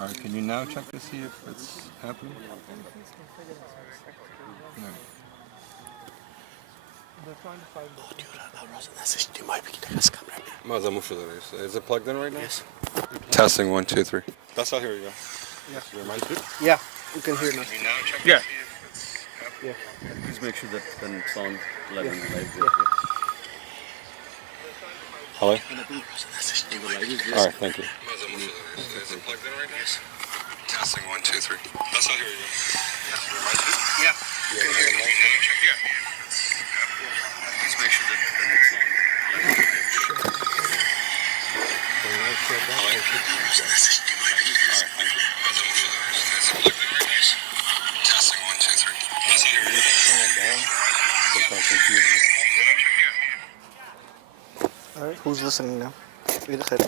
Alright, can you now check to see if it's happening? No. Is it plugged in right now? Yes. Testing 1, 2, 3. That's all. Here you go. Yeah. Your mic's good? Yeah, you can hear now. Can you now check Yeah. to see if it's happening? Yeah. Please make sure that the sound level Yeah. live. Hello? Yeah. Alright, thank you. Is it plugged in right now? Yes. Testing 1, 2, 3. That's all. Here you go. Your mic's good? Yeah. Can you now check? Yeah. Please make sure that the sound level. Alright, who's listening now? Read ahead.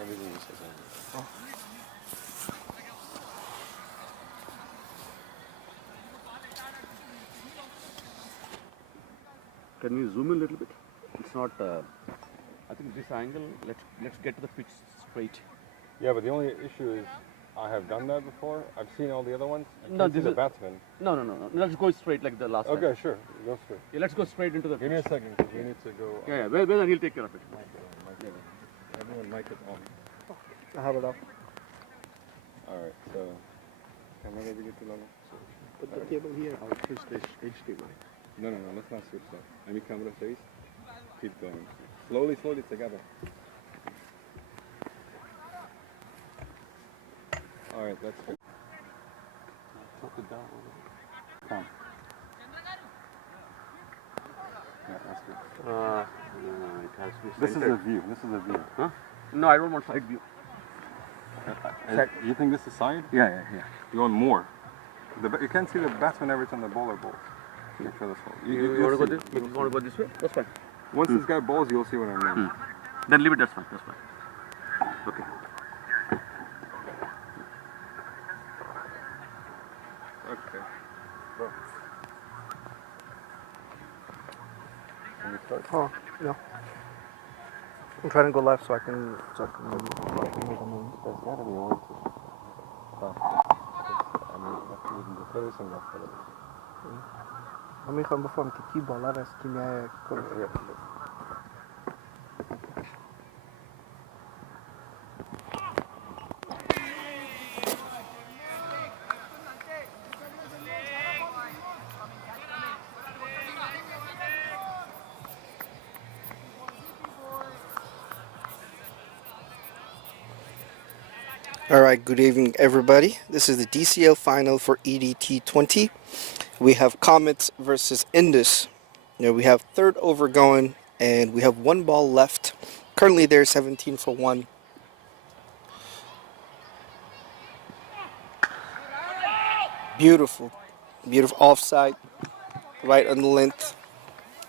Everything is okay. Oh. Can you zoom in a little bit? It's not. I think this angle. Let's get to the pitch straight. Yeah, but the only issue is I have done that before. I've seen all the other ones. No, I've seen this the is- batsman. No. Let's go straight like the last time. Okay, sure. Go straight. Yeah, let's go straight into the Give pitch. me a second, because we need to go. Yeah. Well, then he'll take care of it. Everyone mic is on. I have it up. Alright, so camera did we get to level? Put the table here. I'll push this HDMI. No, let's not switch that. Any camera face? Keep going. Slowly together. Alright, that's good. Tilt it down a little bit. Come. Yeah, that's good. It has to be This is centered. a view. This is a view. Huh? No, I don't want side view. You think this is side? Yeah. You want more? You can't see the batsman every time the bowler bowls. Make sure that's all. You want to go this? You want to go this way? That's fine. Once this guy bowls, you'll see what I mean. Then leave it. That's fine. Okay. Okay. Bro. Can we start? Oh, no. I'm trying to go left so I can. There's gotta be a way to. Amigo, before que aqui bola vai se tinha Alright, good evening everybody. This is the DCL final for ED25. We have Comets versus Indus. We have third over going and we have one ball left. Currently they're 17 for 1. Beautiful offside, right on the length,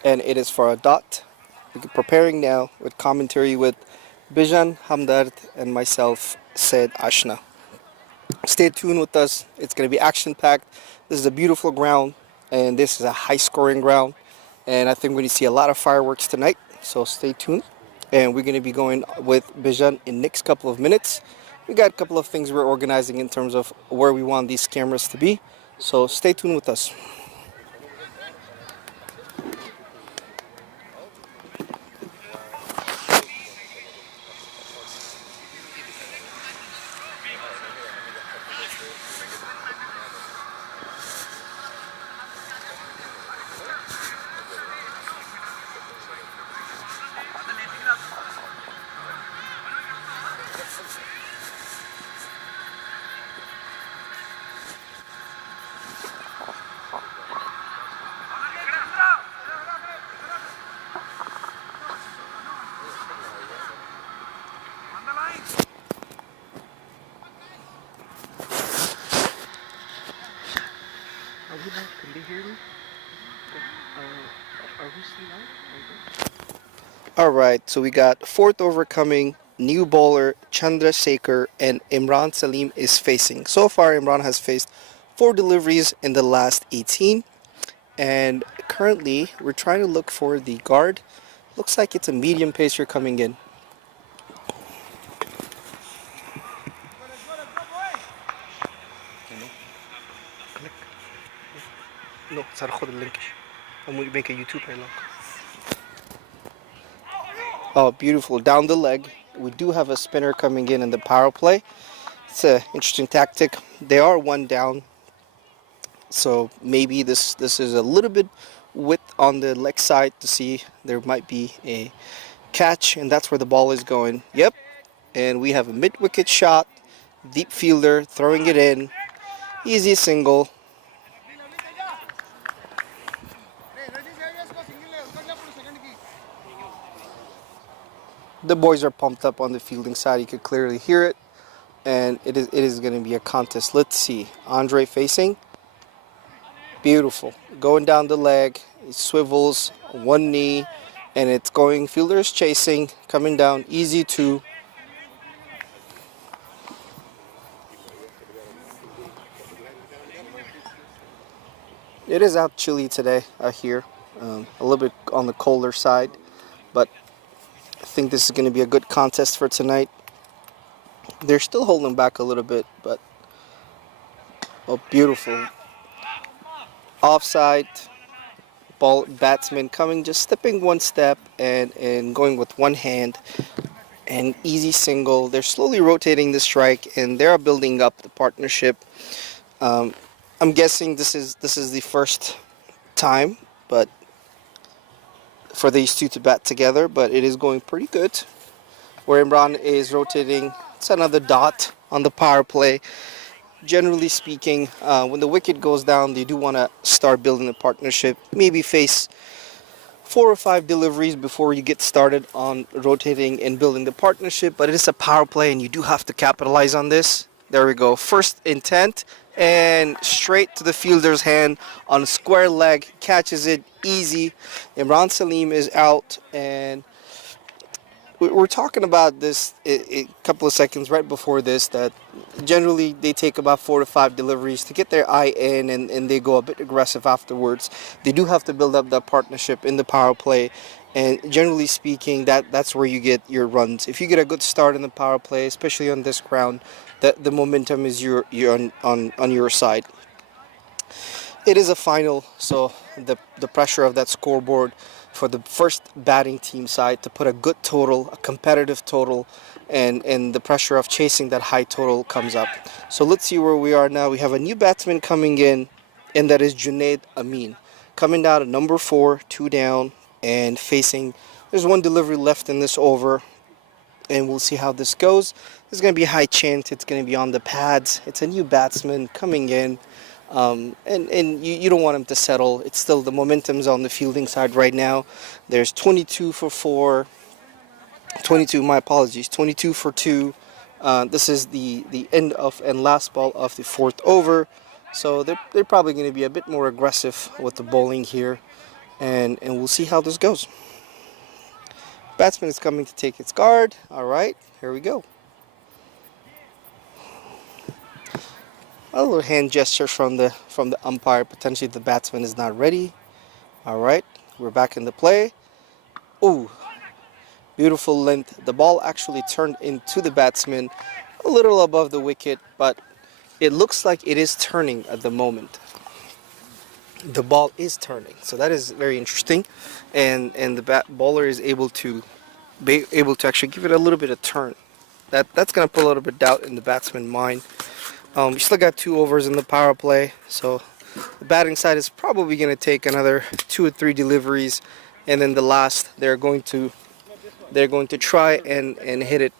and it is for a dot. We're preparing now with commentary with Bijan Hamdard and myself, Said Ashna. Stay tuned with us. It's going to be action-packed. This is a beautiful ground, and this is a high-scoring ground. And I think we're going to see a lot of fireworks tonight, so stay tuned. And we're going to be going with Bijan in the next couple of minutes. We got a couple of things we're organizing in terms of where we want these cameras to be, so stay tuned with us. Can they hear me? Are we still on? Alright, so we got fourth over coming. New bowler Chandra Sekhar and Imran Salim is facing. So far Imran has faced 4 deliveries in the last 18. And currently we're trying to look for the guard. Looks like it's a medium pacer coming in. No, صار خذ اللينك. I'm going to make a YouTube page. Oh, beautiful. Down the leg. We do have a spinner coming in the power play. It's an interesting tactic. They are one down, so maybe this is a little bit width on the leg side to see there might be a catch, and that's where the ball is going. Yep, and we have a mid-wicket shot. Deep fielder throwing it in. Easy single. The boys are pumped up on the fielding side. You could clearly hear it. And it is going to be a contest. Let's see. Andre facing. Beautiful. Going down the leg. He swivels. One knee. And it's going. Fielder is chasing. Coming down. Easy two. It is out chilly today, I hear. A little bit on the colder side. But I think this is going to be a good contest for tonight. They're still holding back a little bit, but oh, beautiful. Offside. Ball batsman coming, just stepping one step and going with one hand. And easy single. They're slowly rotating the strike, and they're building up the partnership. I'm guessing this is the first time, but for these two to bat together, but it is going pretty good. Where Imran is rotating, it's another dot on the power play. Generally speaking, when the wicket goes down, they do want to start building a partnership. Maybe face 4 or 5 deliveries before you get started on rotating and building the partnership. But it is a power play, and you do have to capitalize on this. There we go. First intent, and straight to the fielder's hand on a square leg. Catches it easy. Imran Salim is out, and we're talking about this a couple of seconds right before this, that generally they take about 4 to 5 deliveries to get their eye in, and they go a bit aggressive afterwards. They do have to build up that partnership in the power play, and generally speaking, that's where you get your runs. If you get a good start in the power play, especially on this ground, the momentum is you're on your side. It is a final, so the pressure of that scoreboard for the first batting team side to put a good total, a competitive total, and the pressure of chasing that high total comes up. So let's see where we are now. We have a new batsman coming in, and that is Junaid Amin. Coming down at number 4, 2 down, and facing, there's one delivery left in this over, and we'll see how this goes. There's going to be a high chance it's going to be on the pads. It's a new batsman coming in. And you don't want him to settle. It's still, the momentum's on the fielding side right now. There's 22 for 4, 22, my apologies, 22 for 2. This is the end of and last ball of the 4th over. So they're probably going to be a bit more aggressive with the bowling here. And we'll see how this goes. Batsman is coming to take its guard. All right, here we go. A little hand gesture from the umpire. Potentially the batsman is not ready. All right, we're back in the play. Ooh, beautiful length. The ball actually turned into the batsman, a little above the wicket, but it looks like it is turning at the moment. The ball is turning, so that is very interesting, and the bowler is able to actually give it a little bit of turn. That's going to put a little bit of doubt in the batsman's mind. We still got 2 overs in the power play, so the batting side is probably going to take another 2 or 3 deliveries, and then the last they're going to try and hit it.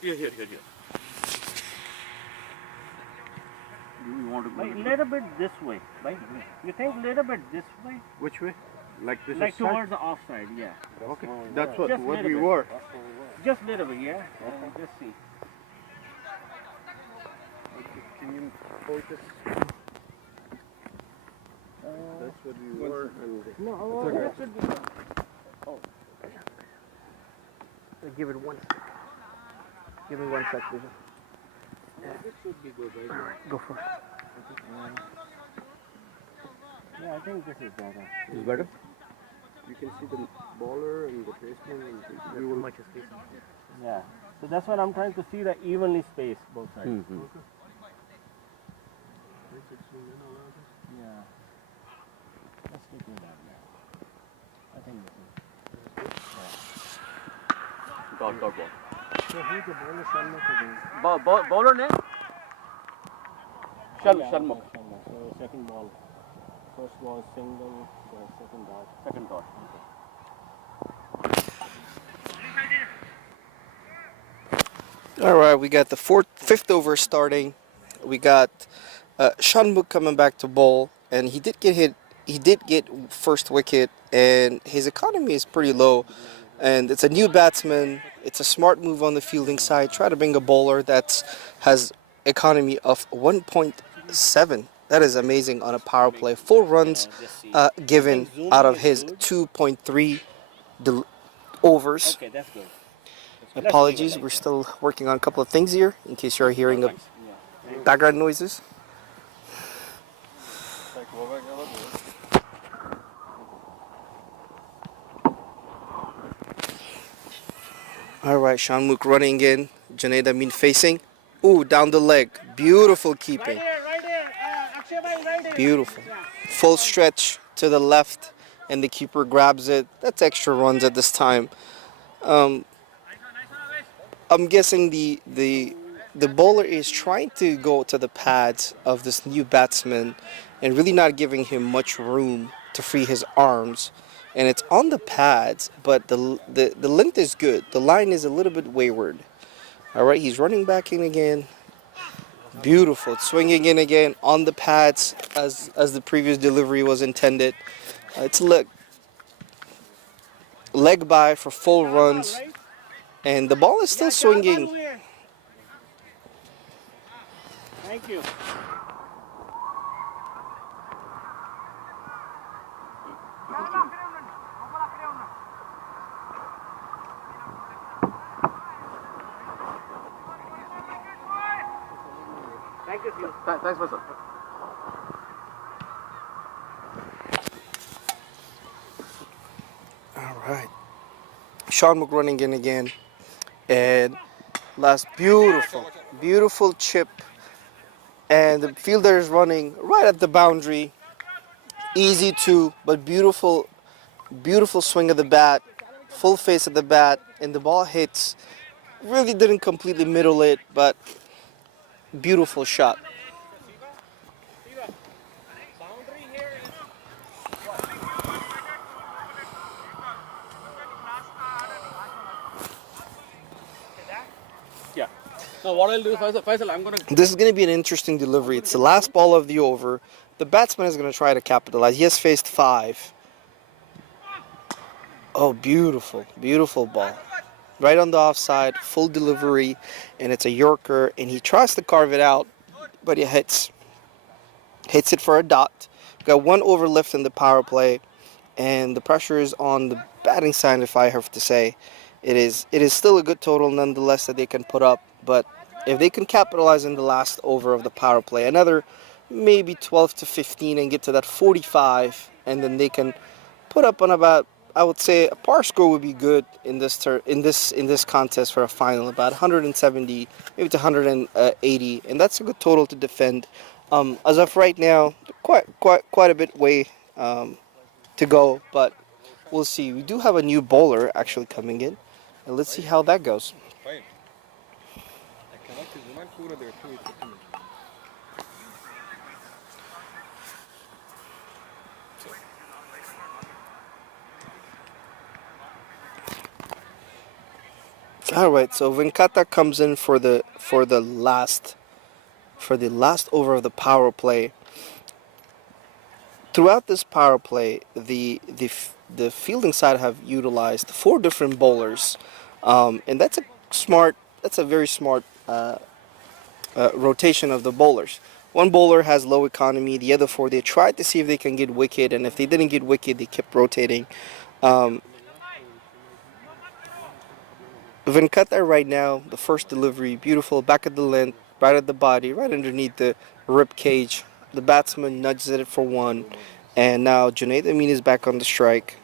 Here. You want to go Like little bit this way, right? You think little bit this way? which way? Like this Like is towards the offside, yeah. Okay, that's what Just we little bit. were. Just little bit, yeah? Just see. Can you focus? That's what we were. No, that should be fine. Give it 1 sec. Give me 1 sec, please. This should be good, right? Go for it. Yeah, I think this is better. Is better? You can see the bowler and the baseman. And we will Much is facing. Yeah. So that's what I'm trying to see, the evenly spaced both sides. Yeah. Dot ball. So who's the bowler? Sharma again. Bowler name? Sharma. So second ball. First ball single, so second dot. Second dot. All right, we got the fifth over starting. We got Shanmugh coming back to bowl, and he did get hit. He did get first wicket, and his economy is pretty low. And it's a new batsman. It's a smart move on the fielding side. Try to bring a bowler that has economy of 1.7. That is amazing on a power play. 4 runs given out of his 2.3 overs. Okay, that's good. Apologies, we're still working on a couple of things here in case you're hearing background noises. All right, Shanmugh running in, Junaid Amin facing. Ooh, down the leg. Beautiful keeping. Beautiful. Full stretch to the left, and the keeper grabs it. That's extra runs at this time. I'm guessing the bowler is trying to go to the pads of this new batsman and really not giving him much room to free his arms. And it's on the pads, but the length is good. The line is a little bit wayward. All right, he's running back in again. Beautiful. It's swinging in again on the pads as the previous delivery was intended. It's leg by for full runs. And the ball is still swinging. Thank you. Thank you, sir. Thanks, sir. All right. Shanmugh running in again. And last beautiful chip. And the fielder is running right at the boundary. Easy to, but beautiful swing of the bat. Full face of the bat. And the ball hits. Really didn't completely middle it, but beautiful shot. Yeah. So what I'll do is, Faisal, I'm going to... This is going to be an interesting delivery. It's the last ball of the over. The batsman is going to try to capitalize. He has faced 5. Oh, beautiful ball. Right on the offside, full delivery, and it's a Yorker, and he tries to carve it out, but he hits it for a dot. Got 1 over left in the power play, and the pressure is on the batting side, if I have to say. It is still a good total nonetheless that they can put up, but if they can capitalize in the last over of the power play, another maybe 12 to 15 and get to that 45, and then they can put up on about, I would say, a par score would be good in this contest for a final, about 170, maybe to 180, and that's a good total to defend. As of right now, quite a bit way to go, but we'll see. We do have a new bowler actually coming in, and let's see how that goes. All right, so Venkata comes in for the last over of the power play. Throughout this power play, the fielding side have utilized 4 different bowlers, and that's a very smart rotation of the bowlers. 1 bowler has low economy. The other 4, they tried to see if they can get wicket, and if they didn't get wicket, they kept rotating. Venkata right now, the first delivery, beautiful, back at the length, right at the body, right underneath the rib cage. The batsman nudges it for 1, and now Junaid Amin is back on the strike.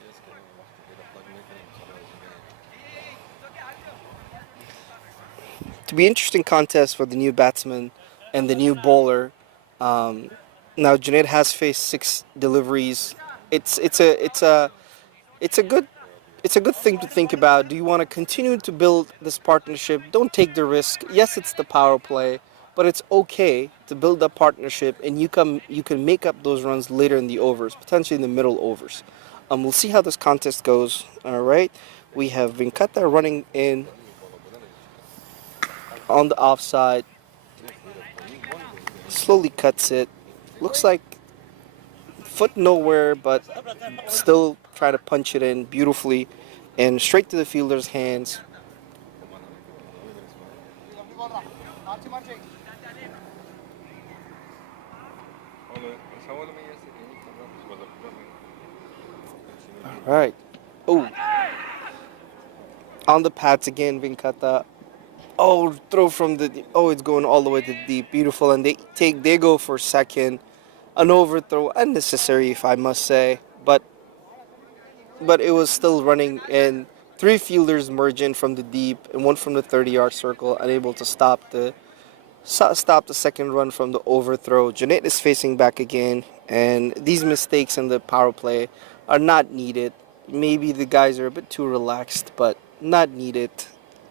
To be an interesting contest for the new batsman and the new bowler. Now Junaid has faced 6 deliveries. It's a good it's a good thing to think about. Do you want to continue to build this partnership? Don't take the risk. Yes, it's the power play, but it's okay to build a partnership, and you can make up those runs later in the overs, potentially in the middle overs. We'll see how this contest goes. All right, we have Venkata running in on the offside, slowly cuts it. Looks like foot nowhere, but still try to punch it in beautifully and straight to the fielder's hands. Right. Oh, on the pads again, Vinkata. Oh, throw from the. Oh, it's going all the way to deep. Beautiful, and they go for second. An overthrow, unnecessary, if I must say, but it was still running, and three fielders merge in from the deep and one from the 30-yard circle, unable to stop the second run from the overthrow. Janet is facing back again, and these mistakes in the power play are not needed. Maybe the guys are a bit too relaxed, but not needed.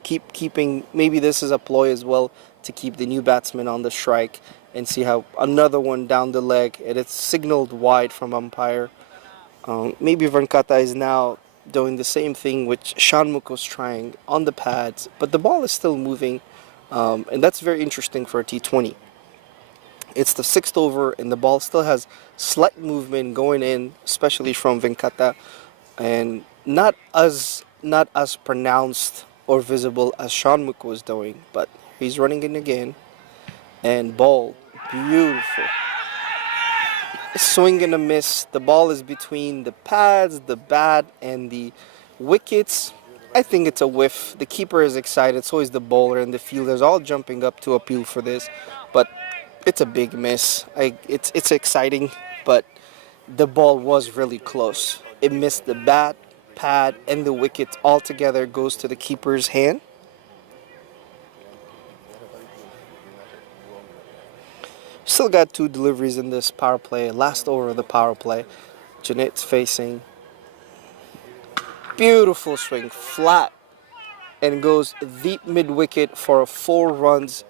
Keeping maybe this is a ploy as well to keep the new batsman on the strike and see how another one down the leg, and it's signaled wide from umpire. Maybe Venkata is now doing the same thing which Shanmukh was trying on the pads, but the ball is still moving, and that's very interesting for a T20. It's the sixth over, and the ball still has slight movement going in, especially from Venkata, and not as pronounced or visible as Shanmukh was doing, but he's running in again, and ball, beautiful. Swing and a miss. The ball is between the pads, the bat, and the wickets. I think it's a whiff. The keeper is excited, so is the bowler, and the fielders all jumping up to appeal for this. But it's a big miss. It's exciting, but the ball was really close. It missed the bat, pad, and the wicket altogether. Goes to the keeper's hand. Still got two deliveries in this power play. Last over of the power play. Janet's facing. Beautiful swing, flat, and goes deep mid wicket for 4 runs.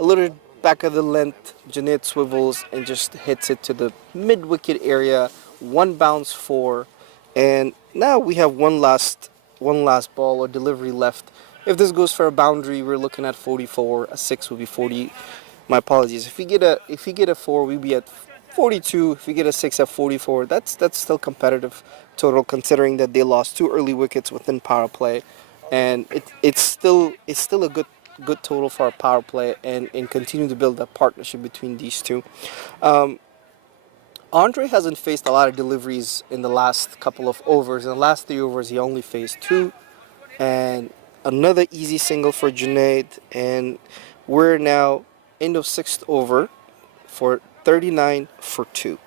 A little back of the length, Janet swivels and just hits it to the mid wicket area. One bounce, 4, and now we have one last ball or delivery left. If this goes for a boundary, we're looking at 44. A 6 would be 40. My apologies. If we get a 4, we'd be at 42. If we get a 6 at 44, that's still competitive total, considering that they lost 2 early wickets within power play, and it's still a good total for our power play, and continue to build that partnership between these two. Andre hasn't faced a lot of deliveries in the last couple of overs. In the last 3 overs, he only faced 2, and another easy single for Junaid, and we're now in the 6th over for 39 for 2.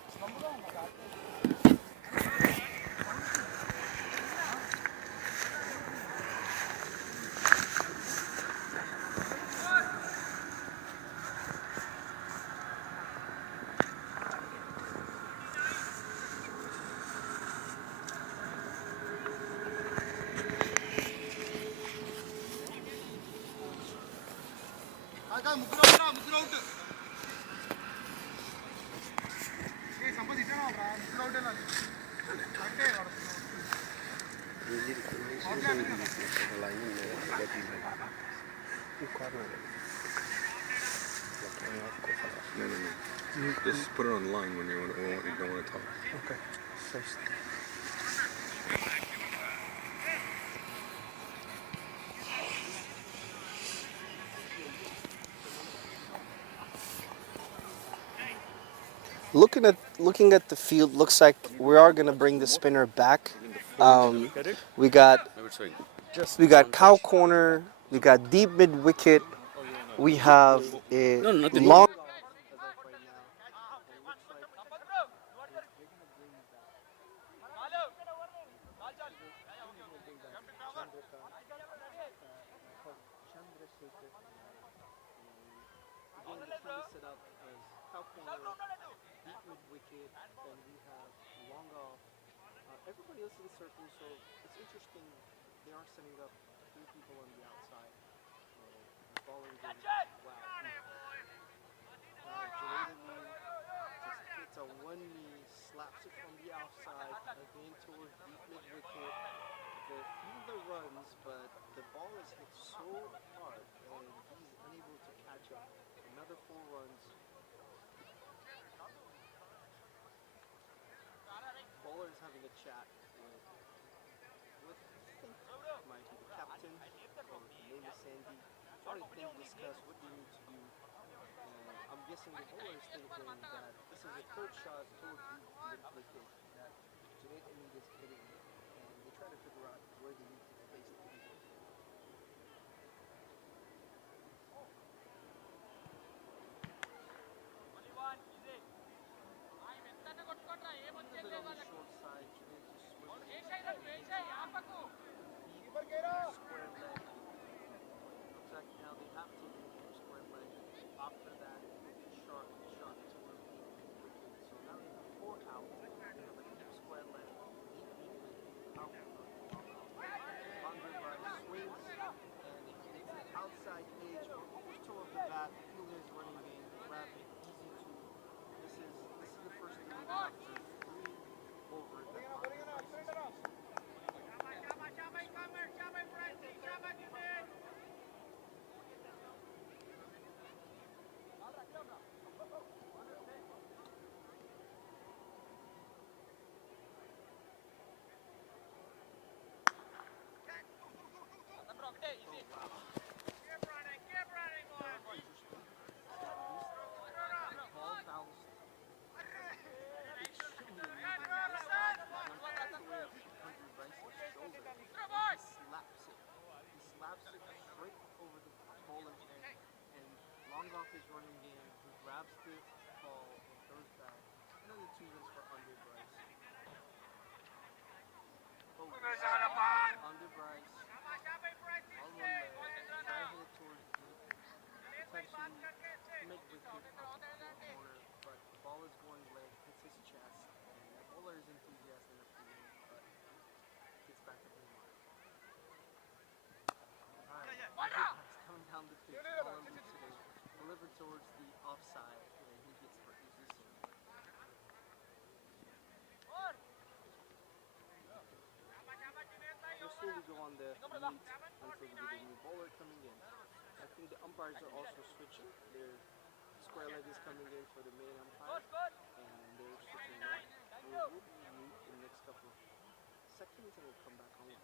Just put it on the line when you don't want to talk. Okay. Looking at the field, looks like we are gonna bring the spinner back. We got cow corner, we got deep mid wicket, we have a long. everybody else is in circle, so it's interesting. They are setting up 3 people on the outside. So the ball is getting wow. Junaid just hits a one knee, slaps it from the outside, again towards deep mid wicket. The fielder runs, but the ball is hit so hard and he's unable to catch up. Another 4 runs. Bowler is having a chat with I think might be the captain, or the name is Sandy. Trying to discuss what they need to do. I'm guessing the bowler is thinking that this is a third shot towards the mid wicket that Junaid is hitting, and they try to figure out where they need to place the wicket. On the short side, Junaid just swimming deep square leg. Looks like now they have taken the deep square leg. After that, sharp shot towards the wicket. So now they have 4 out. They have a deep square leg, deep wicket, out. Andre Bryce swings and it hits the outside edge or over toe of the bat. The fielder is running in, grab it, easy two. This is the first inning after 3 over that Andre Bryce is facing. Off is running in, he grabs the ball and throws back. Another 2 runs for Andre Bryce. Andre Bryce, on 1 leg, trying to hit it towards deep, potentially mid-wicket corner, but the ball is going leg, hits his chest, and the bowler is enthusiastic enough to win, but gets back up in the line. Alright, coming down the pitch, ball loose today. Delivered towards the offside, and he gets for easy single. We'll slowly go on the meet until we get a new bowler coming in. I think the umpires are also switching. Their square leg is coming in for the main umpire, and they're switching that. We'll be mute in the next couple of seconds, and we'll come back online.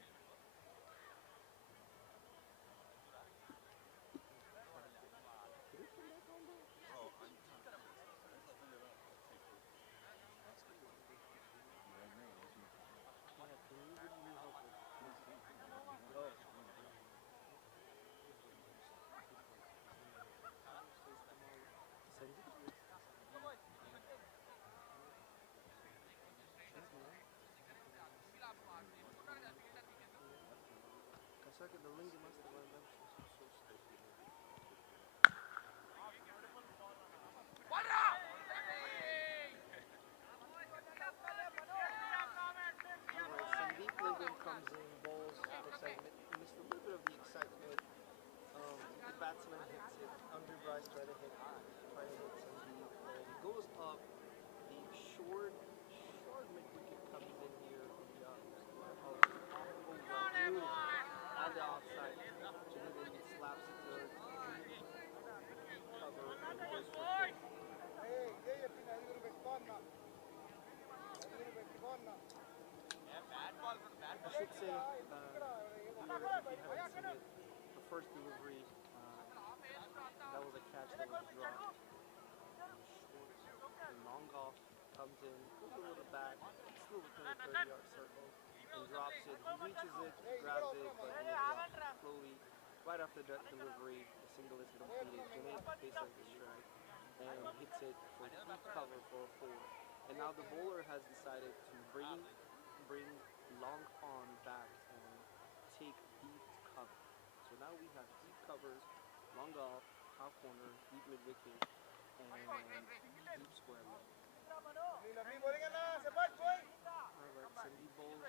Kasaka the lingua master one them so stupid. Sandeep Lingam comes in, bowls, looks like missed a little bit of the excitement. The batsman hits it. Andre Bryce trying to hit Sandeep, and it goes up. The short mid-wicket comes in here on the on the offside. Junaid slaps it to cover and goes for goal. I should say, if you haven't seen it, the first delivery, that was a catch that was dropped. Short, long off, comes in, goes a little back, still within the 30-yard circle, and drops it. He reaches it, grabs it, but then it drops slowly. Right after that delivery, the single is completed. Junaid faces the strike and hits it for deep cover for a 4. And now the bowler has decided to bring long on back and take deep cover. So now we have deep cover, long off, half corner, deep mid wicket, and deep square leg. Alright, Sandeep bowls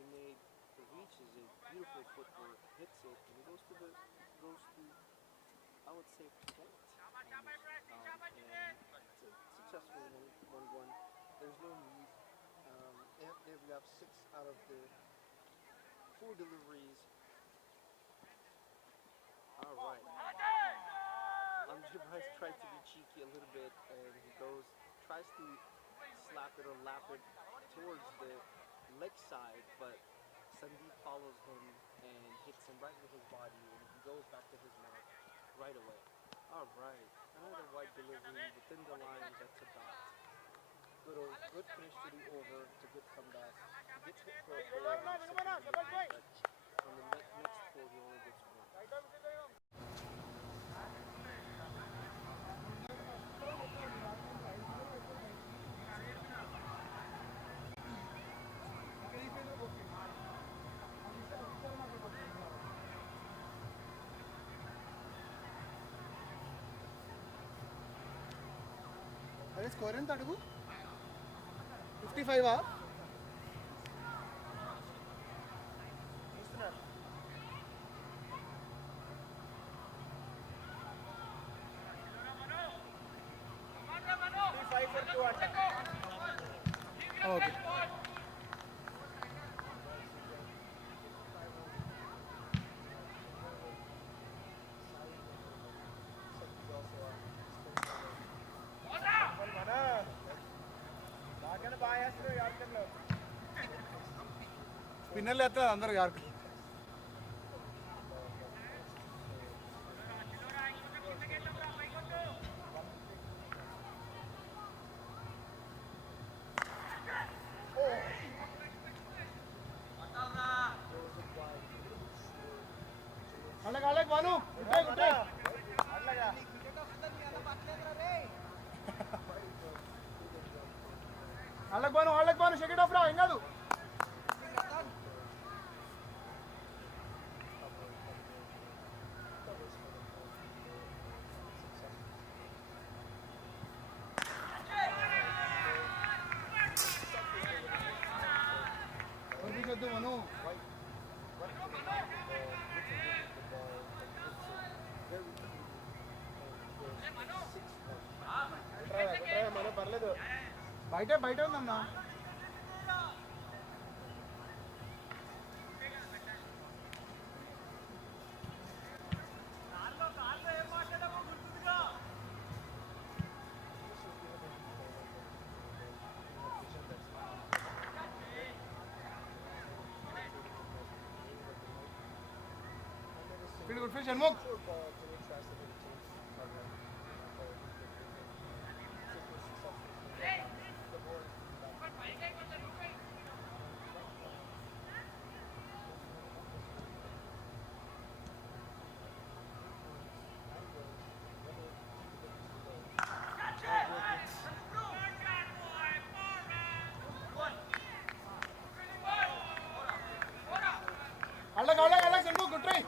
he made the reaches it, beautiful footwork, hits it, and he goes to I would say point. And successful 1-1. There's no need. They've got 6 out of the 4 deliveries. All right. Amjad tried to be cheeky a little bit, and he tries to slap it or lap it towards the leg side, but Sandeep follows him and hits him right with his body, and he goes back to his mark right away. All right, another wide delivery within the line. That's a dot. Good finish to the over. It's a good comeback. He gets hit for a 4 on the second delivery, but on the next 4 he only gets 1. అదే score ఎంత అడుగు 55 okay స్పిన్నర్లు ఎత్తారు అందరూ యార్కు అలాగే అలాగే బాను గుట్టే గుట్టే అలాగే Banu Sheikh of రా ఏం కాదు వద్దు మను పర్లేదు బయట ఉందమ్మా Good fish and move. Alex, and move. Good try.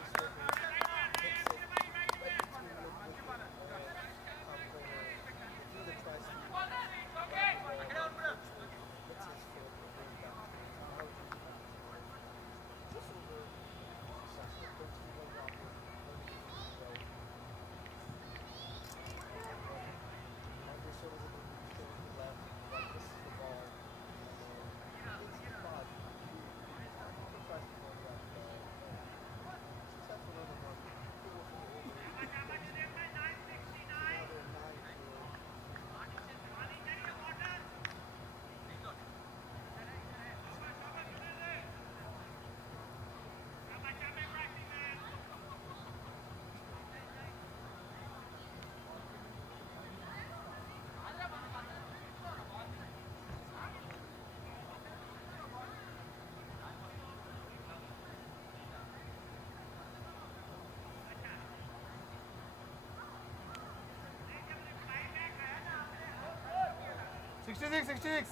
Sixty-six.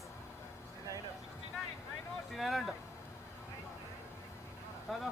69 అంట కాదా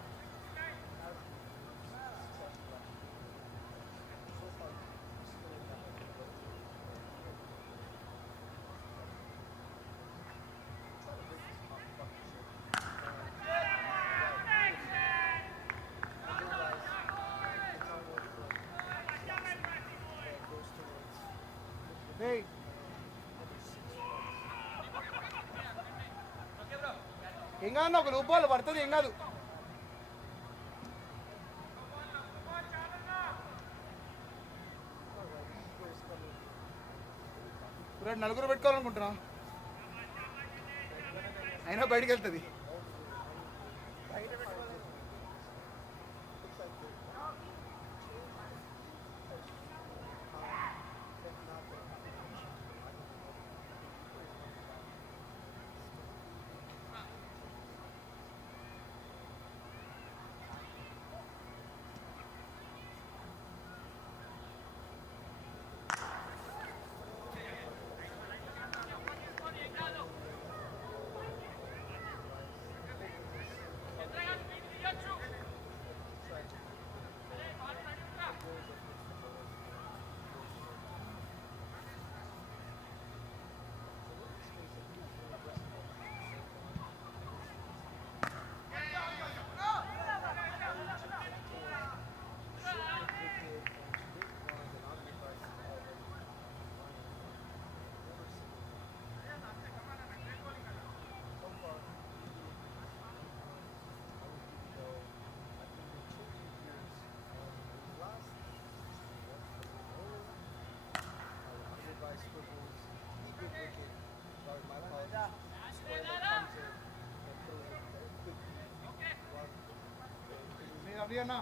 ఏం కాదు ఒక లూప్ బాల్ పడుతుంది ఏం కాదు నలుగురు పెట్టుకోవాలనుకుంటున్నా అయినా బయటికి వెళ్తుంది అవి అన్నా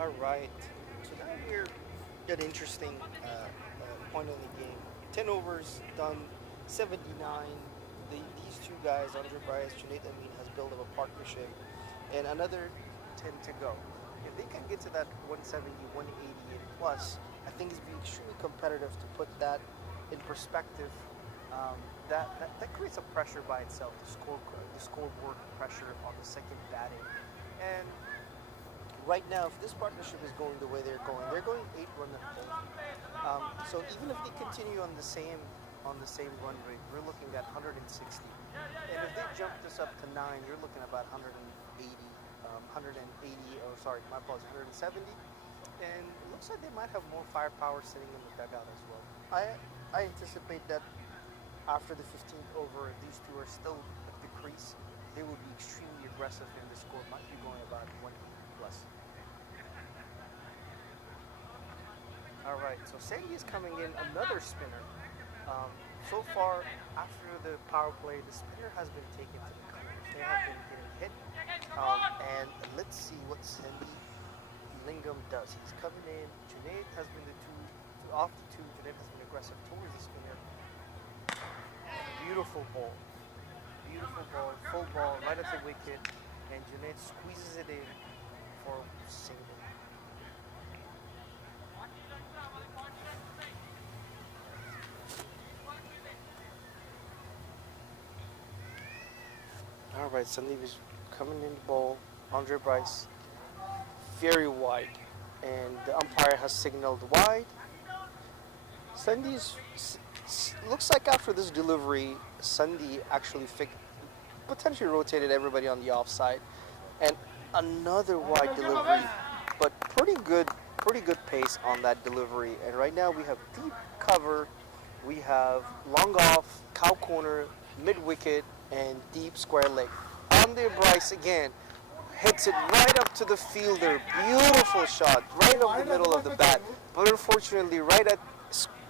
All right, so now we're at an interesting point in the game. 10 overs, done 79. These two guys, Andre Bryce, Junaid Amin, has built up a partnership, and another 10 to go. If they can get to that 170, 180, and plus, I think it's be extremely competitive to put that in perspective. That creates a pressure by itself, the scoreboard pressure on the second batting. And right now, if this partnership is going the way they're going 8-run at home. So even if they continue on the same run rate, we're looking at 160. And if they jump this up to 9, you're looking at about 170. And it looks like they might have more firepower sitting in the dugout as well. I anticipate that after the 15th over, these two are still at the crease. They will be extremely aggressive, and the score might be going about 1 plus. All right, so Sandy is coming in, another spinner. So far, after the power play, the spinner has been taken to the corners. They have been getting hit. And let's see what Sandy Lingam does. He's coming in. Junaid has been off the two. Junaid has been aggressive towards the spinner. Beautiful ball, full ball, right at the wicket, and Junaid squeezes it in for a single. All right, Sandeep is coming in the ball. Andre Bryce, very wide, and the umpire has signaled wide. Sandeep's looks like after this delivery, Sandy actually potentially rotated everybody on the offside, and another wide delivery, but pretty good pace on that delivery. And right now we have deep cover, we have long off, cow corner, mid wicket, and deep square leg. Andre Bryce again hits it right up to the fielder. Beautiful shot, right up the middle of the bat, but unfortunately right at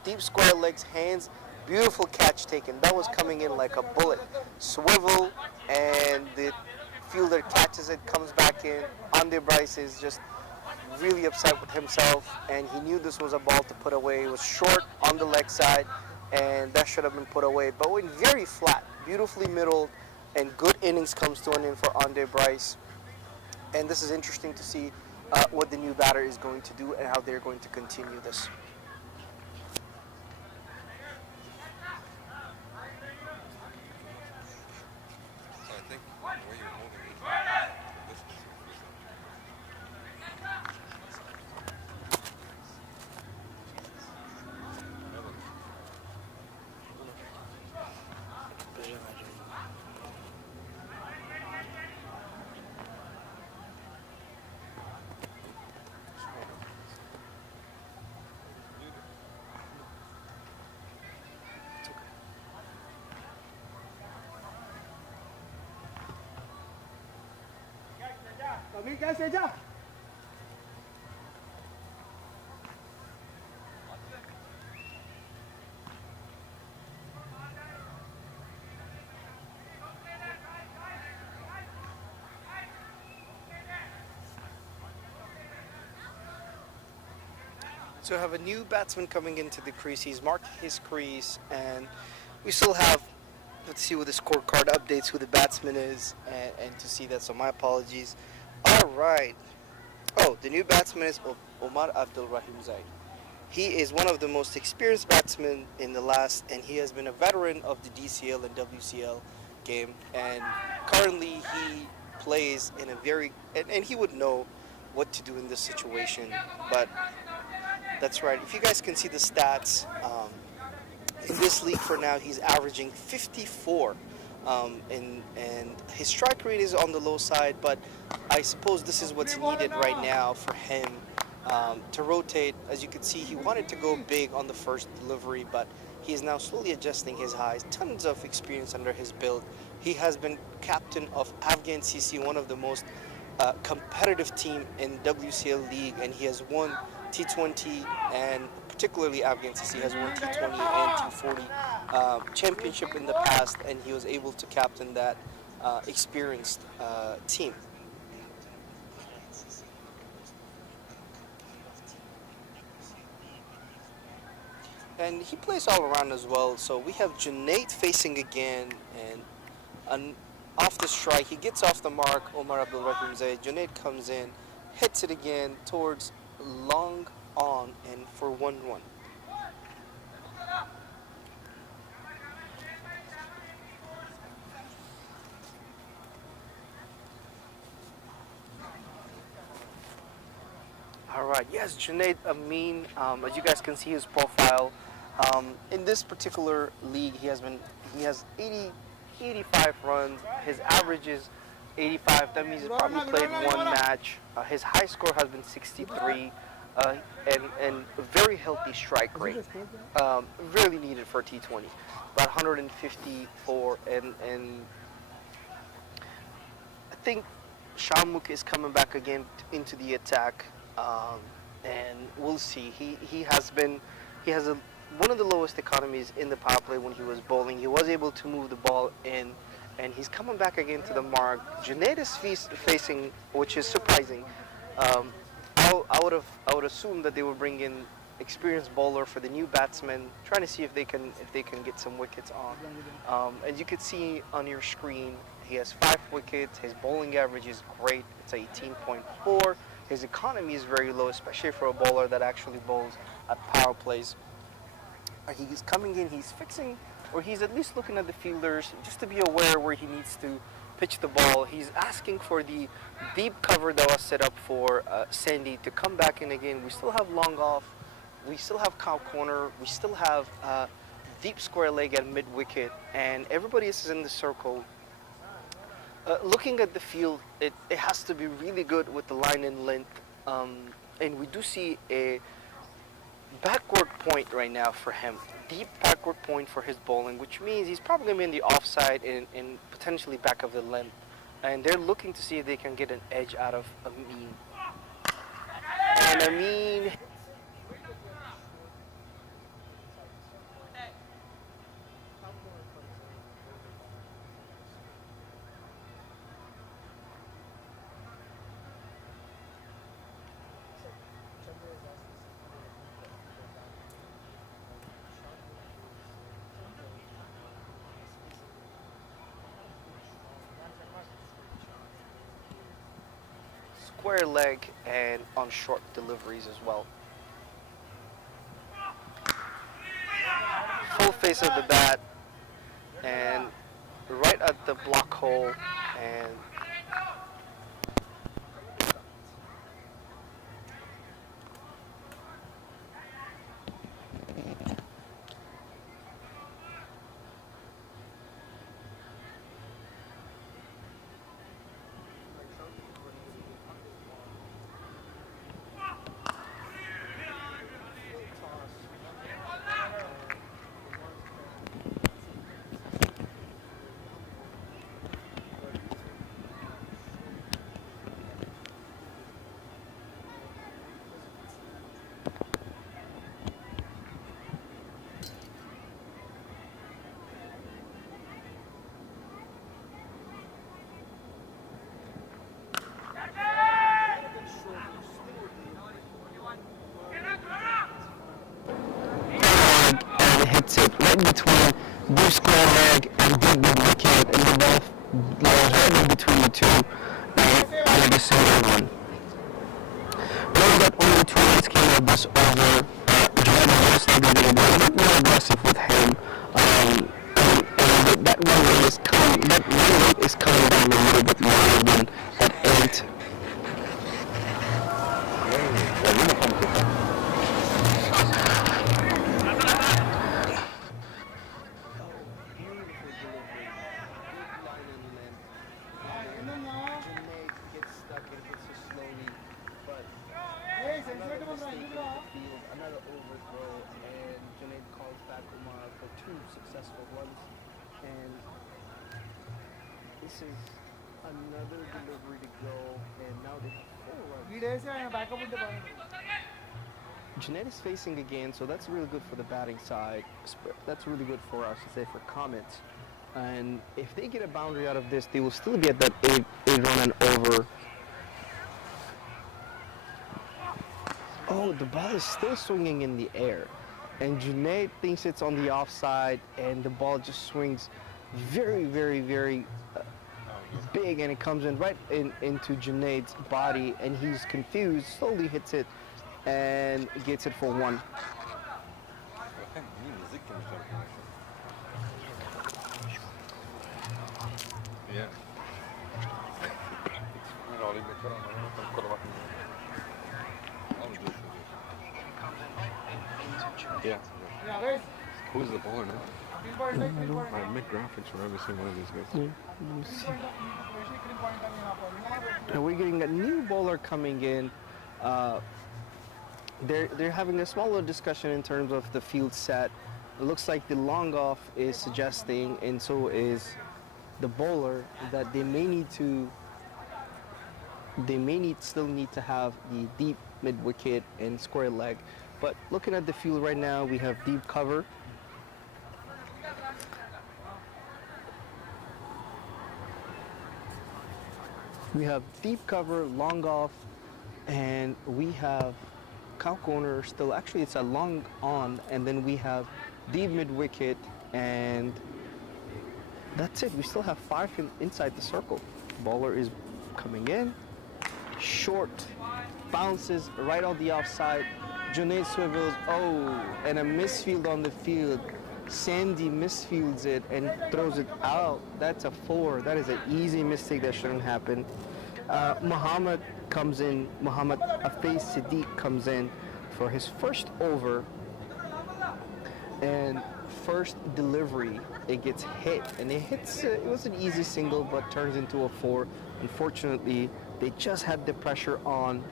deep square legs, hands, beautiful catch taken. That was coming in like a bullet. Swivel, and the fielder catches it, comes back in. Andre Bryce is just really upset with himself, and he knew this was a ball to put away. It was short on the leg side, and that should have been put away. But went very flat, beautifully middled, and good innings comes to an end for Ande Bryce. And this is interesting to see what the new batter is going to do and how they're going to continue this. So I think the way you're holding it, this is अभी कैसे जा So I have a new batsman coming into the crease. He's marked his crease, and we still have, let's see what the scorecard updates who the batsman is, and to see that. So my apologies. All right. Oh, the new batsman is Omar Abdul Rahim Zaid. He is one of the most experienced batsmen in the last, and he has been a veteran of the DCL and WCL game. And currently he plays in a very, and he would know what to do in this situation. But that's right. If you guys can see the stats, in this league for now, he's averaging 54. And his strike rate is on the low side, but I suppose this is what's needed right now for him to rotate. As you can see, he wanted to go big on the first delivery, but he is now slowly adjusting his highs. Tons of experience under his belt. He has been captain of Afghan CC, one of the most competitive team in WCL league, and he has won T20, and particularly Afghan CC has won T20 and T40 championship in the past, and he was able to captain that experienced team. And he plays all around as well. So we have Junaid facing again, and off the strike, he gets off the mark. Omar Abdul Rahim Zaid. Junaid comes in, hits it again towards long on, and for 1-1. All right, yes, Junaid Amin. As you guys can see his profile, in this particular league, he has 85 runs. His average is 85. That means he's probably played one match. His high score has been 63, and a very healthy strike rate. Really needed for T20, about 154, and I think Shamuk is coming back again into the attack. And we'll see. He has one of the lowest economies in the power play when he was bowling. He was able to move the ball in, and he's coming back again to the mark. Junaid is facing, which is surprising. I would assume that they would bring in experienced bowler for the new batsman, trying to see if they can get some wickets on. As you can see on your screen, he has 5 wickets. His bowling average is great. It's 18.4. His economy is very low, especially for a bowler that actually bowls at power plays. He's coming in, he's fixing, or he's at least looking at the fielders just to be aware where he needs to pitch the ball. He's asking for the deep cover that was set up for Sandy to come back in again. We still have long off. We still have cow corner. We still have deep square leg at mid wicket, and everybody is in the circle. Looking at the field, it has to be really good with the line and length, and we do see a backward point right now for him. Deep backward point for his bowling, which means he's probably going to be in the offside and potentially back of the length. And they're looking to see if they can get an edge out of Amin. And Amin... square leg and on short deliveries as well. Full face of the bat and right at the block hole, and and hits it right between deep square leg and deep mid wicket, and the ball lands right in between the two, and a single one. Note that only 2 runs came out this over. Jordan was maybe being a bit more aggressive with him, and that run rate is coming down a little bit more than at 8. Another overthrow, and Junaid calls back Umar for 2 successful runs, and this is another delivery to go, and now they have 4 runs. Junaid is facing again, so that's really good for the batting side. That's really good for, I should say, for Comets. And if they get a boundary out of this, they will still be at that 8 run and over. Oh, the ball is still swinging in the air, and Junaid thinks it's on the offside, and the ball just swings very, very, very big, and it comes in right into Junaid's body, and he's confused, slowly hits it, and gets it for 1. Yeah. Yeah. Who's the bowler now? I make graphics for every single one of these guys. And we're getting a new bowler coming in. They're having a smaller discussion in terms of the field set. It looks like the long off is suggesting, and so is the bowler, that they may still need to have the deep mid wicket and square leg. But looking at the field right now, we have deep cover. We have deep cover, long off, and we have cow corner still. Actually, it's a long on, and then we have deep mid wicket, and that's it. We still have 5 inside the circle. Bowler is coming in, short, bounces right on the offside. Junaid swivels, and a misfield on the field. Sandy misfields it and throws it out. That's a 4. That is an easy mistake that shouldn't happen. Muhammad comes in. Muhammad Afais Siddiq comes in for his first over, and first delivery, it gets hit, and it was an easy single, but turns into a 4. Unfortunately, they just had the pressure on,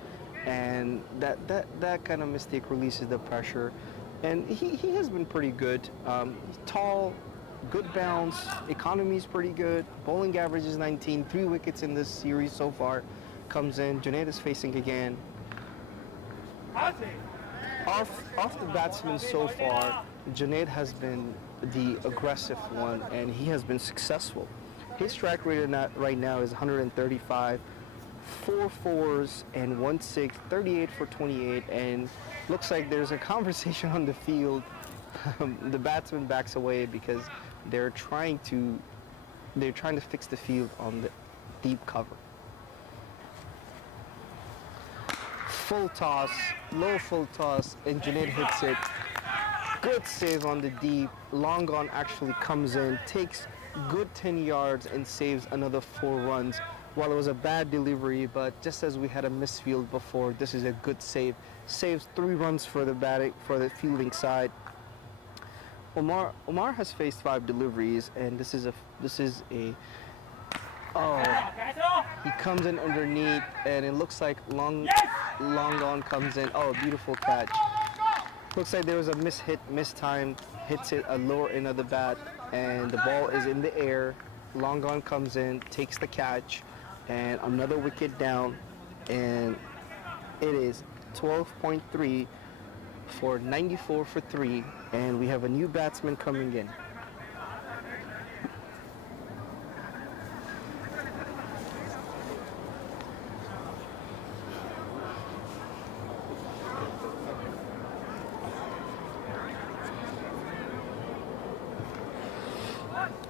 and that kind of mistake releases the pressure. And he has been pretty good. He's tall, good bounce, economy is pretty good. Bowling average is 19, 3 wickets in this series so far. Comes in, Junaid is facing again. Off the batsman so far, Junaid has been the aggressive one, and he has been successful. His strike rate right now is 135, 4 4s and 1 6, 38 for 28, and looks like there's a conversation on the field. The batsman backs away because they're trying to fix the field on the deep cover. full toss, low full toss, and Junaid hits it. Good save on the deep. Long gone actually comes in, takes good 10 yards and saves another 4 runs. While it was a bad delivery, but just as we had a misfield before, this is a good save. Saves 3 runs for the fielding side. Omar has faced 5 deliveries, and this is a he comes in underneath, and it looks like long gone comes in. Oh, beautiful catch. Looks like there was a mistime, hits it a lower end of the bat, and the ball is in the air. Long gone comes in, takes the catch, and another wicket down, and it is 12.3 for 94 for 3, and we have a new batsman coming in.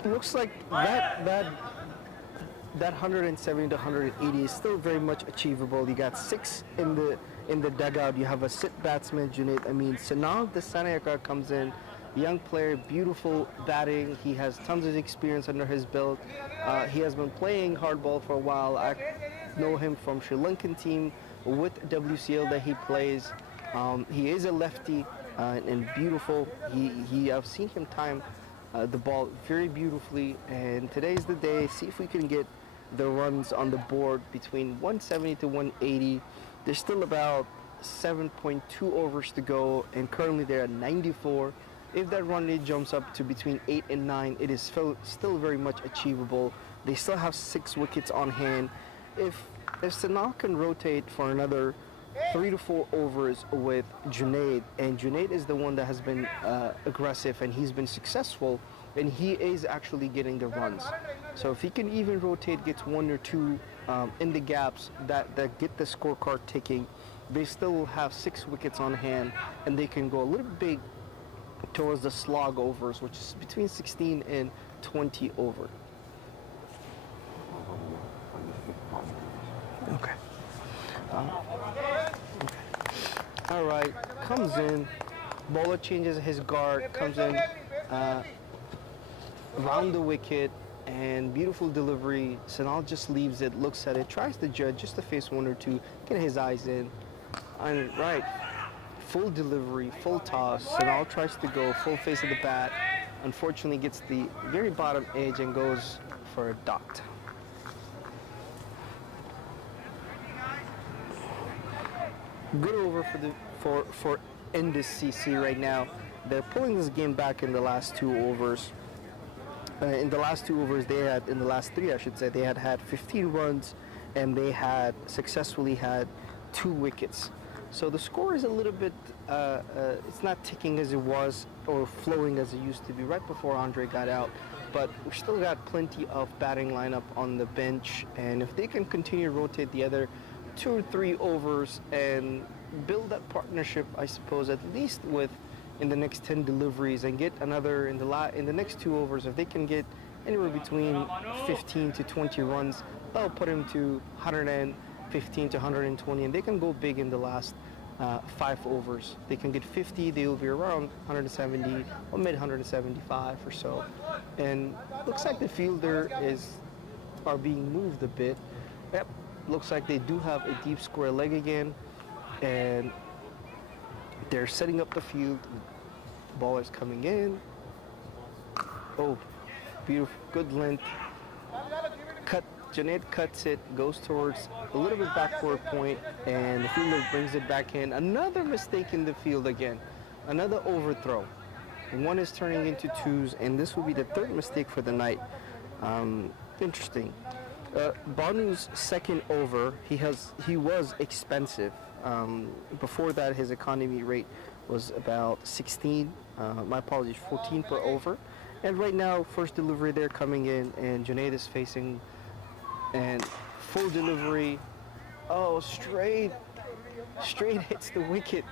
Looks like that 170 to 180 is still very much achievable. You got 6 in the dugout. You have a sit batsman, Junaid. I mean, Sanal Desanayakar comes in, young player, beautiful batting. He has tons of experience under his belt. He has been playing hardball for a while. I know him from Sri Lankan team with WCL that he plays. He is a lefty and beautiful. I've seen him time the ball very beautifully, and today's the day. See if we can get the runs on the board between 170 to 180. There's still about 7.2 overs to go, and currently they're at 94. If that run rate jumps up to between 8 and 9, it is still very much achievable. They still have 6 wickets on hand. If Sanal can rotate for another 3 to 4 overs with Junaid, and Junaid is the one that has been aggressive, and he's been successful, and he is actually getting the runs. So if he can even rotate, gets 1 or 2 in the gaps that get the scorecard ticking, they still have 6 wickets on hand, and they can go a little big towards the slog overs, which is between 16 and 20 over. Okay. All right, comes in, bowler changes his guard, comes in, round the wicket, and beautiful delivery. Sanal just leaves it, looks at it, tries to judge just to face 1 or 2, get his eyes in. And right, full delivery, full toss. Sanal tries to go full face of the bat, unfortunately gets the very bottom edge and goes for a dot. Good over for Indus CC right now. They're pulling this game back in the last 2 overs. In the last 2 overs, in the last 3, I should say, they had 15 runs, and they had successfully had 2 wickets. So the score is a little bit, it's not ticking as it was or flowing as it used to be right before Andre got out. But we still got plenty of batting lineup on the bench, and if they can continue to rotate the other 2 or 3 overs and build that partnership, I suppose, at least in the next 10 deliveries, and get another in the next 2 overs. If they can get anywhere between 15 to 20 runs, that'll put him to 115 to 120, and they can go big in the last 5 overs. They can get 50, they will be around 170 or mid 175 or so. And looks like the fielder are being moved a bit. Yep. Looks like they do have a deep square leg again, and they're setting up the field. Ballers coming in. Oh, beautiful, good length. Junaid cuts it, goes towards a little bit backward point, and the fielder brings it back in. Another mistake in the field again. Another overthrow. 1 is turning into 2s, and this will be the 3rd mistake for the night. Interesting. Banu's second over, he was expensive. Before that, his economy rate was about 16. My apologies, 14 per over. And right now, first delivery they're coming in, and Junaid is facing, and full delivery. Oh, straight hits the wicket.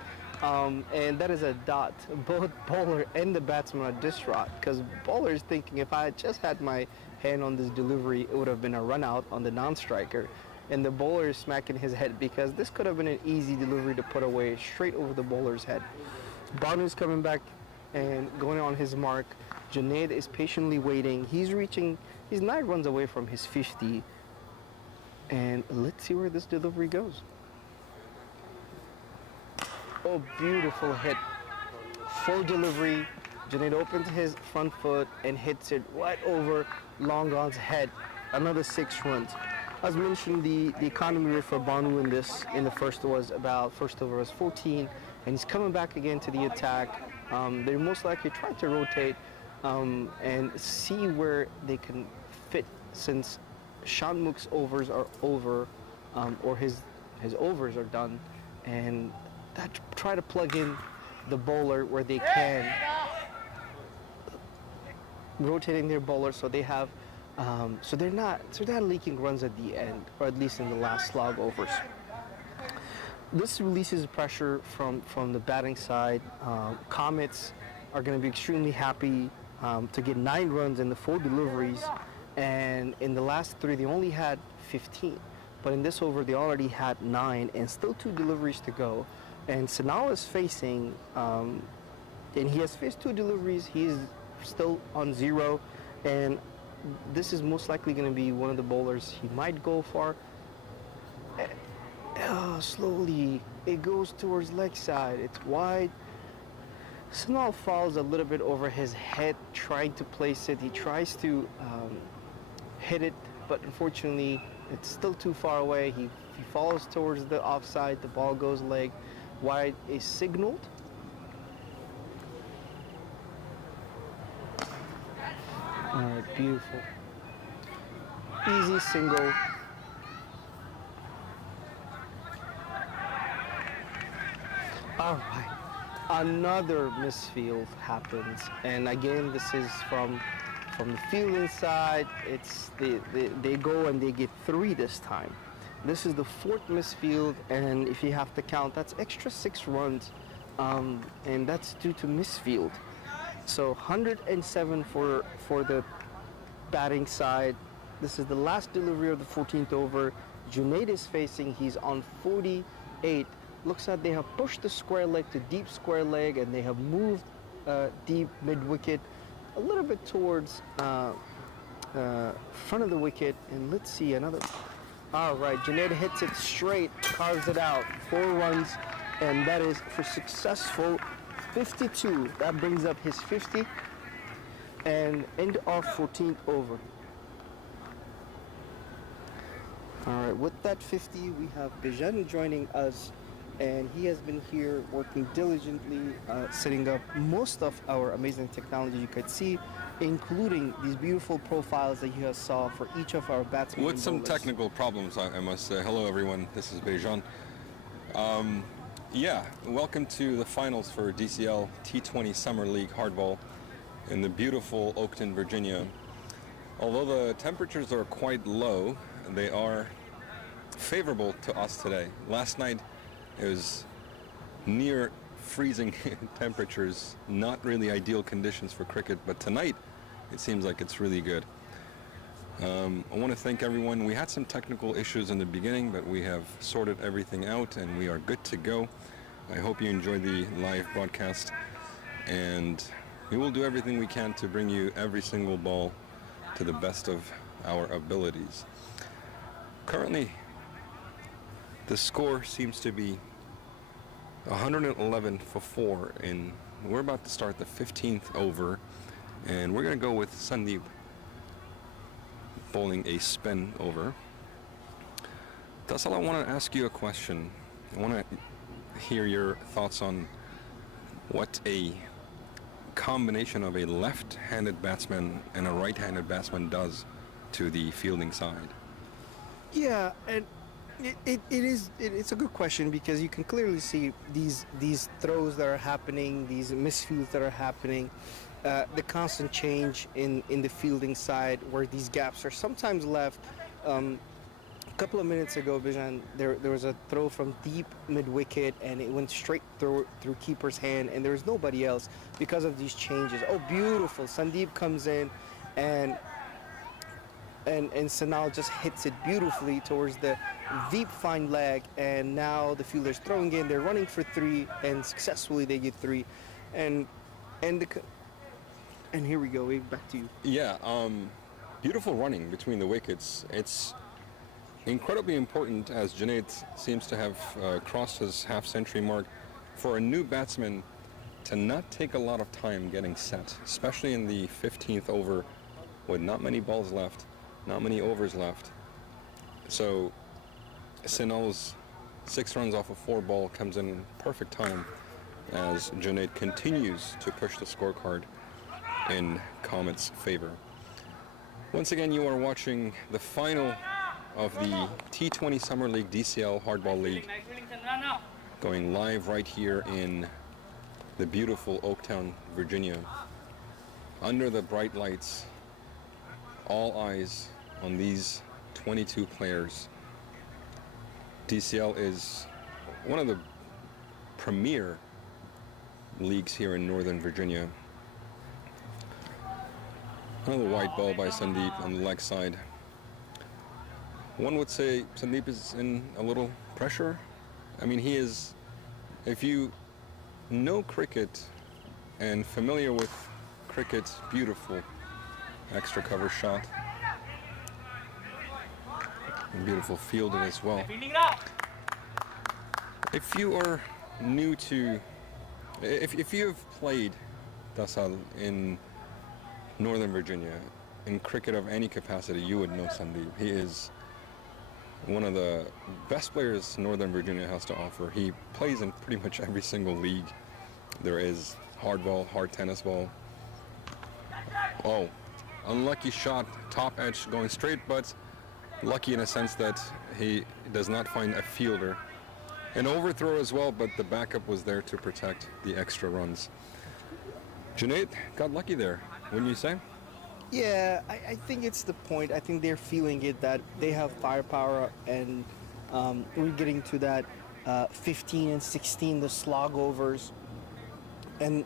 And that is a dot. Both bowler and the batsman are distraught, because bowler is thinking, if I had just had my hand on this delivery, it would have been a run out on the non-striker. and the bowler is smacking his head because this could have been an easy delivery to put away straight over the bowler's head. Banu's coming back and going on his mark. Junaid is patiently waiting. He's 9 runs away from his 50. And let's see where this delivery goes. Oh, beautiful hit. Full delivery. Junaid opens his front foot and hits it right over Longon's head. Another 6 runs. As mentioned, the economy rate for Banu in the first over was 14, and he's coming back again to the attack. They're most likely trying to rotate and see where they can fit, since Shanmukh's overs are over, or his overs are done, and try to plug in the bowler where they can, rotating their bowler so they have. So they're not leaking runs at the end, or at least in the last slog overs. This releases pressure from the batting side. Comets are going to be extremely happy to get 9 runs in the 4 deliveries, and in the last 3 they only had 15. But in this over they already had 9, and still 2 deliveries to go. And Sanal is facing, and he has faced 2 deliveries. He's still on 0, and this is most likely going to be one of the bowlers he might go for. Slowly, it goes towards leg side. It's wide. Sanal falls a little bit over his head, trying to place it. He tries to hit it, but unfortunately, it's still too far away. He falls towards the offside. The ball goes leg. Wide is signaled. All right, beautiful. Easy single. All right, another misfield happens, and again, this is from the fielding side. It's they go and they get 3 this time. This is the 4th misfield, and if you have to count, that's extra 6 runs, and that's due to misfield. So 107 for the batting side. This is the last delivery of the 14th over. Junaid is facing. He's on 48. Looks like they have pushed the square leg to deep square leg, and they have moved deep mid-wicket a little bit towards front of the wicket. And let's see another. All right, Junaid hits it straight, carves it out. 4 runs, and that is for successful 52. That brings up his 50 and end of 14th over. All right, with that 50, we have Bijan joining us, and he has been here working diligently, setting up most of our amazing technology you could see, including these beautiful profiles that you saw for each of our batsmen. With some technical problems, I must say. Hello, everyone. This is Bijan. Yeah, welcome to the finals for DCL T20 Summer League Hardball in the beautiful Oakton, Virginia. Although the temperatures are quite low, they are favorable to us today. Last night it was near freezing temperatures, not really ideal conditions for cricket, but tonight it seems like it's really good. I want to thank everyone. We had some technical issues in the beginning, but we have sorted everything out and we are good to go. I hope you enjoy the live broadcast, and we will do everything we can to bring you every single ball to the best of our abilities. Currently, the score seems to be 111 for 4, and we're about to start the 15th over, and we're going to go with Sandeep bowling a spin over. Tasal, I want to ask you a question. I want to hear your thoughts on what a combination of a left-handed batsman and a right-handed batsman does to the fielding side. Yeah, and it's a good question, because you can clearly see these throws that are happening, these misfields that are happening, the constant change in the fielding side, where these gaps are sometimes left. A couple of minutes ago, Bijan, there was a throw from deep mid-wicket, and it went straight through keeper's hand, and there was nobody else because of these changes. Oh, beautiful. Sandeep comes in, and and Sanal just hits it beautifully towards the deep fine leg, and now the fielder's throwing in, they're running for three, and successfully they get three, and and here we go, Wave, back to you. Yeah, beautiful running between the wickets. It's incredibly important, as Junaid seems to have crossed his half-century mark, for a new batsman to not take a lot of time getting set, especially in the 15th over with not many balls left, not many overs left. So Sinal's 6 runs off a 4 ball comes in perfect time as Junaid continues to push the scorecard in Comets' favor. Once again, you are watching the final of the T20 Summer League DCL Hardball League, going live right here in the beautiful Oaktown, Virginia. Under the bright lights, all eyes on these 22 players. DCL is one of the premier leagues here in Northern Virginia. Another white ball by Sandeep on the leg side. One would say Sandeep is in a little pressure. I mean, he is, if you know cricket and familiar with cricket's beautiful extra cover shot. Beautiful fielding as well. If you are new to, if you have played Dasal in Northern Virginia, in cricket of any capacity, you would know Sandeep. He is one of the best players Northern Virginia has to offer. He plays in pretty much every single league there is. Hardball, hard tennis ball. Oh, unlucky shot, top edge going straight, but lucky in a sense that he does not find a fielder. An overthrow as well, but the backup was there to protect the extra runs. Junaid got lucky there, wouldn't you say? Yeah, I think it's the point. I think they're feeling it, that they have firepower, and we're getting to that 15 and 16, the slog overs. And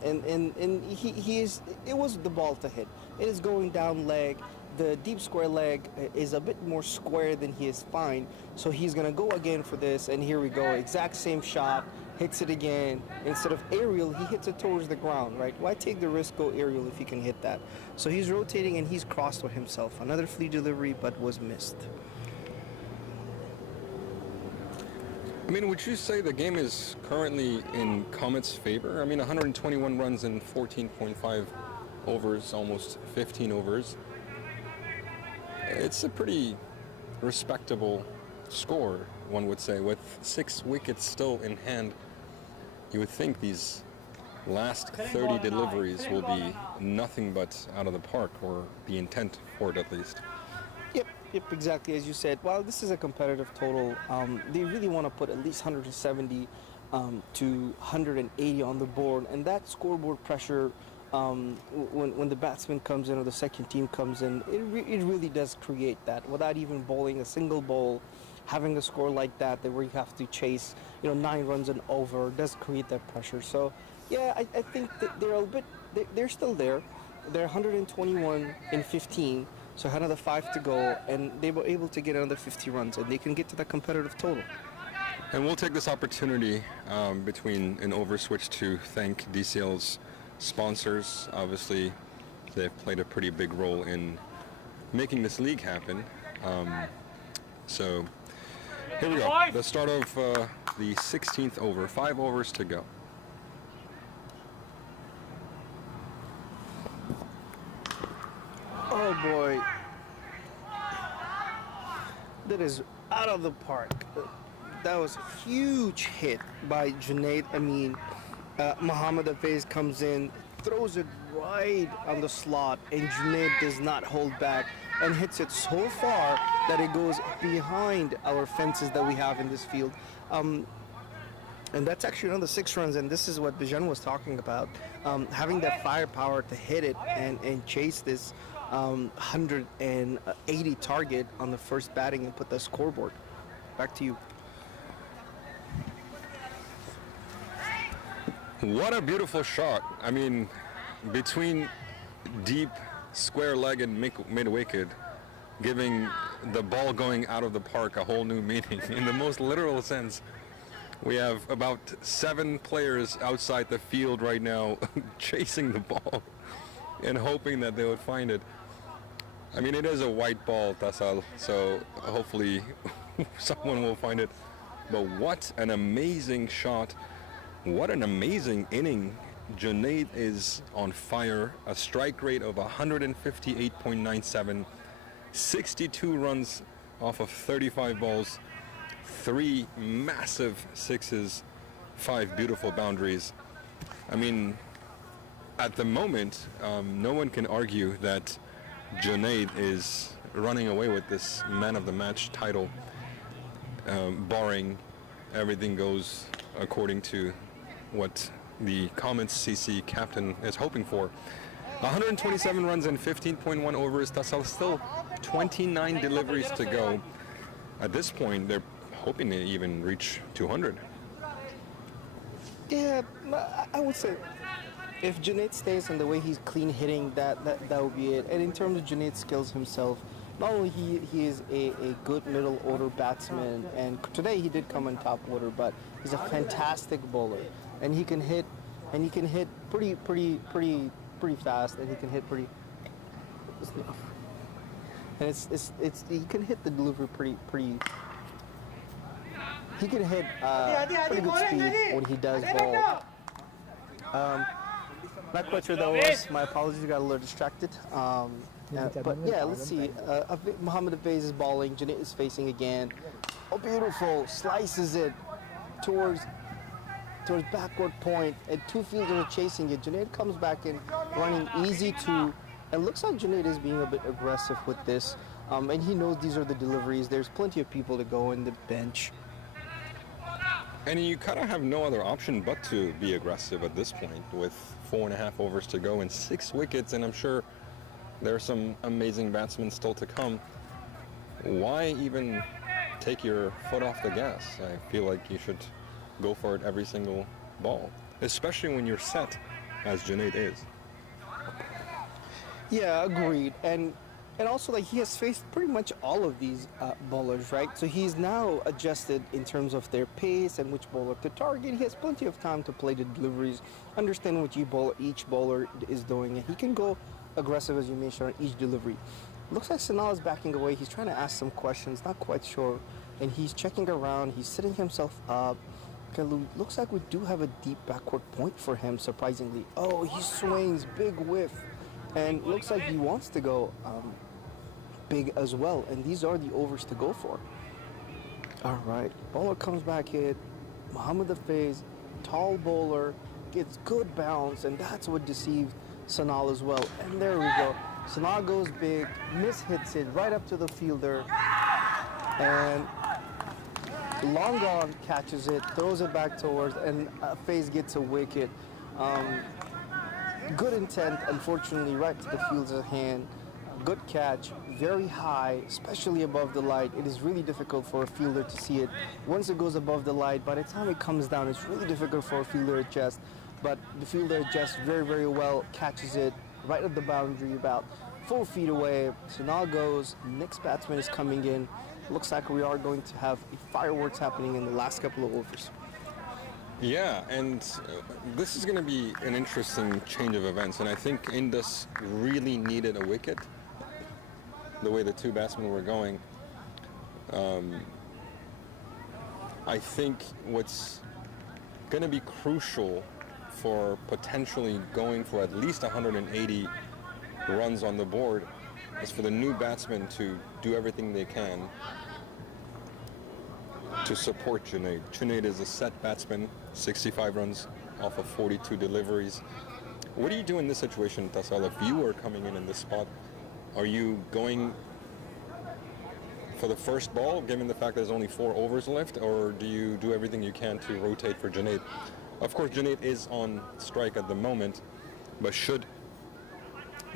he is, it was the ball to hit. It is going down leg. The deep square leg is a bit more square than he is fine. So he's going to go again for this. And here we go. Exact same shot. Hits it again. Instead of aerial, he hits it towards the ground, right? Why take the risk, go aerial if you can hit that? So he's rotating and he's crossed with himself. Another flea delivery, but was missed. I mean, would you say the game is currently in Comets' favor? I mean, 121 runs in 14.5 overs, almost 15 overs. It's a pretty respectable score, one would say. With 6 wickets still in hand, you would think these last 30 deliveries will be nothing but out of the park, or the intent for it at least. Yep, exactly as you said. While this is a competitive total, they really want to put at least 170 to 180 on the board, and that scoreboard pressure, when the batsman comes in or the second team comes in, it really does create that. Without even bowling a single ball, having a score like that where you have to chase, 9 runs and over, does create that pressure. So, yeah, I think that they're still there. They're 121 in 15. So had another 5 to go, and they were able to get another 50 runs, and they can get to that competitive total. And we'll take this opportunity between an over switch to thank DCL's sponsors. Obviously, they've played a pretty big role in making this league happen. So here we go. The start of the 16th over. 5 overs to go. Oh boy, that is out of the park. That was a huge hit by Junaid Amin. Muhammad Hafez comes in, throws it right on the slot, and Junaid does not hold back and hits it so far that it goes behind our fences that we have in this field. And that's actually another 6 runs, and this is what Bijan was talking about. Having that firepower to hit it and chase this 180 target on the first batting and put the scoreboard. Back to you. What a beautiful shot. I mean, between deep square leg and mid wicket, giving the ball going out of the park a whole new meaning in the most literal sense. We have about 7 players outside the field right now chasing the ball and hoping that they would find it. I mean, it is a white ball, Tasal, so hopefully someone will find it. But what an amazing shot. What an amazing inning. Junaid is on fire. A strike rate of 158.97. 62 runs off of 35 balls. 3 massive sixes. 5 beautiful boundaries. I mean, at the moment, no one can argue that Junaid is running away with this man of the match title, barring everything goes according to what the Comets CC captain is hoping for. 127 runs and 15.1 overs. Tasal, still 29 deliveries to go. At this point, they're hoping to even reach 200. Yeah, I would say if Junaid stays in the way he's clean hitting, that would be it. And in terms of Junaid's skills himself, not only he is a good middle order batsman, and today he did come in top order, but he's a fantastic bowler, and he can hit pretty fast, and he can hit pretty. And it's he can hit the delivery pretty. He can hit pretty good speed when he does bowl. Not quite sure that was. My apologies, got a little distracted. But yeah, let's see. Mohammad Hafez is bowling. Junaid is facing again. Oh, beautiful! Slices it towards backward point, and 2 fielders are chasing it. Junaid comes back in, running easy to, and looks like Junaid is being a bit aggressive with this. And he knows these are the deliveries. There's plenty of people to go in the bench. And you kind of have no other option but to be aggressive at this point with 4.5 overs to go and 6 wickets, and I'm sure there are some amazing batsmen still to come. Why even take your foot off the gas? I feel like you should go for it every single ball, especially when you're set as Junaid is. Yeah, agreed. And also, like, he has faced pretty much all of these bowlers, right? So he's now adjusted in terms of their pace and which bowler to target. He has plenty of time to play the deliveries, understand what each bowler is doing, and he can go aggressive, as you mentioned, on each delivery. Looks like Sanal is backing away. He's trying to ask some questions, not quite sure. And he's checking around. He's setting himself up. Looks like we do have a deep backward point for him, surprisingly. Oh, he swings, big whiff. And looks like he wants to go big as well, and these are the overs to go for. All right, bowler comes back hit. Mohammad Hafez, tall bowler, gets good bounce, and that's what deceived Sanal as well. And there we go. Sanal goes big, hits it right up to the fielder, and long gone catches it, throws it back towards, and Hafez gets a wicket. Good intent, unfortunately, right to the fielder's hand. Good catch, very high, especially above the light. It is really difficult for a fielder to see it. Once it goes above the light, by the time it comes down, it's really difficult for a fielder to adjust. But the fielder adjusts very, very well, catches it right at the boundary, about 4 feet away. So now goes, next batsman is coming in. Looks like we are going to have fireworks happening in the last couple of overs. Yeah, and this is going to be an interesting change of events, and I think Indus really needed a wicket, the way the 2 batsmen were going. I think what's going to be crucial for potentially going for at least 180 runs on the board is for the new batsmen to do everything they can to support Junaid. Junaid is a set batsman, 65 runs off of 42 deliveries. What do you do in this situation, Tasal? If you were coming in this spot, are you going for the first ball, given the fact there's only 4 overs left, or do you do everything you can to rotate for Junaid? Of course, Junaid is on strike at the moment, but should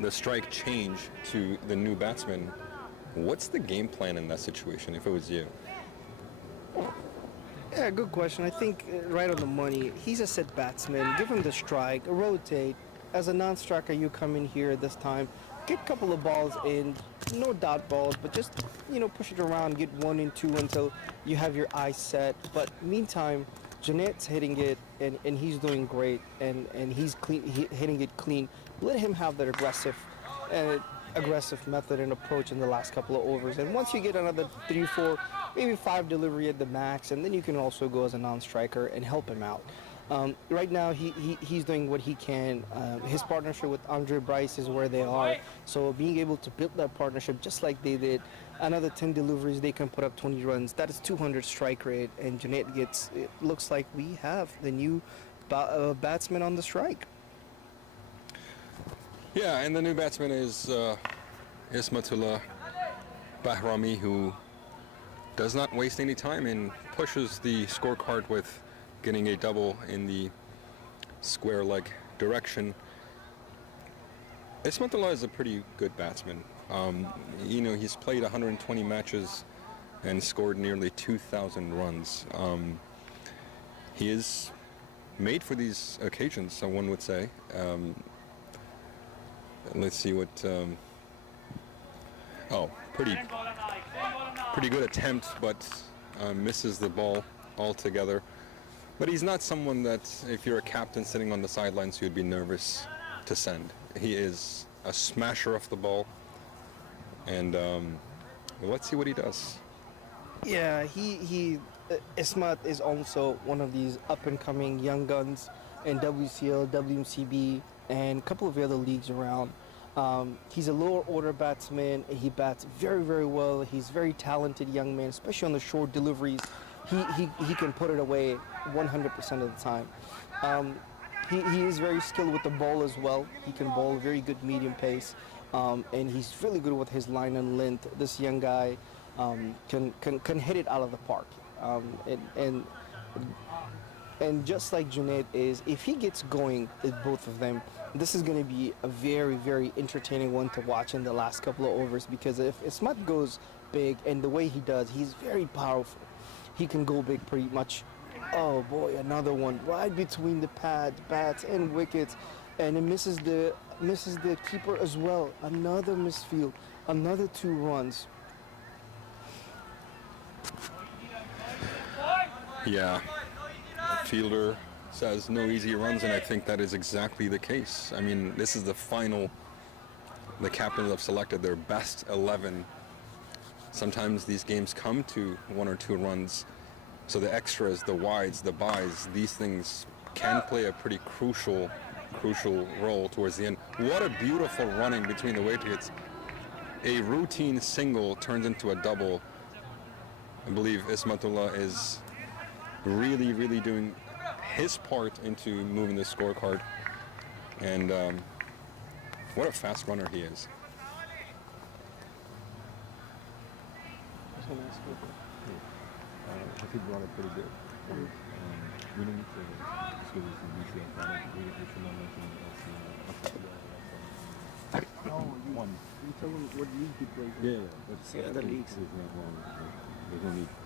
the strike change to the new batsman, what's the game plan in that situation if it was you? Yeah, good question. I think right on the money. He's a set batsman. Give him the strike, rotate. As a non-striker, you come in here this time, get a couple of balls in, no dot balls, but just, push it around, get 1 and 2 until you have your eyes set. But meantime, Jeanette's hitting it, and he's doing great, and he's hitting it clean. Let him have that aggressive method and approach in the last couple of overs. And once you get another 3, 4, maybe 5 delivery at the max, and then you can also go as a non-striker and help him out. Right now, he's doing what he can. His partnership with Andre Bryce is where they are. So being able to build that partnership just like they did, another 10 deliveries, they can put up 20 runs. That is 200 strike rate, and Jeanette gets, it looks like we have the new batsman on the strike. Yeah, and the new batsman is Ismatullah Bahrami, who does not waste any time and pushes the scorecard with getting a double in the square leg direction. Ismatullah is a pretty good batsman. He's played 120 matches and scored nearly 2,000 runs. He is made for these occasions, so one would say. Let's see what. Pretty good attempt, but misses the ball altogether. But he's not someone that, if you're a captain sitting on the sidelines, you'd be nervous to send. He is a smasher of the ball, and let's see what he does. Yeah, Ismat is also one of these up-and-coming young guns in WCL, WMCB, and a couple of other leagues around. He's a lower order batsman. He bats very, very well. He's a very talented young man, especially on the short deliveries. He can put it away 100% of the time. He is very skilled with the ball as well. He can bowl very good medium pace, and he's really good with his line and length. This young guy can hit it out of the park. And just like Junaid is, if he gets going with both of them, this is going to be a very, very entertaining one to watch in the last couple of overs, because if Ismat goes big, and the way he does, he's very powerful. He can go big pretty much. Oh boy, another one right between the pads, bats, and wickets, and it misses the keeper as well. Another misfield, another 2 runs. Yeah, the fielder says no easy runs, and I think that is exactly the case. I mean, this is the final. The captains have selected their best 11. Sometimes these games come to 1 or 2 runs, so the extras, the wides, the byes, these things can play a pretty crucial role towards the end. What a beautiful running between the wickets. A routine single turns into a double. I believe Ismatullah is really, really doing his part into moving the scorecard, and what a fast runner he is. I think brought it pretty good. We don't need to discuss this in DCL product. We should not mention one. You tell him what league he plays in. Yeah, but See other leagues. There's not wrong. There's no need to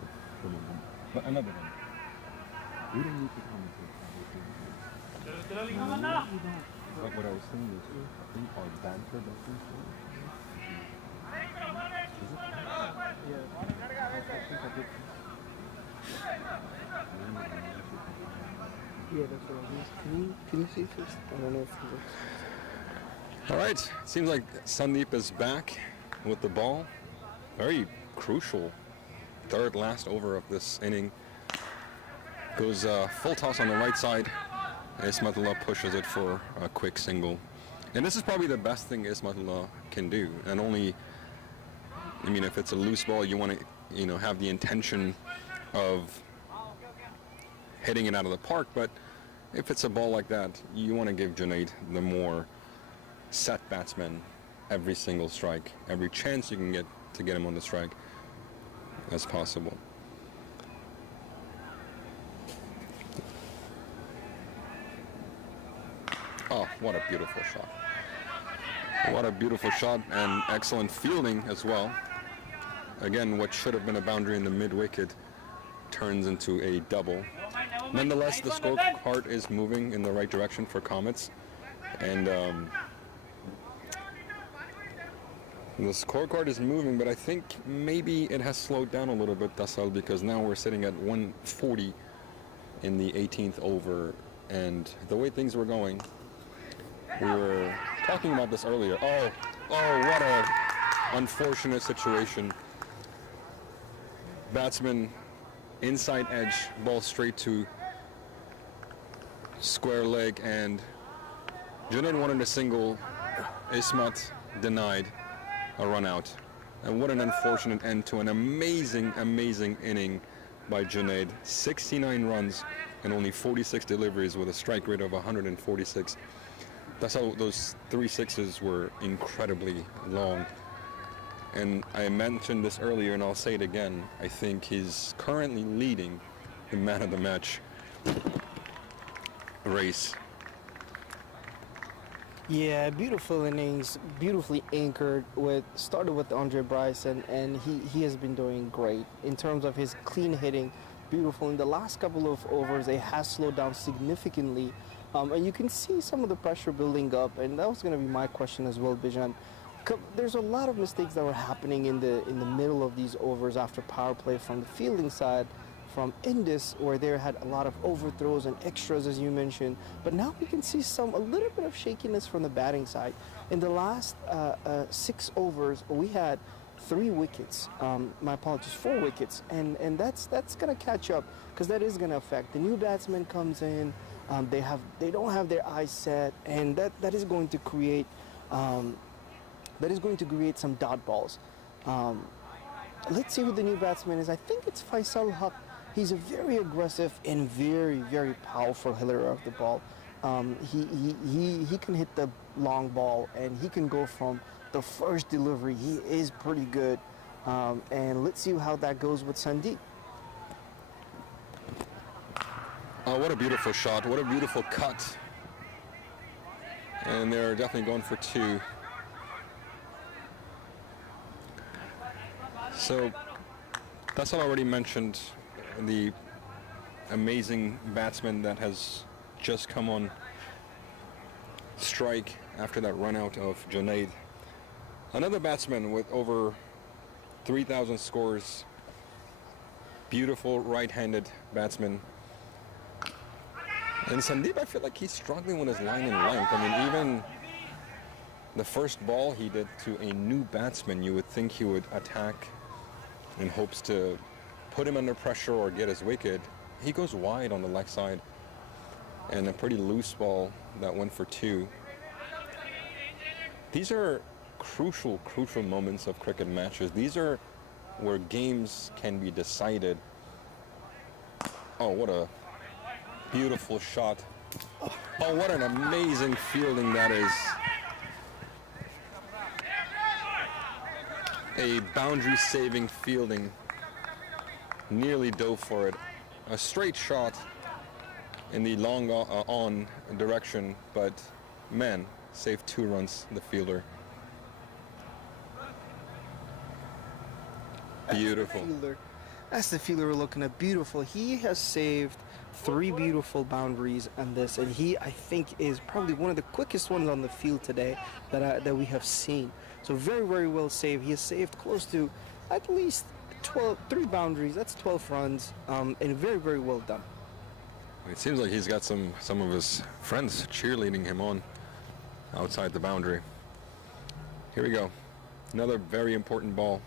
put him on. But another one. We don't need to commentate everything. But what I was saying is, I think our banter doesn't show. Yeah, that's what I was. Can you see first? I don't know if it works. All right, seems like Sandeep is back with the ball. Very crucial third last over of this inning. Goes full toss on the right side. Ismatullah pushes it for a quick single. And this is probably the best thing Ismatullah can do. And only, I mean, if it's a loose ball, you want to, have the intention of hitting it out of the park. But if it's a ball like that, you want to give Junaid the more set batsman every single strike, every chance you can get to get him on the strike as possible. Oh, what a beautiful shot. What a beautiful shot, and excellent fielding as well. Again, what should have been a boundary in the mid-wicket turns into a double. Nonetheless, the scorecard is moving in the right direction for Comets. And The scorecard is moving, but I think maybe it has slowed down a little bit, DCL, because now we're sitting at 140 in the 18th over, and the way things were going, we were talking about this earlier. Oh, what a unfortunate situation. Batsman inside edge, ball straight to square leg, and Junaid wanted a single. Ismat denied a run out. And what an unfortunate end to an amazing, amazing inning by Junaid. 69 runs and only 46 deliveries with a strike rate of 146. That's how those 3 sixes were incredibly long. And I mentioned this earlier, and I'll say it again. I think he's currently leading the man of the match race. Yeah, beautiful innings, beautifully anchored. Started with Andre Bryce, and he has been doing great in terms of his clean hitting. Beautiful. In the last couple of overs, it has slowed down significantly, and you can see some of the pressure building up. And that was going to be my question as well, Bijan. There's a lot of mistakes that were happening in the middle of these overs after power play from the fielding side, from Indus, where they had a lot of overthrows and extras, as you mentioned. But now we can see a little bit of shakiness from the batting side. In the last 6 overs, we had 3 wickets. My apologies, 4 wickets, and that's going to catch up, because that is going to affect. The new batsman comes in, they don't have their eyes set, and that is going to create some dot balls. Let's see who the new batsman is. I think it's Faisal Haq. He's a very aggressive and very, very powerful hitter of the ball. He can hit the long ball, and he can go from the first delivery. He is pretty good. And let's see how that goes with Sandeep. Oh, what a beautiful shot. What a beautiful cut. And they're definitely going for 2. So, that's what I already mentioned, the amazing batsman that has just come on strike after that run out of Junaid. Another batsman with over 3,000 scores, beautiful right-handed batsman. And Sandeep, I feel like he's struggling with his line and length. I mean, even the first ball he did to a new batsman, you would think he would attack in hopes to put him under pressure or get his wicket. He goes wide on the left side, and a pretty loose ball that went for 2. These are crucial moments of cricket matches. These are where games can be decided. Oh, what a beautiful shot. Oh, what an amazing fielding that is. A boundary-saving fielding. Nearly dove for it. A straight shot in the long on direction, but man, saved 2 runs, the fielder. Beautiful. That's the fielder we're looking at. Beautiful. He has saved 3 beautiful boundaries on this, and he, I think, is probably one of the quickest ones on the field today that we have seen. So very, very well saved. He has saved close to at least 3 boundaries. That's 12 runs, and very, very well done. It seems like he's got some of his friends cheerleading him on outside the boundary. Here we go. Another very important ball.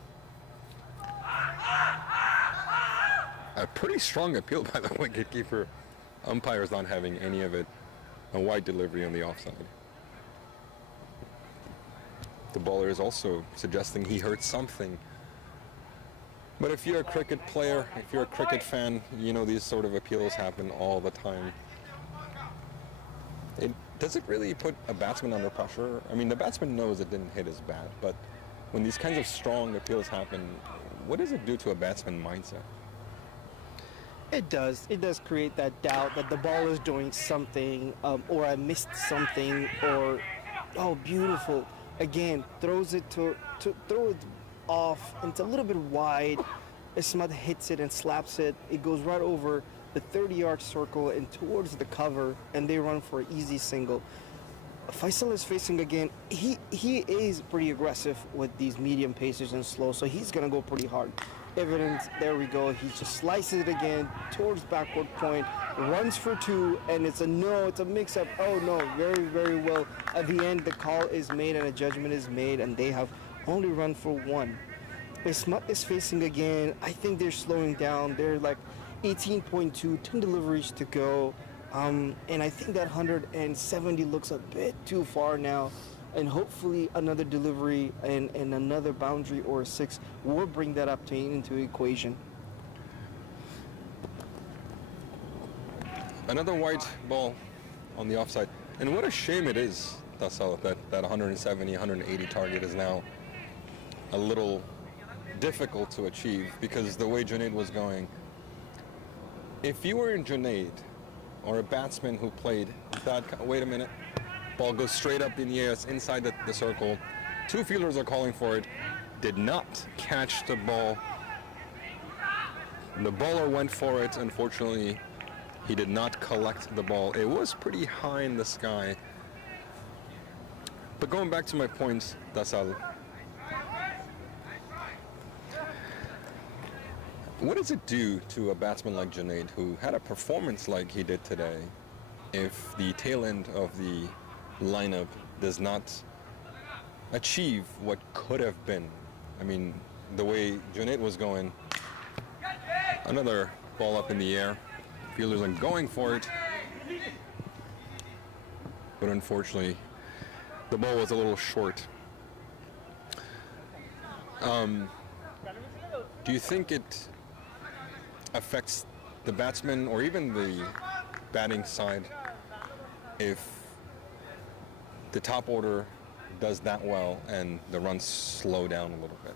A pretty strong appeal by the wicketkeeper. Umpires not having any of it. A wide delivery on the offside. The bowler is also suggesting he heard something. But if you're a cricket player, if you're a cricket fan, you know these sort of appeals happen all the time. Does it really put a batsman under pressure? I mean, the batsman knows it didn't hit his bat, but when these kinds of strong appeals happen, what does it do to a batsman mindset? It does. It does create that doubt that the ball is doing something, or I missed something, or, oh, beautiful. Again, throws it to throw it off, and it's a little bit wide. Ismat hits it and slaps it. It goes right over the 30-yard circle and towards the cover, and they run for an easy single. Faisal is facing again. He is pretty aggressive with these medium paces and slow, so he's gonna go pretty hard. Evidence, there we go. He just slices it again towards backward point, runs for two, and it's a no, it's a mix-up. Oh no, very, very well. At the end, the call is made and a judgment is made, and they have only run for one. Ismat is facing again. I think they're slowing down. They're like 18.2, 10 deliveries to go. And I think that 170 looks a bit too far now. And hopefully another delivery and another boundary or a 6 will bring that up into equation. Another white ball on the offside. And what a shame it is, Tasal, that 170, 180 target is now a little difficult to achieve because the way Junaid was going. If you were in Junaid or a batsman who played that, wait a minute, ball goes straight up in the air, inside the circle. Two fielders are calling for it, did not catch the ball. The bowler went for it. Unfortunately, he did not collect the ball. It was pretty high in the sky. But going back to my point, Dasal, what does it do to a batsman like Junaid, who had a performance like he did today, if the tail end of the lineup does not achieve what could have been? I mean, the way Junaid was going, another ball up in the air, fielders are going for it, but unfortunately the ball was a little short. Do you think it affects the batsman or even the batting side if the top order does that well and the runs slow down a little bit?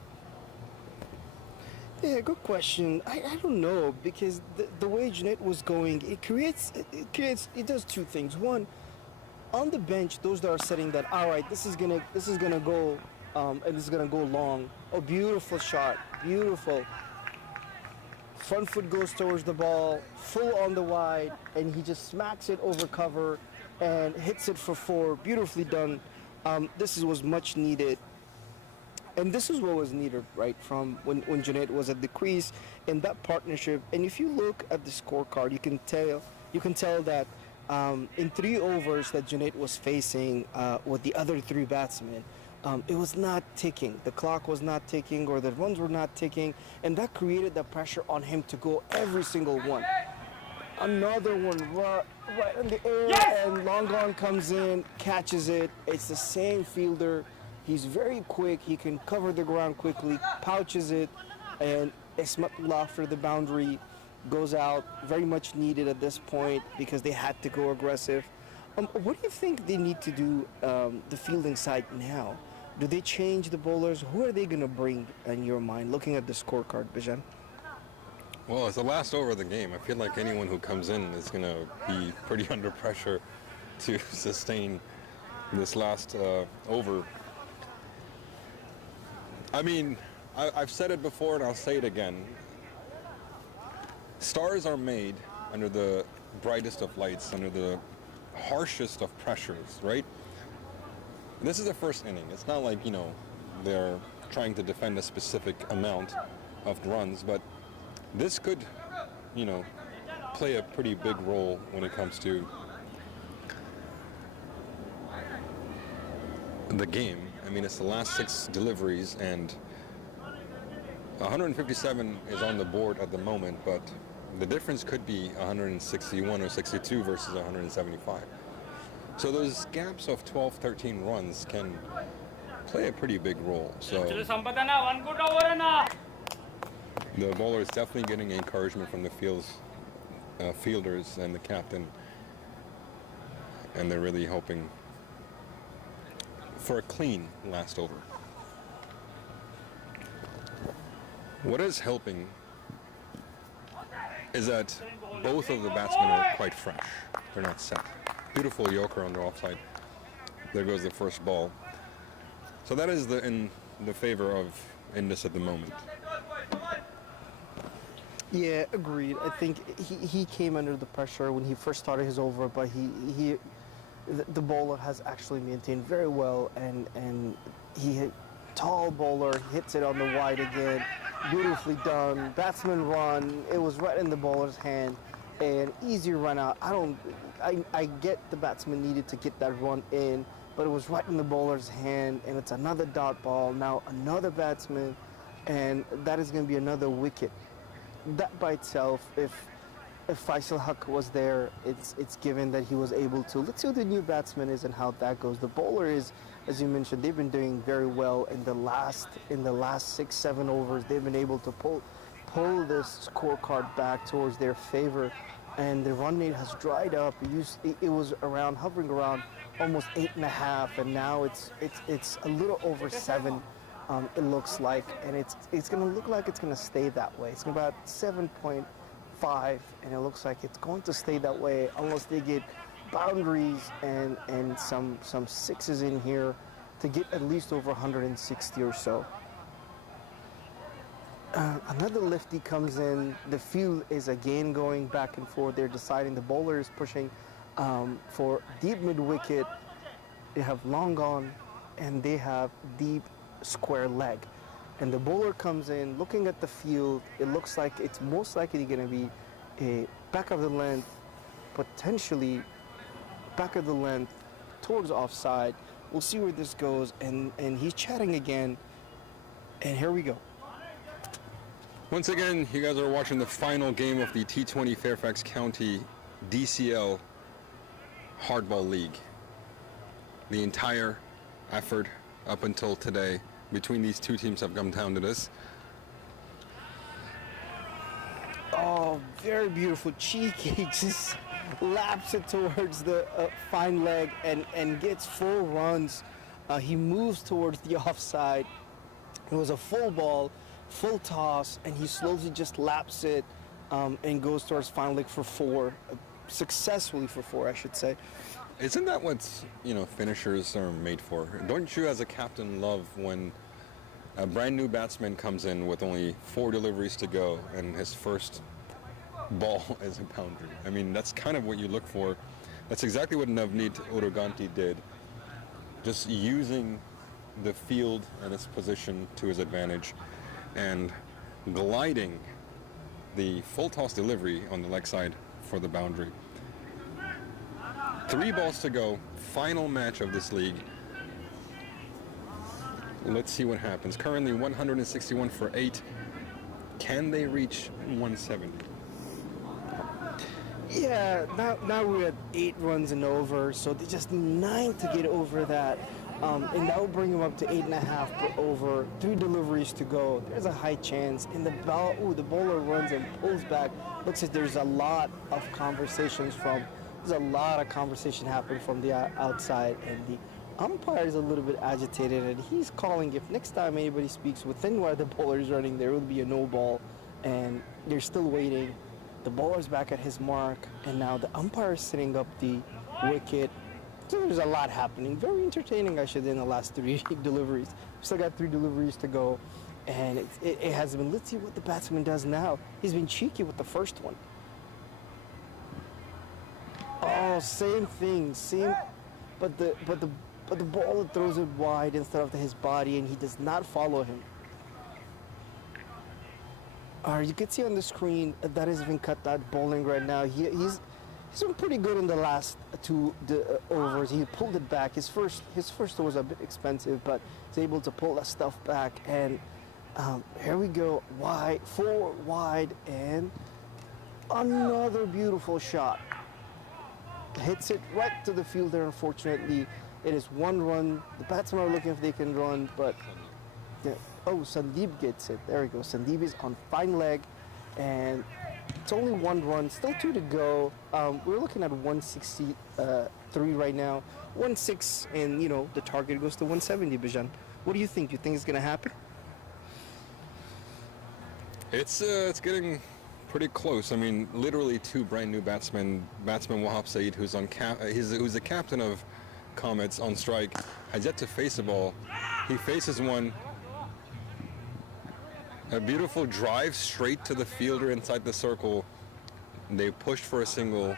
Yeah, good question. I don't know, because the way Junaid was going, it does two things. One, on the bench, those that are setting that, all right, this is gonna go, and this is gonna go long. Oh, beautiful shot, beautiful. Front foot goes towards the ball, full on the wide, and he just smacks it over cover and hits it for 4. Beautifully done. This was much needed. And this is what was needed, right, from when Junaid was at the crease in that partnership. And if you look at the scorecard, you can tell that in 3 overs that Junaid was facing with the other 3 batsmen, it was not ticking. The clock was not ticking, or the runs were not ticking, and that created the pressure on him to go every single one. Another one right in the air, yes! And long gone comes in, catches it. It's the same fielder. He's very quick. He can cover the ground quickly, pouches it, and Ismatullah after the boundary goes out. Very much needed at this point because they had to go aggressive. What do you think they need to do, the fielding side now? Do they change the bowlers? Who are they going to bring in your mind, looking at the scorecard, Bijan? Well, it's the last over of the game. I feel like anyone who comes in is going to be pretty under pressure to sustain this last over. I mean, I've said it before and I'll say it again. Stars are made under the brightest of lights, under the harshest of pressures, right? And this is the first inning. It's not like, they're trying to defend a specific amount of runs, but this could, play a pretty big role when it comes to the game. I mean, it's the last 6 deliveries, and 157 is on the board at the moment, but the difference could be 161 or 62 versus 175. So those gaps of 12, 13 runs can play a pretty big role. So the bowler is definitely getting encouragement from the fielders and the captain, and they're really hoping for a clean last over. What is helping is that both of the batsmen are quite fresh. They're not set. Beautiful Yorker on the offside. There goes the first ball. So that is in the favor of Indus at the moment. Yeah, agreed. I think he came under the pressure when he first started his over, but the bowler has actually maintained very well, and he hit tall bowler, hits it on the wide again, beautifully done. Batsman run, it was right in the bowler's hand, and easy run out. I get the batsman needed to get that run in, but it was right in the bowler's hand, and it's another dot ball. Now another batsman, and that is going to be another wicket. That by itself, if Faisal Haq was there, it's given that he was able to. Let's see who the new batsman is and how that goes. The bowler is, as you mentioned, they've been doing very well in the last 6-7 overs. They've been able to pull this scorecard back towards their favor, and the run rate has dried up. It was hovering around almost 8.5, and now it's a little over 7. It looks like, and it's going to look like it's going to stay that way. It's about 7.5, and it looks like it's going to stay that way unless they get boundaries and some sixes in here to get at least over 160 or so. Another lefty comes in. The field is again going back and forth. They're deciding. The bowler is pushing for deep mid wicket. They have long on, and they have deep square leg. And the bowler comes in, looking at the field. It looks like it's most likely going to be a back of the length, potentially back of the length towards offside. We'll see where this goes. And he's chatting again. And here we go. Once again, you guys are watching the final game of the T20 Fairfax County DCL Hardball League. The entire effort up until today between these two teams have come down to this. Oh, very beautiful. Cheeky just laps it towards the fine leg and gets full runs. He moves towards the offside. It was a full ball, full toss, and he slowly just laps it and goes towards fine leg for 4, successfully for 4, I should say. Isn't that what, finishers are made for? Don't you as a captain love when a brand new batsman comes in with only 4 deliveries to go and his first ball is a boundary? I mean, that's kind of what you look for. That's exactly what Navneet Uruganti did, just using the field and its position to his advantage and gliding the full toss delivery on the leg side for the boundary. 3 balls to go, final match of this league. Let's see what happens. Currently 161 for 8. Can they reach 170? Yeah, now we're at 8 runs and over, so they just need 9 to get over that. And that will bring them up to 8.5 per over. 3 deliveries to go. There's a high chance. And the bowler runs and pulls back. Looks like there's a lot of conversation happening from the outside, and the umpire is a little bit agitated, and he's calling if next time anybody speaks within where the bowler is running, there will be a no ball, and they're still waiting. The bowler's back at his mark, and now the umpire is setting up the wicket. So there's a lot happening. Very entertaining, I should say, in the last 3 deliveries. Still got 3 deliveries to go, and it has been. Let's see what the batsman does now. He's been cheeky with the first one. Oh, same thing, but the ball throws it wide instead of his body, and he does not follow him. You can see on the screen that has been cut out bowling right now. He's been pretty good in the last 2 overs. He pulled it back. His first was a bit expensive, but he's able to pull that stuff back. And here we go, wide, 4 wide, and another beautiful shot. Hits it right to the fielder. Unfortunately, it is 1 run. The batsmen are looking if they can run, but Sandeep gets it. There we go. Sandeep is on fine leg, and it's only 1 run. Still 2 to go. We're looking at 163 right now. 1-6, and the target goes to 170. Bijan, what do you think? Do you think it's gonna happen? It's getting pretty close. I mean, literally 2 brand new batsmen. Batsman Wahab Saeed, who's the captain of Comets, on strike, has yet to face a ball. He faces one. A beautiful drive straight to the fielder inside the circle. They pushed for a single,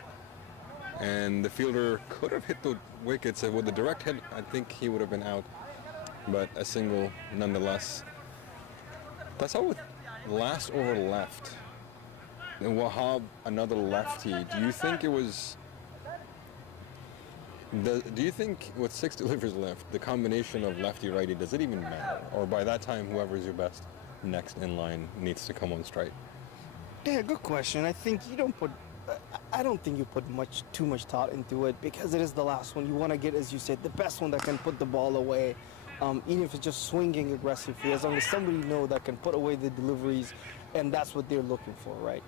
and the fielder could have hit the wickets. With the direct hit, I think he would have been out, but a single nonetheless. That's all with last over left. And Wahab, another lefty. Do you think it was? Do you think with 6 deliveries left, the combination of lefty-righty, does it even matter? Or by that time, whoever's your best next in line needs to come on strike? Yeah, good question. I think you don't put. I don't think you put too much thought into it because it is the last one. You want to get, as you said, the best one that can put the ball away, even if it's just swinging aggressively. As long as somebody know that can put away the deliveries, and that's what they're looking for, right?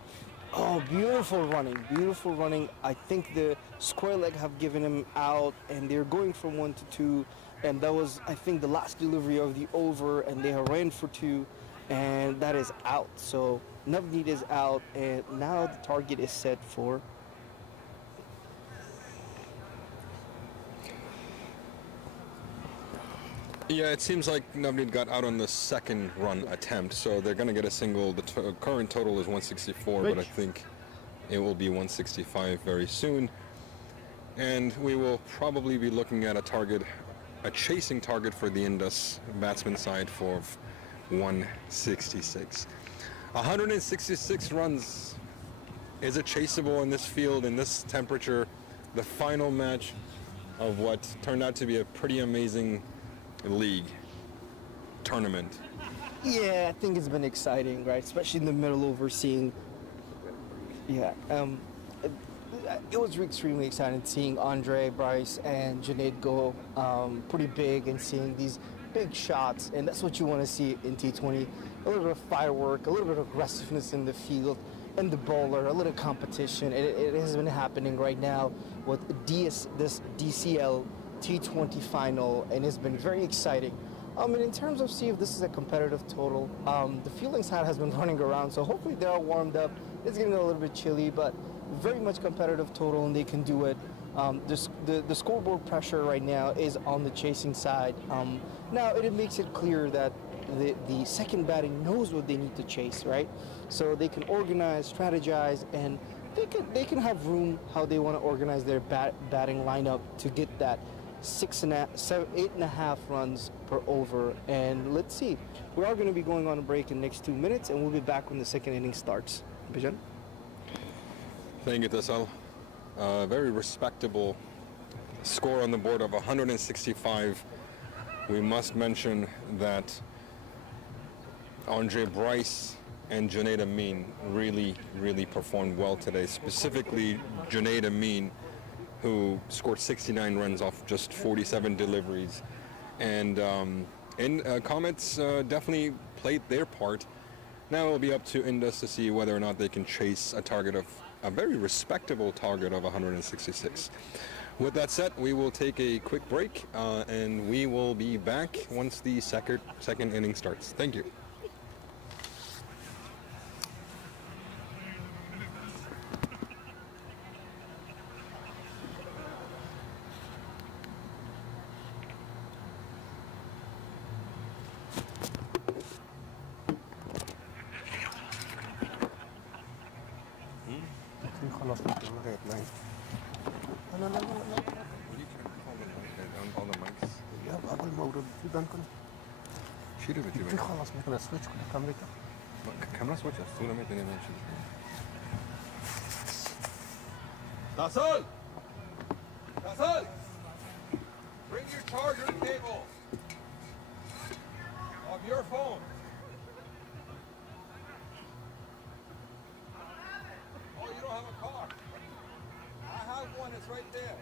Oh, beautiful running, beautiful running. I think the square leg have given him out, and they're going from 1 to 2, and that was, I think, the last delivery of the over, and they have ran for 2, and that is out. So Navneet is out, and now the target is set for Yeah, it seems like Navneet got out on the second run attempt, so they're going to get a single. The current total is 164, but I think it will be 165 very soon. And we will probably be looking at a chasing target for the Indus batsman side for 166. 166 runs. Is it chaseable in this field, in this temperature? The final match of what turned out to be a pretty amazing league tournament. Yeah, I think it's been exciting, right? Especially in the middle over seeing. Yeah, it was extremely exciting seeing Andre, Bryce, and Junaid go pretty big and seeing these big shots, and that's what you want to see in T20. A little bit of firework, a little bit of aggressiveness in the field, and the bowler, a little competition. It has been happening right now with this DCL T20 final, and it's been very exciting. And in terms of see if this is a competitive total, the fielding side has been running around, so hopefully they're all warmed up. It's getting a little bit chilly, but very much competitive total, and they can do it. The scoreboard pressure right now is on the chasing side. Now it makes it clear that the second batting knows what they need to chase, right? So they can organize, strategize, and they can have room how they want to organize their batting lineup to get that 8.5 runs per over. And let's see, we are going to be going on a break in the next 2 minutes, and we'll be back when the second inning starts. Bijan? Thank you, Tasal. Very respectable score on the board of 165. We must mention that Andre Bryce and Junaid Amin really performed well today. Specifically, Junaid Amin, who scored 69 runs off just 47 deliveries. And Comets definitely played their part. Now it'll be up to Indus to see whether or not they can chase a very respectable target of 166. With that said, we will take a quick break, and we will be back once the second inning starts. Thank you. Tasal! Tasal! Bring your charger cable of your phone. Oh, you don't have a car? I have one, it's right there.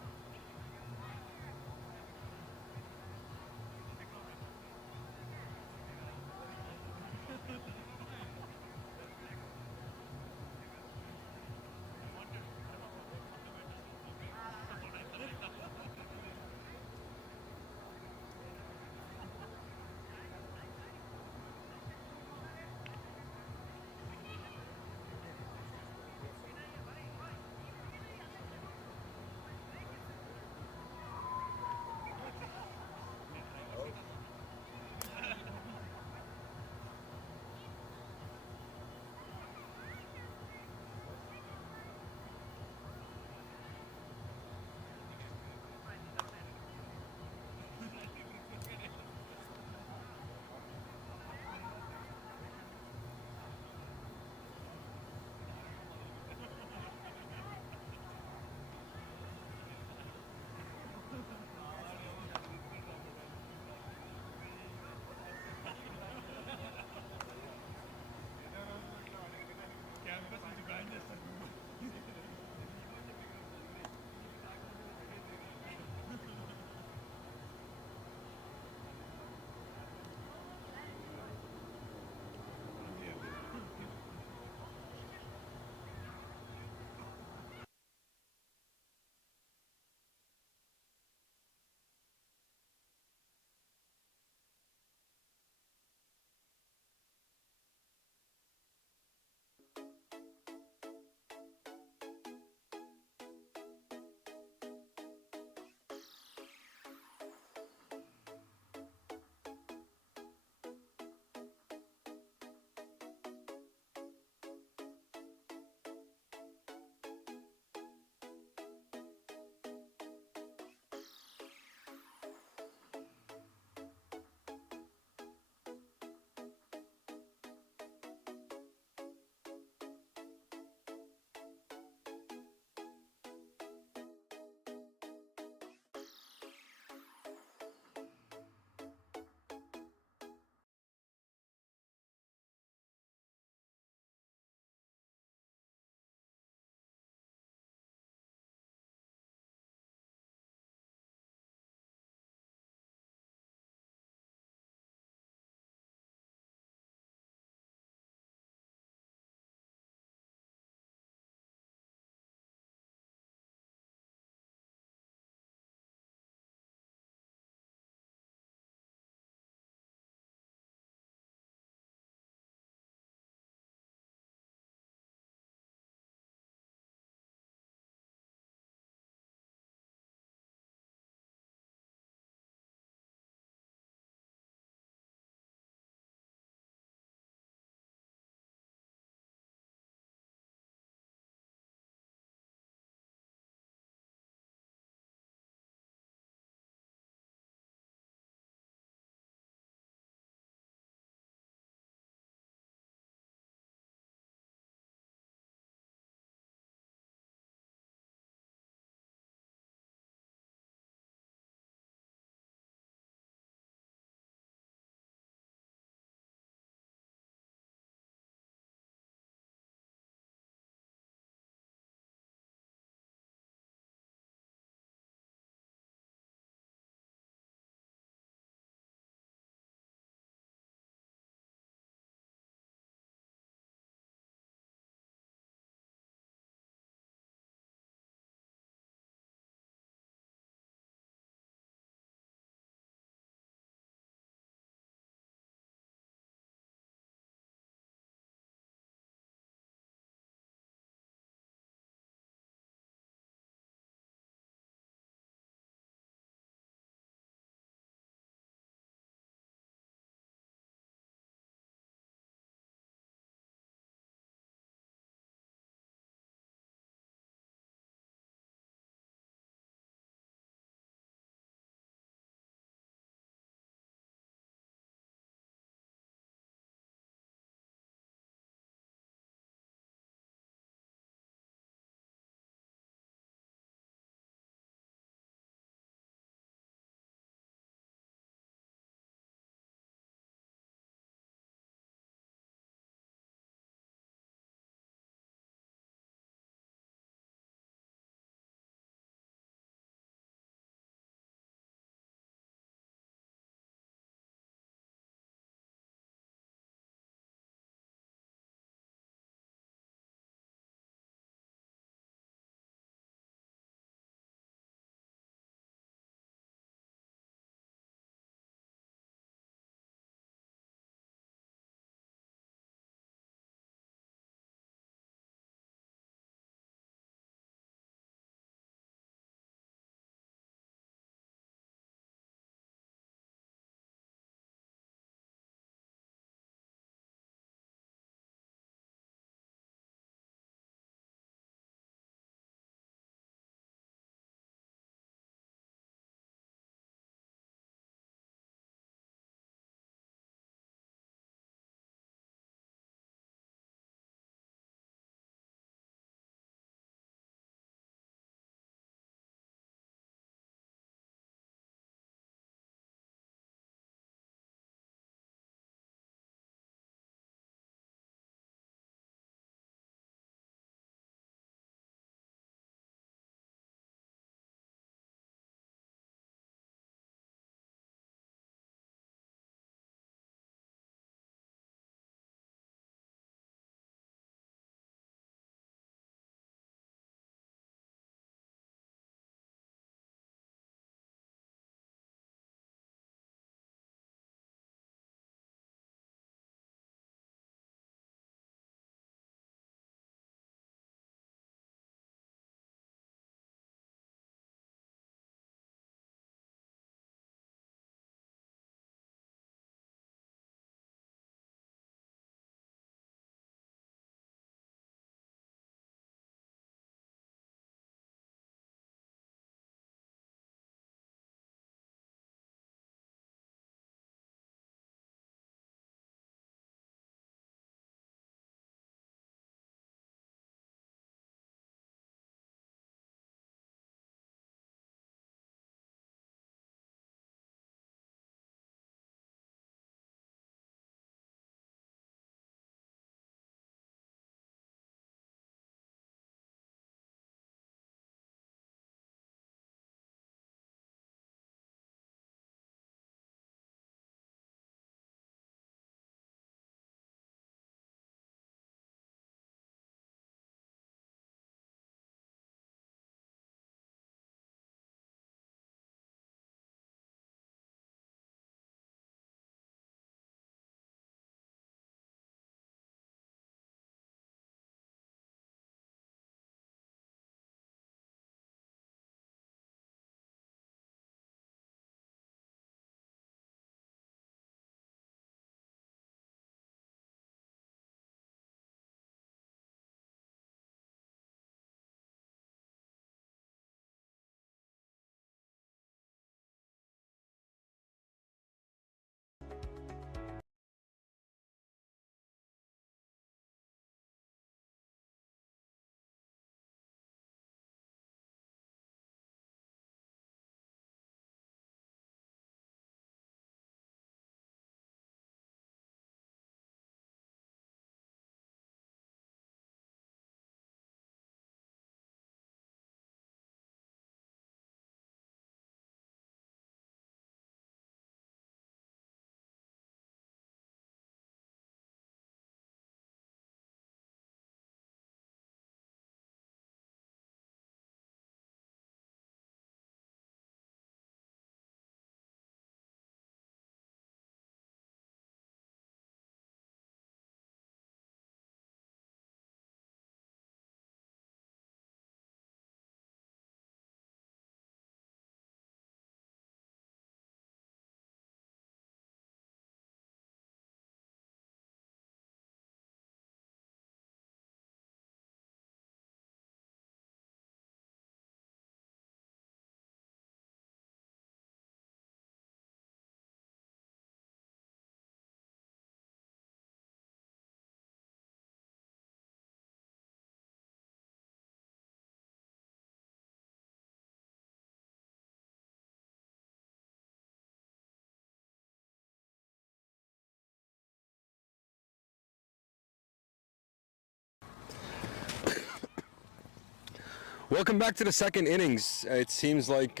Welcome back to the second innings. It seems like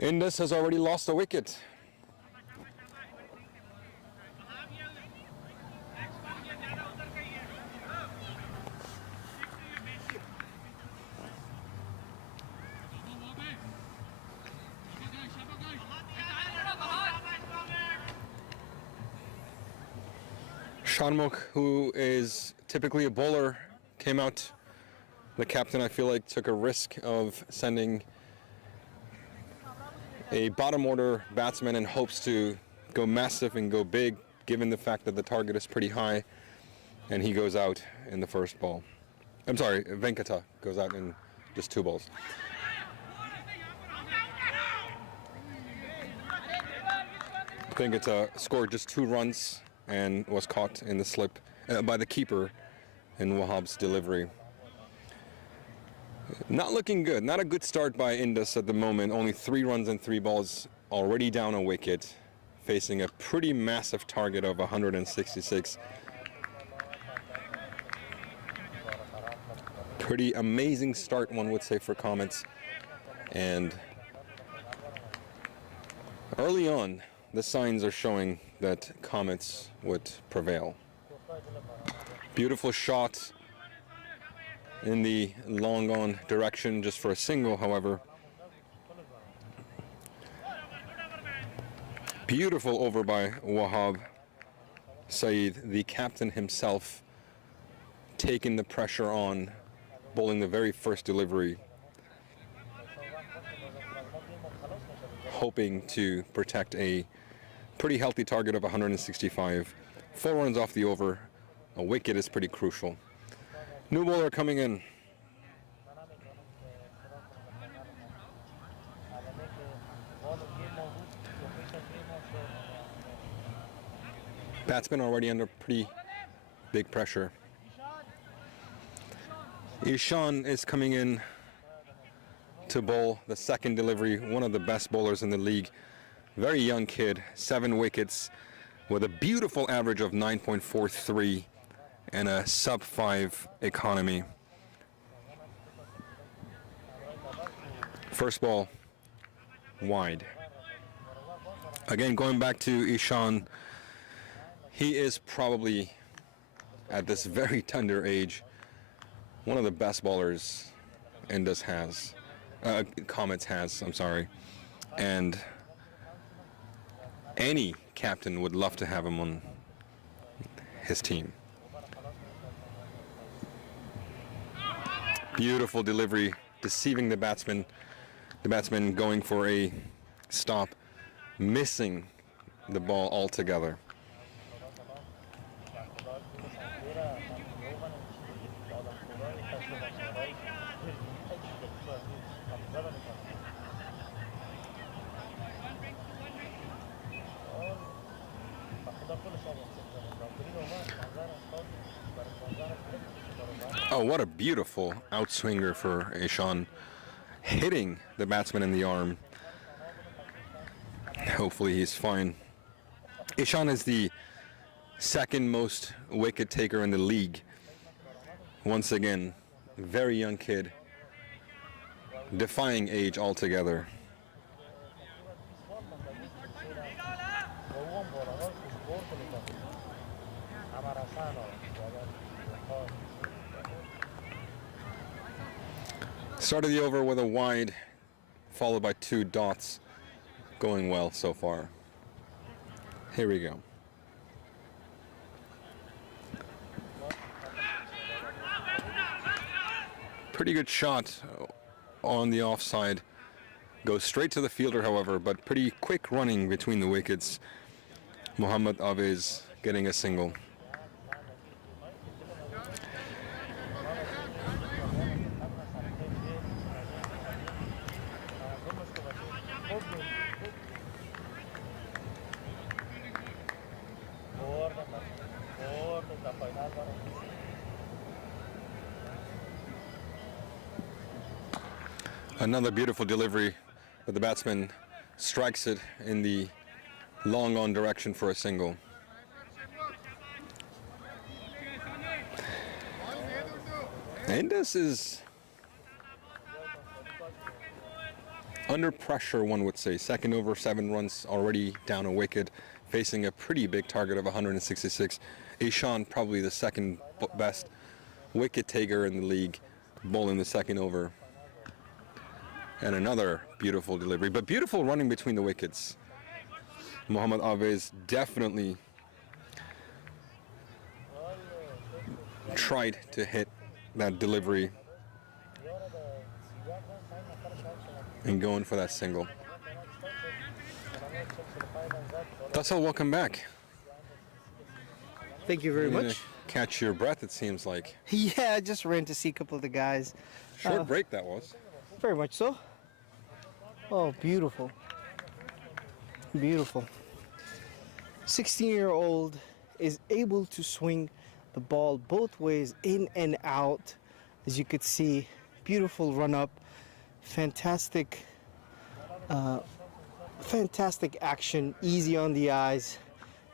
Indus has already lost a wicket. Shanmukh, who is typically a bowler, came out. The captain, I feel like, took a risk of sending a bottom order batsman in hopes to go massive and go big, given the fact that the target is pretty high, and he goes out in the first ball. I'm sorry, Venkata goes out in just 2 balls. Venkata scored just 2 runs and was caught in the slip by the keeper in Wahab's delivery. Not looking good. Not a good start by Indus at the moment. Only 3 runs and 3 balls, already down a wicket, facing a pretty massive target of 166. Pretty amazing start, one would say, for Comets. And early on, the signs are showing that Comets would prevail. Beautiful shot in the long on direction, just for a single, however. Beautiful over by Wahab Saeed, the captain himself, taking the pressure on, bowling the very first delivery, hoping to protect a pretty healthy target of 165. 4 runs off the over. A wicket is pretty crucial. New bowler coming in. Batsman already under pretty big pressure. Ishan is coming in to bowl the second delivery, one of the best bowlers in the league. Very young kid, 7 wickets with a beautiful average of 9.43 and a sub-5 economy. First ball, wide. Again, going back to Ishan, he is probably, at this very tender age, one of the best bowlers Indus has, Comets has, I'm sorry. And any captain would love to have him on his team. Beautiful delivery, deceiving the batsman. The batsman going for a stop, missing the ball altogether. Oh, what a beautiful outswinger for Ishan, hitting the batsman in the arm. Hopefully he's fine. Ishan is the second most wicket taker in the league. Once again, very young kid, defying age altogether. Started the over with a wide, followed by 2 dots. Going well so far. Here we go. Pretty good shot on the offside. Goes straight to the fielder, however, but pretty quick running between the wickets. Muhammad Aviz getting a single. Another beautiful delivery, but the batsman strikes it in the long on direction for a single. Indus is under pressure, one would say. Second over, 7 runs, already down a wicket, facing a pretty big target of 166. Ishan, probably the second best wicket taker in the league, bowling the second over. And another beautiful delivery, but beautiful running between the wickets. Mohammad Awais definitely tried to hit that delivery and going for that single. Tassel, welcome back. Thank you very You're gonna much. Catch your breath, it seems like. Yeah, I just ran to see a couple of the guys. Short break that was. Very much so. Oh, beautiful. Beautiful. 16-year-old is able to swing the ball both ways, in and out. As you could see, beautiful run up. Fantastic, fantastic action, easy on the eyes.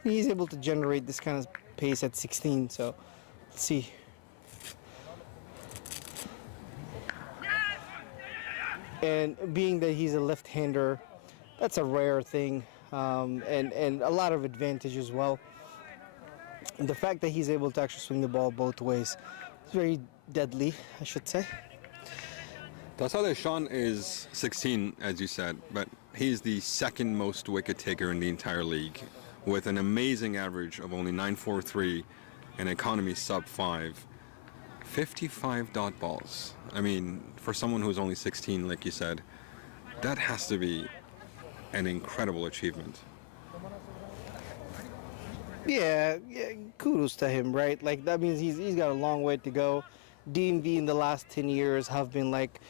He's able to generate this kind of pace at 16, so let's see. And being that he's a left-hander, that's a rare thing, and a lot of advantage as well. And the fact that he's able to actually swing the ball both ways is very deadly, I should say. Tasade Shan is 16, as you said, but he's the second most wicket taker in the entire league, with an amazing average of only 943 and economy sub 5. 55 dot balls. I mean, for someone who's only 16, like you said, that has to be an incredible achievement. Yeah, kudos to him, right? Like, that means he's got a long way to go. DMV in the last 10 years have been like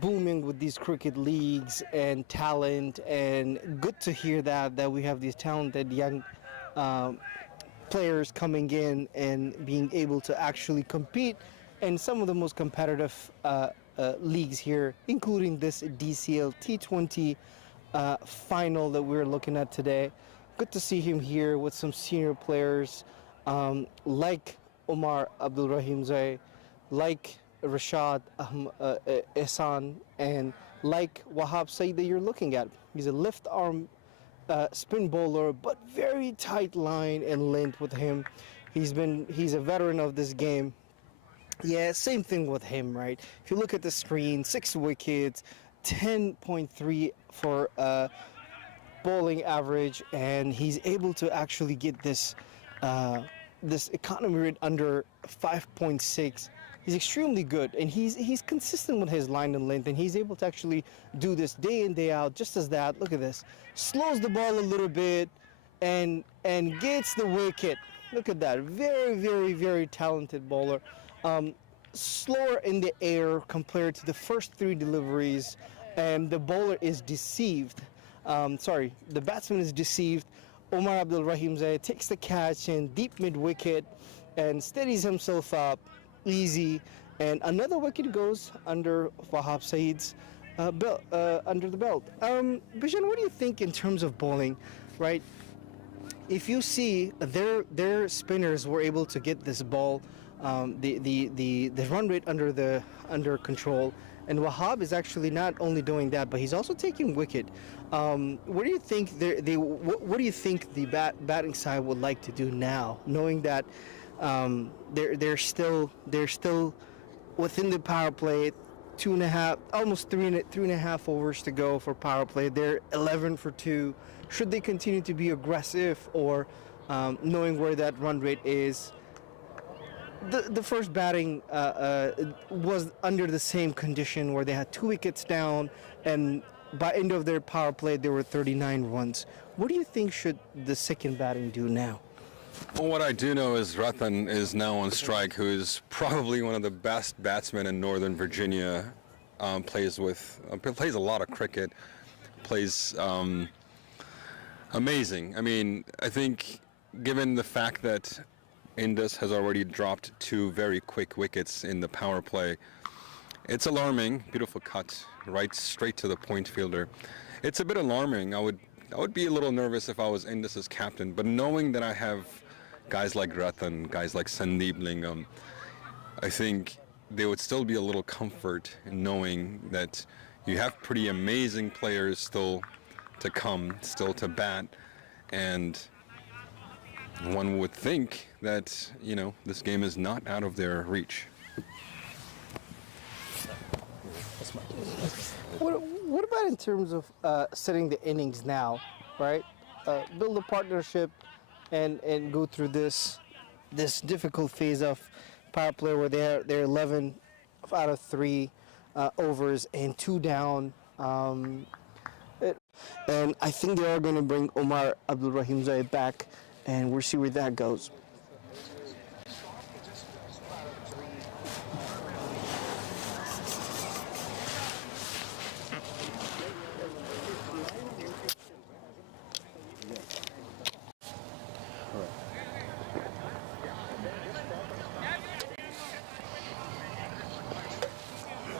booming with these cricket leagues and talent, and good to hear that we have these talented young players coming in and being able to actually compete in some of the most competitive leagues here, including this DCL T20 final that we're looking at today. Good to see him here with some senior players like Omar Abdul Rahim Zai, like Rashad Ehsan, and like Wahab Saeed that you're looking at. He's a left arm spin bowler, but very tight line and length with him. He's a veteran of this game. Yeah, same thing with him, right? If you look at the screen, 6 wickets, 10.3 for bowling average, and he's able to actually get this this economy rate under 5.6. He's extremely good, and he's consistent with his line and length, and he's able to actually do this day in, day out, just as that. Look at this. Slows the ball a little bit and gets the wicket. Look at that. Very, very, very talented bowler. Slower in the air compared to the first 3 deliveries, and the bowler is deceived. The batsman is deceived. Omar Abdul Rahim Zai takes the catch in deep mid-wicket and steadies himself up. Easy, and another wicket goes under Wahab Saeed's belt, under the belt. Bijan, what do you think in terms of bowling, right? If you see their spinners were able to get this ball, the run rate under control, and Wahab is actually not only doing that, but he's also taking wicket. What do you think what do you think the batting side would like to do now, knowing that they're still within the power play, 2.5, almost 3.5 overs to go for power play. They're 11 for 2. Should they continue to be aggressive, or knowing where that run rate is? The first batting was under the same condition where they had 2 wickets down, and by end of their power play there were 39 runs. What do you think should the second batting do now? Well, what I do know is Ratan is now on strike, who is probably one of the best batsmen in Northern Virginia. Plays a lot of cricket, plays amazing. I mean, I think given the fact that Indus has already dropped 2 very quick wickets in the power play, it's alarming. Beautiful cut, right straight to the point fielder. It's a bit alarming. I would be a little nervous if I was Indus's captain, but knowing that I have guys like Ratan, guys like Sandeep Lingam, I think there would still be a little comfort in knowing that you have pretty amazing players still to come, still to bat, and one would think that, you know, this game is not out of their reach. What about in terms of setting the innings now, right? Build a partnership and go through this difficult phase of power play where they're 11 out of 3 overs and 2 down. And I think they are going to bring Omar Abdul Rahim Zayed back, and we'll see where that goes.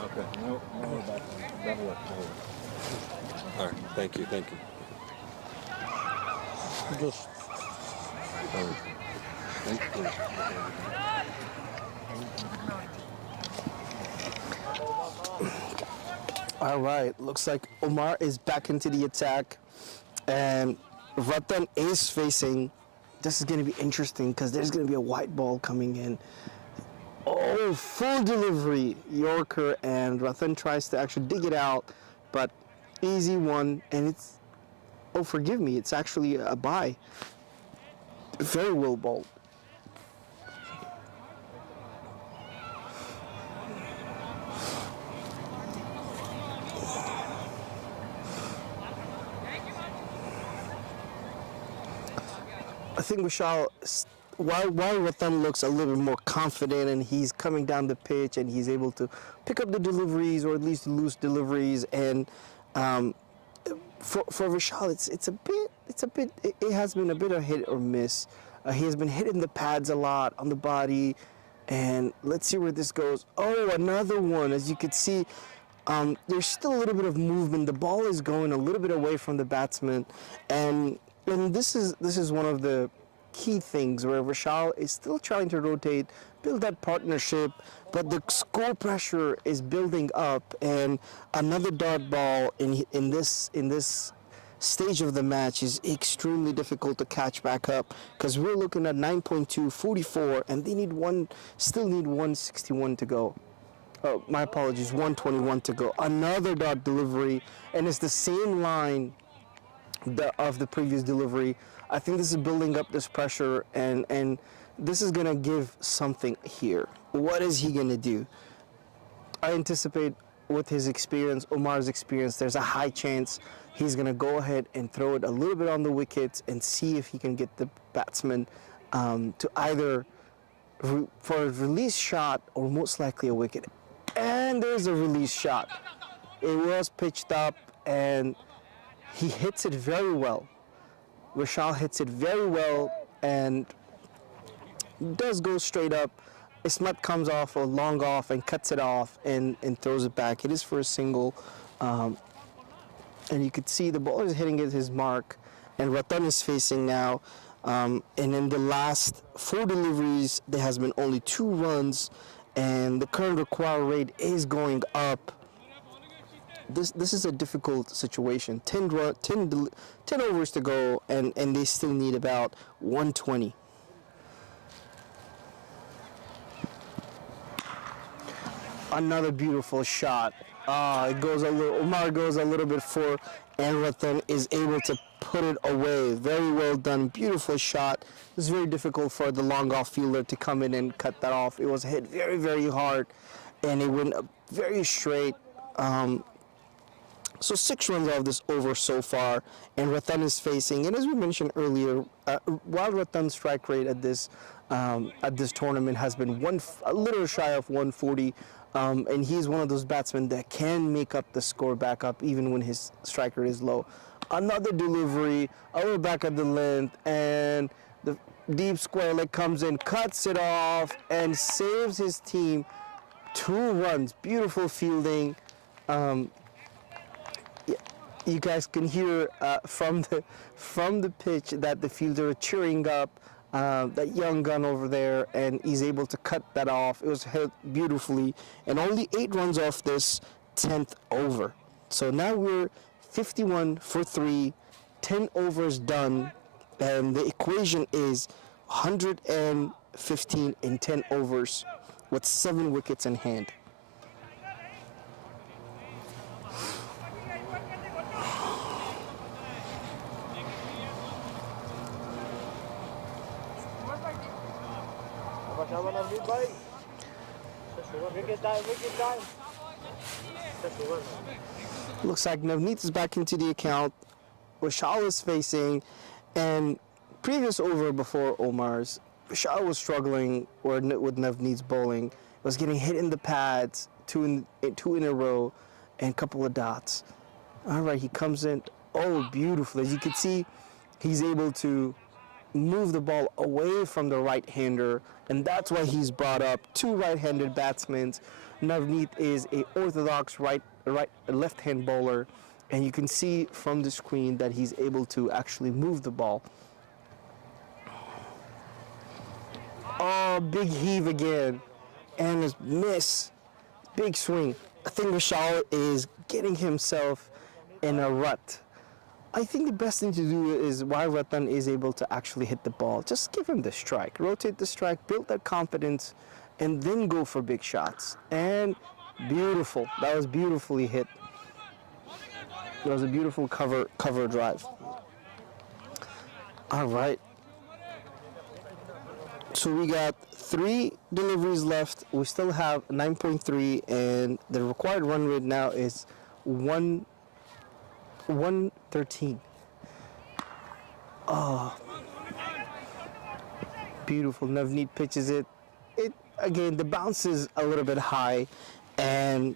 Okay, no, that'll work. All right, thank you, thank you. Just Thank you. all right. Looks like Omar is back into the attack, and Ratan is facing. This is going to be interesting because there's going to be a white ball coming in. Oh, full delivery, Yorker, and Ratan tries to actually dig it out, but easy one, and it's, oh, forgive me, it's actually a bye. Very well bowled. I think Vishal, while Ratan looks a little bit more confident and he's coming down the pitch and he's able to pick up the deliveries or at least loose deliveries, and for Vishal it has been a bit of hit or miss. He has been hitting the pads a lot on the body, and let's see where this goes. Oh, another one. As you could see, there's still a little bit of movement. The ball is going a little bit away from the batsman, and this is one of the key things where Vishal is still trying to rotate, build that partnership, but the score pressure is building up, and another dot ball in this stage of the match is extremely difficult to catch back up because we're looking at 9.2, 44, and they still need 161 to go. Oh, my apologies, 121 to go. Another dot delivery, and it's the same line of the previous delivery. I think this is building up this pressure, and this is going to give something here. What is he going to do? I anticipate with his experience, Omar's experience, there's a high chance he's going to go ahead and throw it a little bit on the wickets and see if he can get the batsman to either for a release shot or most likely a wicket. And there's a release shot. It was pitched up and he hits it very well. Vishal hits it very well and does go straight up. Ismat comes off a long off and cuts it off and throws it back. It is for a single. And you could see the ball is hitting at his mark, and Ratan is facing now. And in the last 4 deliveries, there has been only 2 runs, and the current required rate is going up. This is a difficult situation. 10 overs to go, and they still need about 120. Another beautiful shot. It goes a little. Omar goes a little bit for, and Ratan is able to put it away. Very well done. Beautiful shot. It was very difficult for the long off fielder to come in and cut that off. It was hit very, very hard, and it went very straight. So 6 runs out of this over so far, and Ratan is facing. And as we mentioned earlier, while Ratan's strike rate at this tournament has been a little shy of 140, and he's one of those batsmen that can make up the score back up even when his strike rate is low. Another delivery, a little back at the length, and the deep square leg comes in, cuts it off, and saves his team 2 runs. Beautiful fielding. You guys can hear from the pitch that the fielder are cheering up. that young gun over there, and he's able to cut that off. It was hit beautifully, and only 8 runs off this 10th over. So now we're 51 for 3, 10 overs done, and the equation is 115 in 10 overs with 7 wickets in hand. Looks like Navneet is back into the account. Vishal is facing, and previous over before Omar's, Vishal was struggling with Navneet's bowling. Was getting hit in the pads, two in a row, and a couple of dots. All right, he comes in. Oh, beautiful. As you can see, he's able to move the ball away from the right-hander, and that's why he's brought up 2 right-handed batsmen. Navneet is a orthodox left-hand bowler, and you can see from the screen that he's able to actually move the ball. Oh, big heave again, and a miss. Big swing. I think Vishal is getting himself in a rut. I think the best thing to do is, while Ratan is able to actually hit the ball, just give him the strike. Rotate the strike, build that confidence, and then go for big shots. And beautiful. That was beautifully hit. That was a beautiful cover drive. All right. So we got 3 deliveries left. We still have 9.3, and the required run rate now is 113. Oh, beautiful. Navneet pitches it. Again, the bounce is a little bit high, and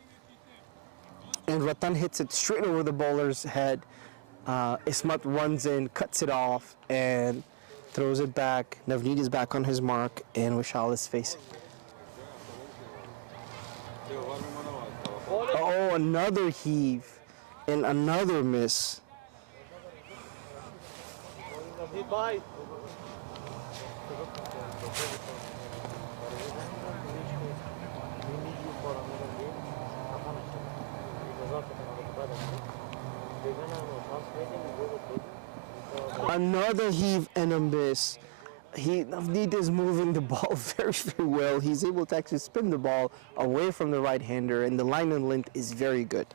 Ratan hits it straight over the bowler's head. Ismat runs in, cuts it off, and throws it back. Navneet is back on his mark, and Vishal is facing. Oh, another heave and another miss. Another heave and a miss. Navneet is moving the ball very, very well. He's able to actually spin the ball away from the right-hander, and the line and length is very good.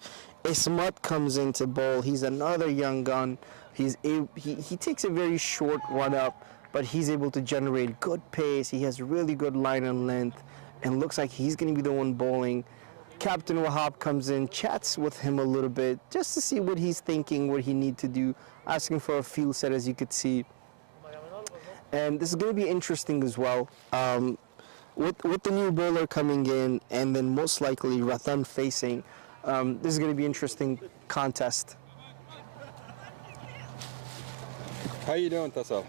Ismat comes into bowl. He's another young gun. He takes a very short run up, but he's able to generate good pace. He has really good line and length, and looks like he's going to be the one bowling. Captain Wahab comes in, chats with him a little bit, just to see what he's thinking, what he needs to do, asking for a field set, as you could see. And this is going to be interesting as well. With the new bowler coming in, and then most likely Ratan facing, this is going to be an interesting contest. How you doing, Tassel?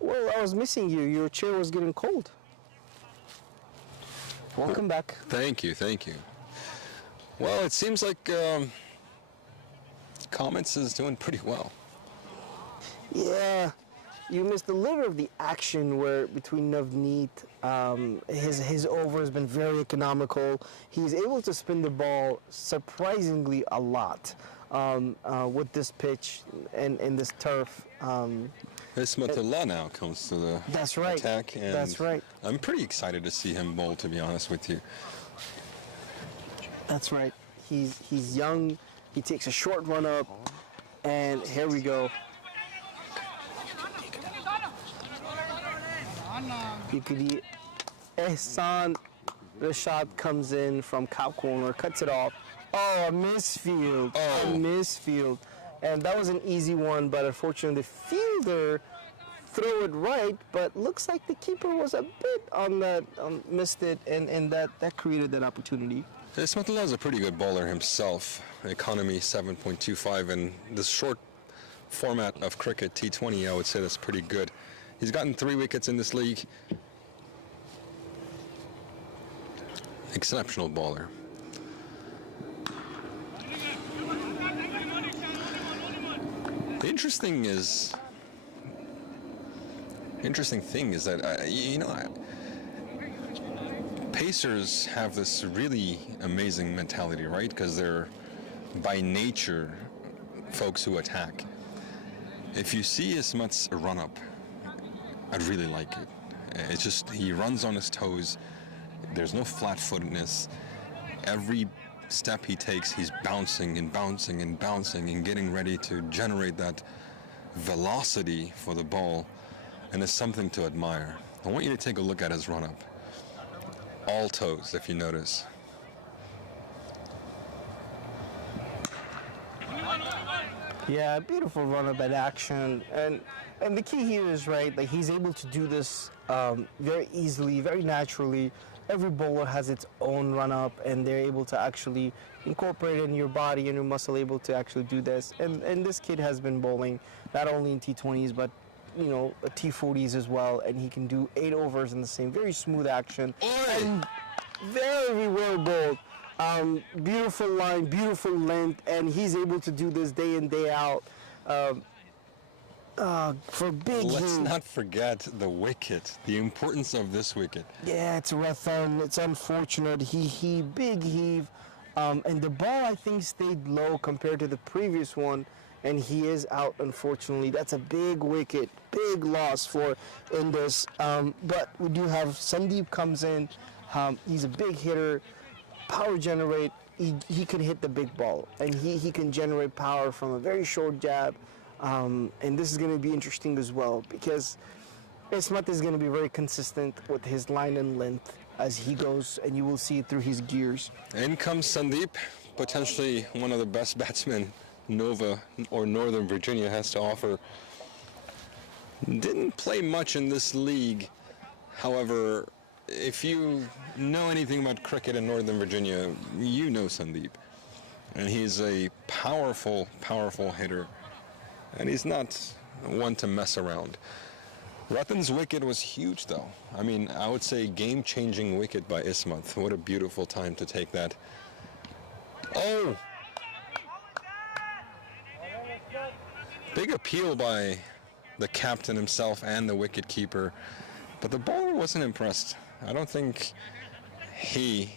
Well, I was missing you. Your chair was getting cold. Welcome back. Thank you, thank you. Well, it seems like Comets is doing pretty well. Yeah, you missed a little of the action where between Navneet, his over has been very economical. He's able to spin the ball surprisingly a lot with this pitch and this turf. Ismatullah now comes to the attack. And That's right. I'm pretty excited to see him bowl, to be honest with you. That's right. He's young. He takes a short run up, and here we go. Ehsan Rashad comes in from cow corner, cuts it off. Oh, a misfield. Oh. A misfield. And that was an easy one, but unfortunately the fielder threw it right, but looks like the keeper was a bit on that, missed it, and that created that opportunity. Ismatullah is a pretty good bowler himself. Economy 7.25, and the short format of cricket, T20, I would say that's pretty good. He's gotten 3 wickets in this league. Exceptional bowler. The interesting is interesting thing is that, Pacers have this really amazing mentality, right? Because they're by nature folks who attack. If you see Ismat's run up, I'd really like it. It's just he runs on his toes. There's no flat-footedness. Every step he takes, he's bouncing and bouncing and bouncing and getting ready to generate that velocity for the ball, and it's something to admire. I want you to take a look at his run up. All toes, if you notice. Yeah, beautiful run up at action, and the key here is right. Like he's able to do this very easily, very naturally. Every bowler has its own run up, and they're able to actually incorporate it in your body and your muscle, able to actually do this. And this kid has been bowling not only in T20s but T40s as well, and he can do 8 overs in the same very smooth action and very well bowled. Beautiful line, beautiful length, and he's able to do this day in, day out. For big Let's heave. not forget the wicket, the importance of this wicket. Yeah, it's a rough one. It's unfortunate. He big heave, and the ball I think stayed low compared to the previous one, and he is out unfortunately. That's a big wicket, big loss for Indus. But we do have Sandeep comes in. He's a big hitter, power generate. He can hit the big ball, and he can generate power from a very short jab. And this is going to be interesting as well because Ismat is going to be very consistent with his line and length as he goes, and you will see it through his gears. In comes Sandeep, potentially one of the best batsmen Nova or Northern Virginia has to offer. Didn't play much in this league. However, if you know anything about cricket in Northern Virginia, you know Sandeep. And he's a powerful, powerful hitter. And he's not one to mess around. Ratan's wicket was huge, though. I mean, I would say game-changing wicket by Ismat. What a beautiful time to take that. Oh! Big appeal by the captain himself and the wicket-keeper. But the bowler wasn't impressed. I don't think he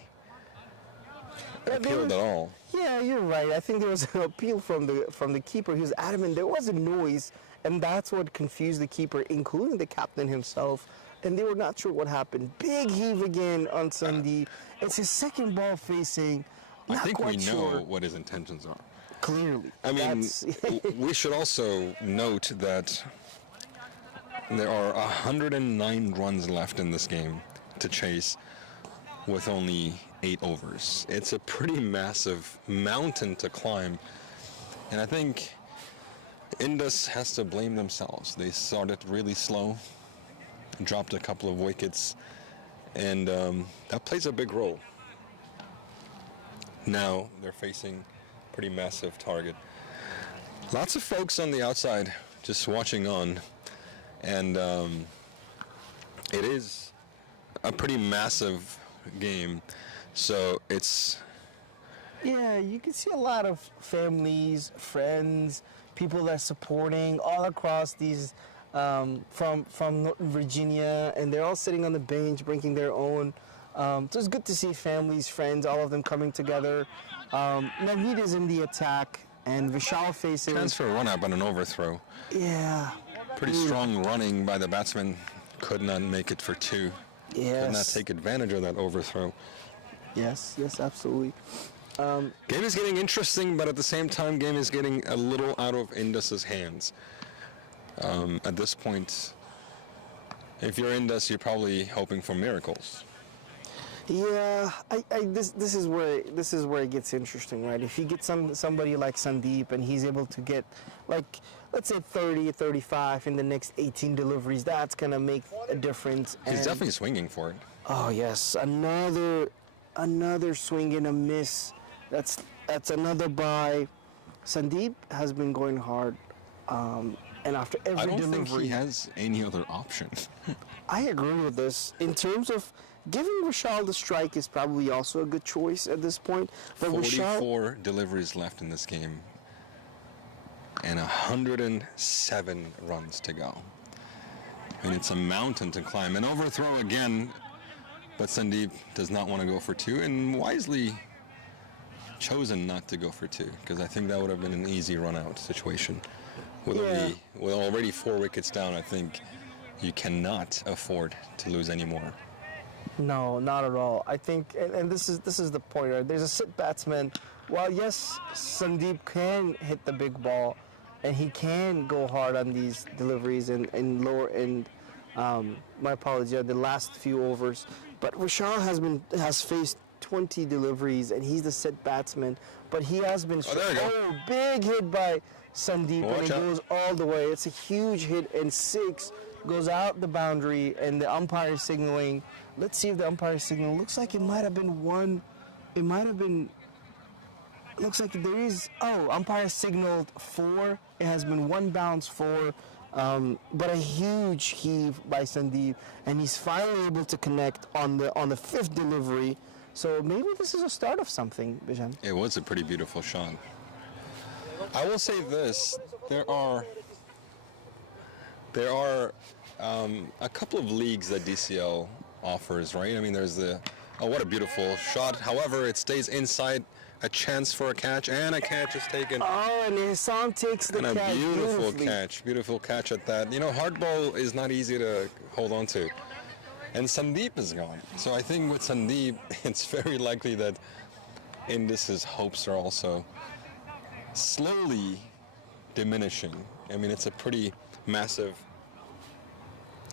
appealed at all. Yeah, you're right. I think there was an appeal from the keeper. He was adamant there was a noise, and that's what confused the keeper, including the captain himself. And they were not sure what happened. Big heave again on Sunday. It's his second ball facing. I think we know sure. what his intentions are. Clearly. I mean, we should also note that there are 109 runs left in this game to chase with only 8 overs. It's a pretty massive mountain to climb. And I think Indus has to blame themselves. They started really slow, dropped a couple of wickets, and that plays a big role. Now they're facing a pretty massive target. Lots of folks on the outside just watching on, and it is a pretty massive game. So it's... Yeah, you can see a lot of families, friends, people that are supporting all across these from Virginia, and they're all sitting on the bench drinking their own. So it's good to see families, friends, all of them coming together. Navneet is in the attack, and Vishal faces... Transfer run-up and an overthrow. Yeah. Pretty strong running by the batsman. Could not make it for 2. Yes. Could not take advantage of that overthrow. Yes, absolutely. Game is getting interesting, but at the same time, game is getting a little out of Indus's hands. At this point, if you're Indus, you're probably hoping for miracles. Yeah, this is where it gets interesting, right? If you get somebody like Sandeep and he's able to get, like, let's say 30, 35 in the next 18 deliveries, that's gonna make a difference. He's definitely swinging for it. Oh yes, another swing and a miss. That's another bye. Sandeep has been going hard, and after every I don't delivery, think he has any other option. I agree with this. In terms of giving Vishal the strike is probably also a good choice at this point. But 44 deliveries left in this game, and 107 runs to go. mean, it's a mountain to climb. An overthrow again, but Sandeep does not want to go for two, and wisely chosen not to go for two, because I think that would have been an easy run-out situation. With already 4 wickets down, I think you cannot afford to lose any more. No, not at all. I think, and this is the point, right? There's a sit batsman. While yes, Sandeep can hit the big ball, and he can go hard on these deliveries in lower end. My apology, the last few overs. But Vishal has faced 20 deliveries, and he's the sit batsman. But he has been big hit by Sandeep, and it goes all the way. It's a huge hit, and 6 goes out the boundary, and the umpire is signaling. Let's see if the umpire signal looks like it might have been one. It might have been. Looks like there is. Oh, umpire signaled 4. It has been 1 bounce 4. But a huge heave by Sandeep, and he's finally able to connect on the 5th delivery. So maybe this is a start of something, Bijan. It was a pretty beautiful shot. I will say this: there are a couple of leagues that DCL offers, right? I mean, there's what a beautiful shot. However, it stays inside. A chance for a catch, and a catch is taken. Oh, and Hassan takes the catch. And a beautiful catch at that. You know, hard ball is not easy to hold on to. And Sandeep is gone. So I think with Sandeep, it's very likely that Indus's hopes are also slowly diminishing. I mean, it's a pretty massive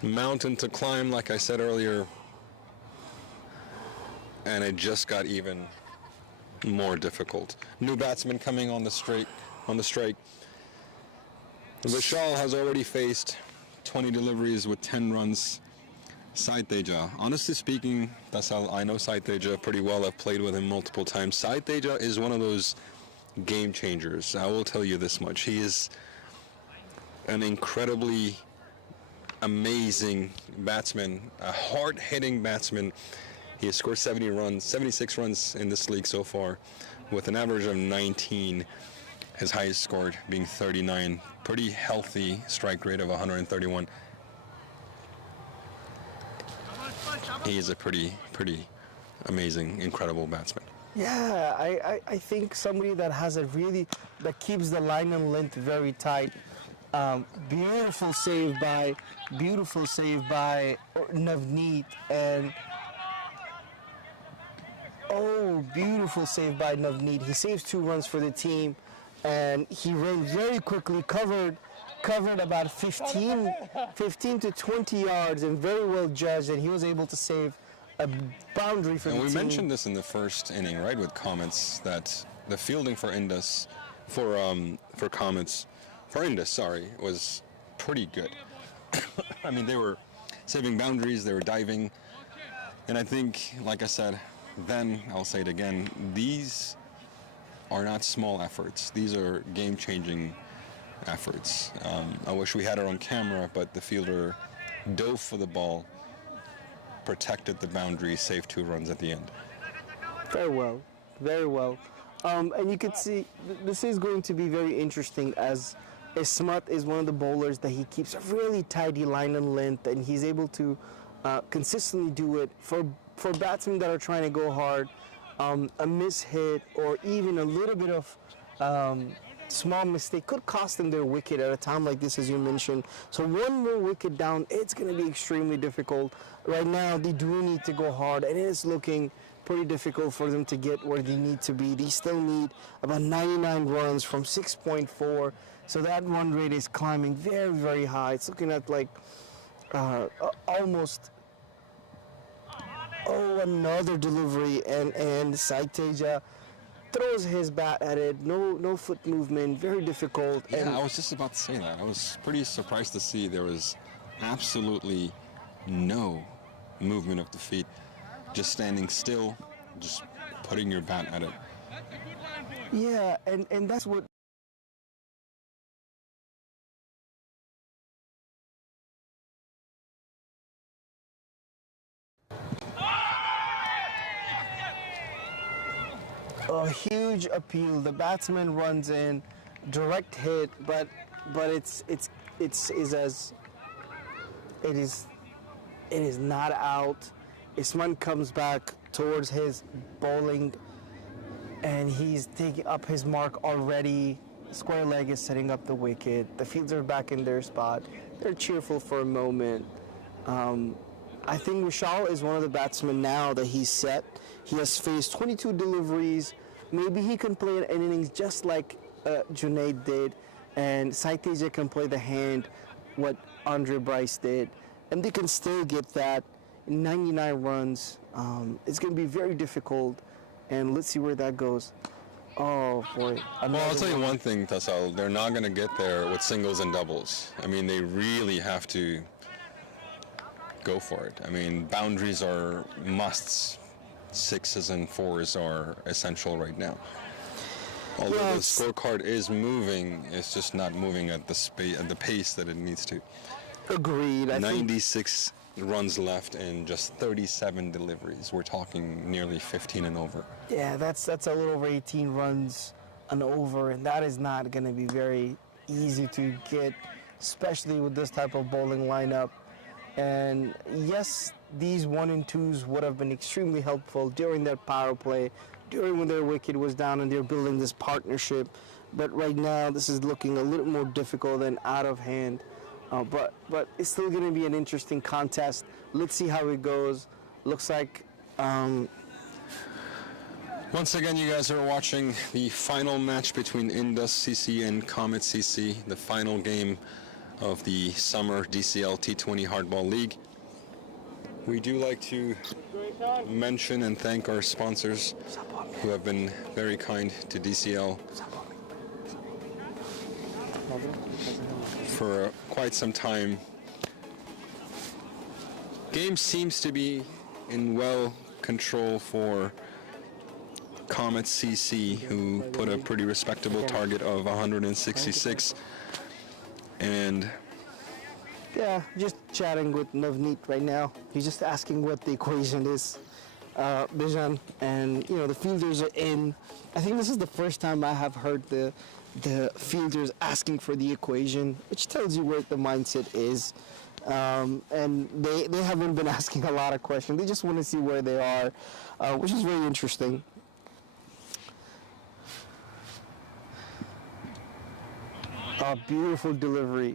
mountain to climb, like I said earlier. And it just got even more difficult. New batsman coming on the strike. Vishal has already faced 20 deliveries with 10 runs. Sai Teja, honestly speaking, I know Sai Teja pretty well. I've played with him multiple times. Sai Teja is one of those game changers. I will tell you this much. He is an incredibly amazing batsman, a hard-hitting batsman. He has scored 76 runs in this league so far, with an average of 19. His highest scored being 39. Pretty healthy strike rate of 131. He is a pretty amazing, incredible batsman. Yeah, I think somebody that keeps the line and length very tight. Beautiful save by Navneet, and beautiful save by Navneet. He saves 2 runs for the team, and he ran very quickly, covered about 15 to 20 yards, and very well judged, and he was able to save a boundary for the team. And we mentioned this in the first inning, right, with Comets, that the fielding for Indus, for Indus, was pretty good. I mean, they were saving boundaries, they were diving, and I think, like I said, then I'll say it again, these are not small efforts. These are game-changing efforts. I wish we had it on camera, but the fielder dove for the ball, protected the boundary, saved 2 runs at the end. Very well, very well. And you can see this is going to be very interesting, as Ismat is one of the bowlers that he keeps a really tidy line and length, and he's able to consistently do it for batsmen that are trying to go hard. A mishit or even a little bit of small mistake could cost them their wicket at a time like this, as you mentioned. So 1 more wicket down, it's going to be extremely difficult. Right now, they do need to go hard, and it is looking pretty difficult for them to get where they need to be. They still need about 99 runs from 6.4, so that run rate is climbing very, very high. It's looking at like almost. Another delivery, and Sai Teja throws his bat at it. No foot movement, very difficult. Yeah, and I was just about to say that. I was pretty surprised to see there was absolutely no movement of the feet. Just standing still, just putting your bat at it. Yeah, and that's what. A huge appeal. The batsman runs in, direct hit, but it's It is not out. Isman comes back towards his bowling, and he's taking up his mark already. Square leg is setting up the wicket. The fields are back in their spot. They're cheerful for a moment. I think Vishal is one of the batsmen now that he's set. He has faced 22 deliveries. Maybe he can play an innings just like Junaid did, and Saiteja can play the hand what Andre Bryce did, and they can still get that in 99 runs. It's going to be very difficult, and let's see where that goes. Oh boy. Well, I'll tell you one thing, Tassal. They're not going to get there with singles and doubles. I mean, they really have to go for it. I mean, boundaries are musts. 6s and 4s are essential right now. Although the scorecard is moving, it's just not moving at the pace that it needs to. Agreed. 96 runs left in just 37 deliveries. We're talking nearly 15 and over. Yeah, that's a little over 18 runs and over, and that is not going to be very easy to get, especially with this type of bowling lineup. And yes, these 1 and 2s would have been extremely helpful during that power play, during when their wicket was down and they're building this partnership. But right now, this is looking a little more difficult and out of hand. But it's still going to be an interesting contest. Let's see how it goes. Looks like... Once again, you guys are watching the final match between Indus CC and Comets CC, the final game of the summer DCL T20 Hardball League. We do like to mention and thank our sponsors who have been very kind to DCL for quite some time. Game seems to be in well control for Comets CC, who put a pretty respectable target of 166. And yeah, just chatting with Navneet right now. He's just asking what the equation is, Bijan, and you know the fielders are in. I think this is the first time I have heard the fielders asking for the equation, which tells you where the mindset is. And they haven't been asking a lot of questions. They just want to see where they are, which is very interesting. A beautiful delivery.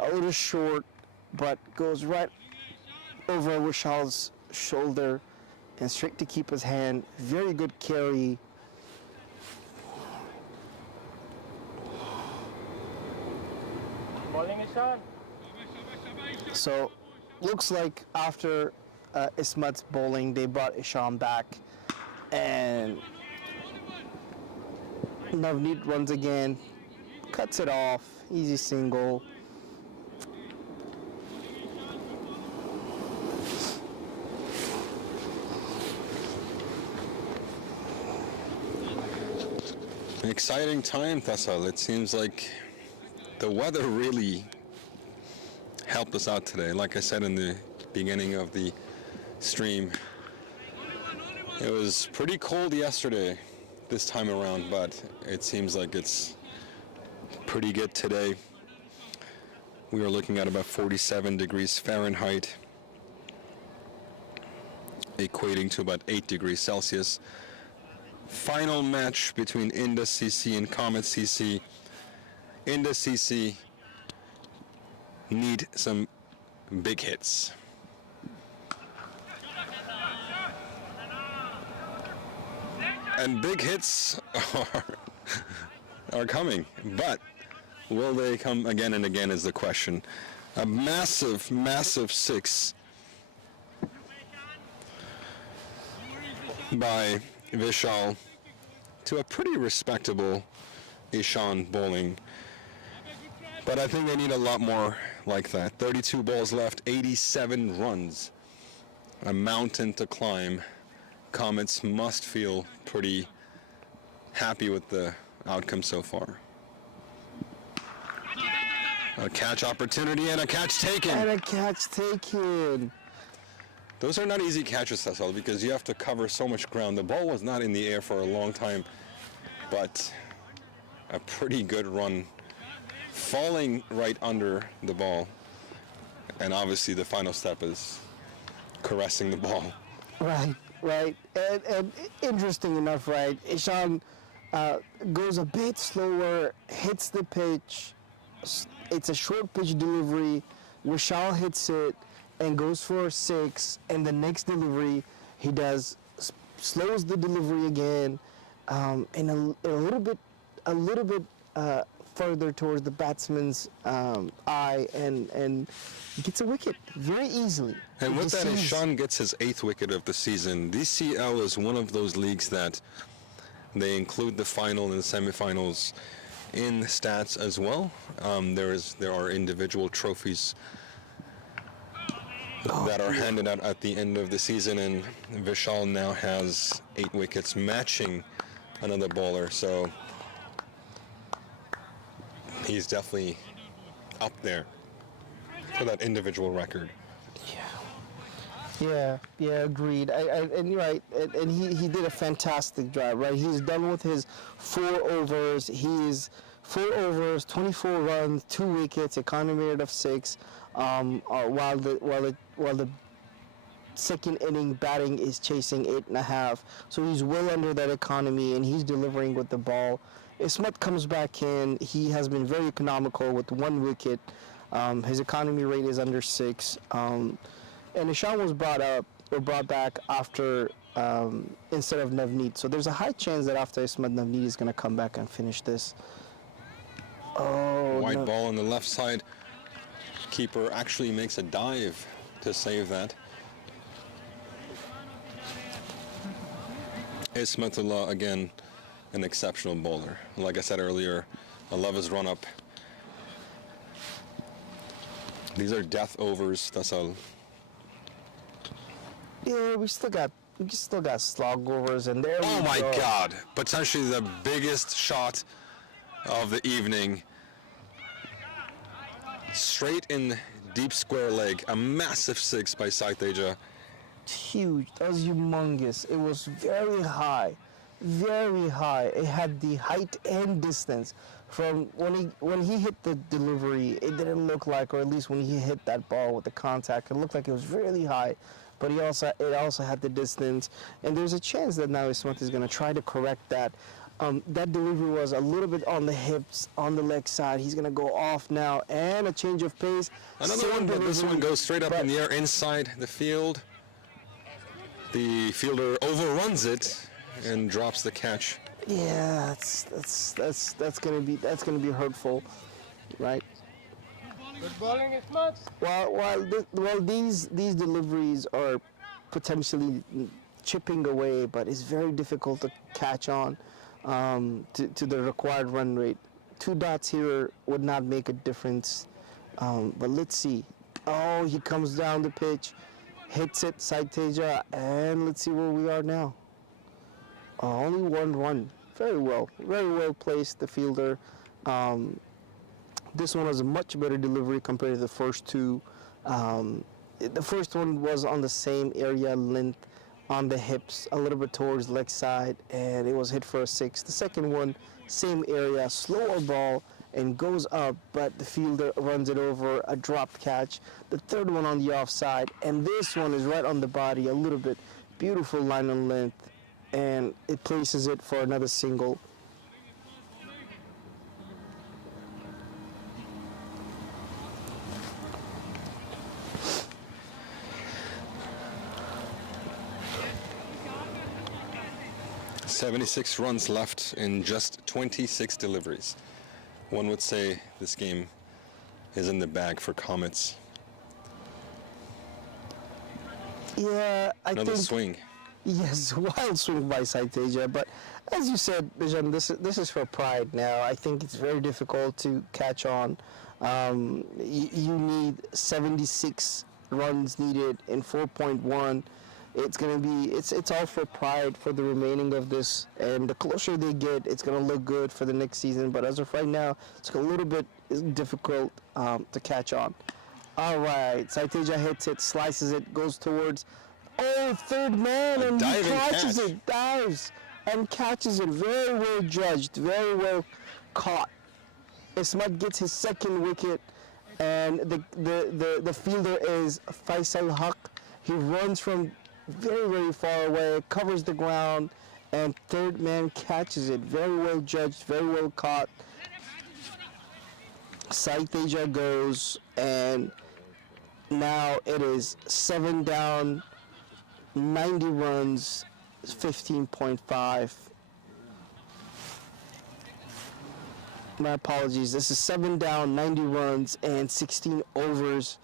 A little short, but goes right over Vishal's shoulder and straight to keeper's hand. Very good carry. Bowling Ishan. So, looks like after Ismat's bowling, they brought Ishan back, and Navneet runs again, cuts it off, easy single. an exciting time, Tassal. It seems like the weather really helped us out today. Like I said in the beginning of the stream, it was pretty cold yesterday this time around, but it seems like it's pretty good today. We are looking at about 47 degrees Fahrenheit, equating to about 8 degrees Celsius. Final match between Indus CC and Comets CC. Indus CC need some big hits. And big hits are coming, but will they come again and again is the question. A massive, massive 6 by Vishal to a pretty respectable Ishan bowling. But I think they need a lot more like that. 32 balls left, 87 runs. A mountain to climb. Comets must feel pretty happy with the outcome so far. A catch opportunity and a catch taken. And a catch taken. Those are not easy catches, Tassal, because you have to cover so much ground. The ball was not in the air for a long time, but a pretty good run, falling right under the ball. And obviously the final step is caressing the ball. Right, right. And interesting enough, right? Ishan goes a bit slower, hits the pitch. It's a short pitch delivery. Vishal hits it and goes for a 6. And the next delivery, he slows the delivery again, and a little bit further towards the batsman's eye, and gets a wicket very easily. And with that, Ishan gets his 8th wicket of the season. DCL is one of those leagues that they include the final and the semifinals in stats as well. There are individual trophies that are handed out at the end of the season, and Vishal now has 8 wickets, matching another bowler. So he's definitely up there for that individual record. Yeah, agreed. And you're right, and he did a fantastic job, right? He's done with his 4 overs. He's 4 overs, 24 runs, 2 wickets, economy rate of 6. While the second inning batting is chasing 8.5. So he's well under that economy, and he's delivering with the ball. Ismat comes back in. He has been very economical with 1 wicket. His economy rate is under 6. And Ishan was brought back after instead of Navneet. So there's a high chance that after Ismat, Navneet is going to come back and finish this. Oh, White ball on the left side. Keeper actually makes a dive to save that. Ismatullah, again, an exceptional bowler. Like I said earlier, I love his run-up. These are death overs, that's all. Yeah, we still got slog overs, and there. Oh my God! Potentially the biggest shot of the evening. Straight in deep square leg, a massive 6 by Saiteja. Huge. That was humongous. It was very high, very high. It had the height and distance. From when he hit the delivery, it didn't look like, or at least when he hit that ball with the contact, it looked like it was really high. But it also had the distance, and there's a chance that now Ismat is going to try to correct that. That delivery was a little bit on the hips, on the leg side. He's going to go off now, and a change of pace. Another one, but this one goes straight up in the air inside the field. The fielder overruns it and drops the catch. Yeah, that's going to be hurtful, right? Good bowling, Ismat. While these deliveries are potentially chipping away, but it's very difficult to catch on to the required run rate. 2 dots here would not make a difference, but let's see. Oh, he comes down the pitch, hits it, Saiteja, and let's see where we are now. Only 1 run. Very well placed, the fielder. This one was a much better delivery compared to the first 2. The first one was on the same area length, on the hips, a little bit towards leg side, and it was hit for a 6. The second one, same area, slower ball, and goes up, but the fielder runs it over, a dropped catch. The third one on the offside, and this one is right on the body, a little bit. Beautiful line and length, and it places it for another single. .76 runs left in just 26 deliveries. One would say this game is in the bag for Comets. Yeah, Another swing. Yes, wild swing by Saiteja, but as you said, Bijan, this is for pride now. I think it's very difficult to catch on. You need 76 runs needed in 4.1. It's gonna be it's all for pride for the remaining of this, and the closer they get, it's gonna look good for the next season. But as of right now, it's a little bit difficult to catch on. All right, Saiteja hits it, slices it, goes towards third man, and he catches it, dives and catches it. Very well judged, very well caught. Ismat gets his 2nd wicket, and the fielder is Faisal Haq. He runs from very, very far away, covers the ground, and third man catches it. Very well judged, very well caught. Sai Teja goes, and now it is 7 down, 90 runs, 15.5. My apologies. This is 7 down, 90 runs, and 16 overs.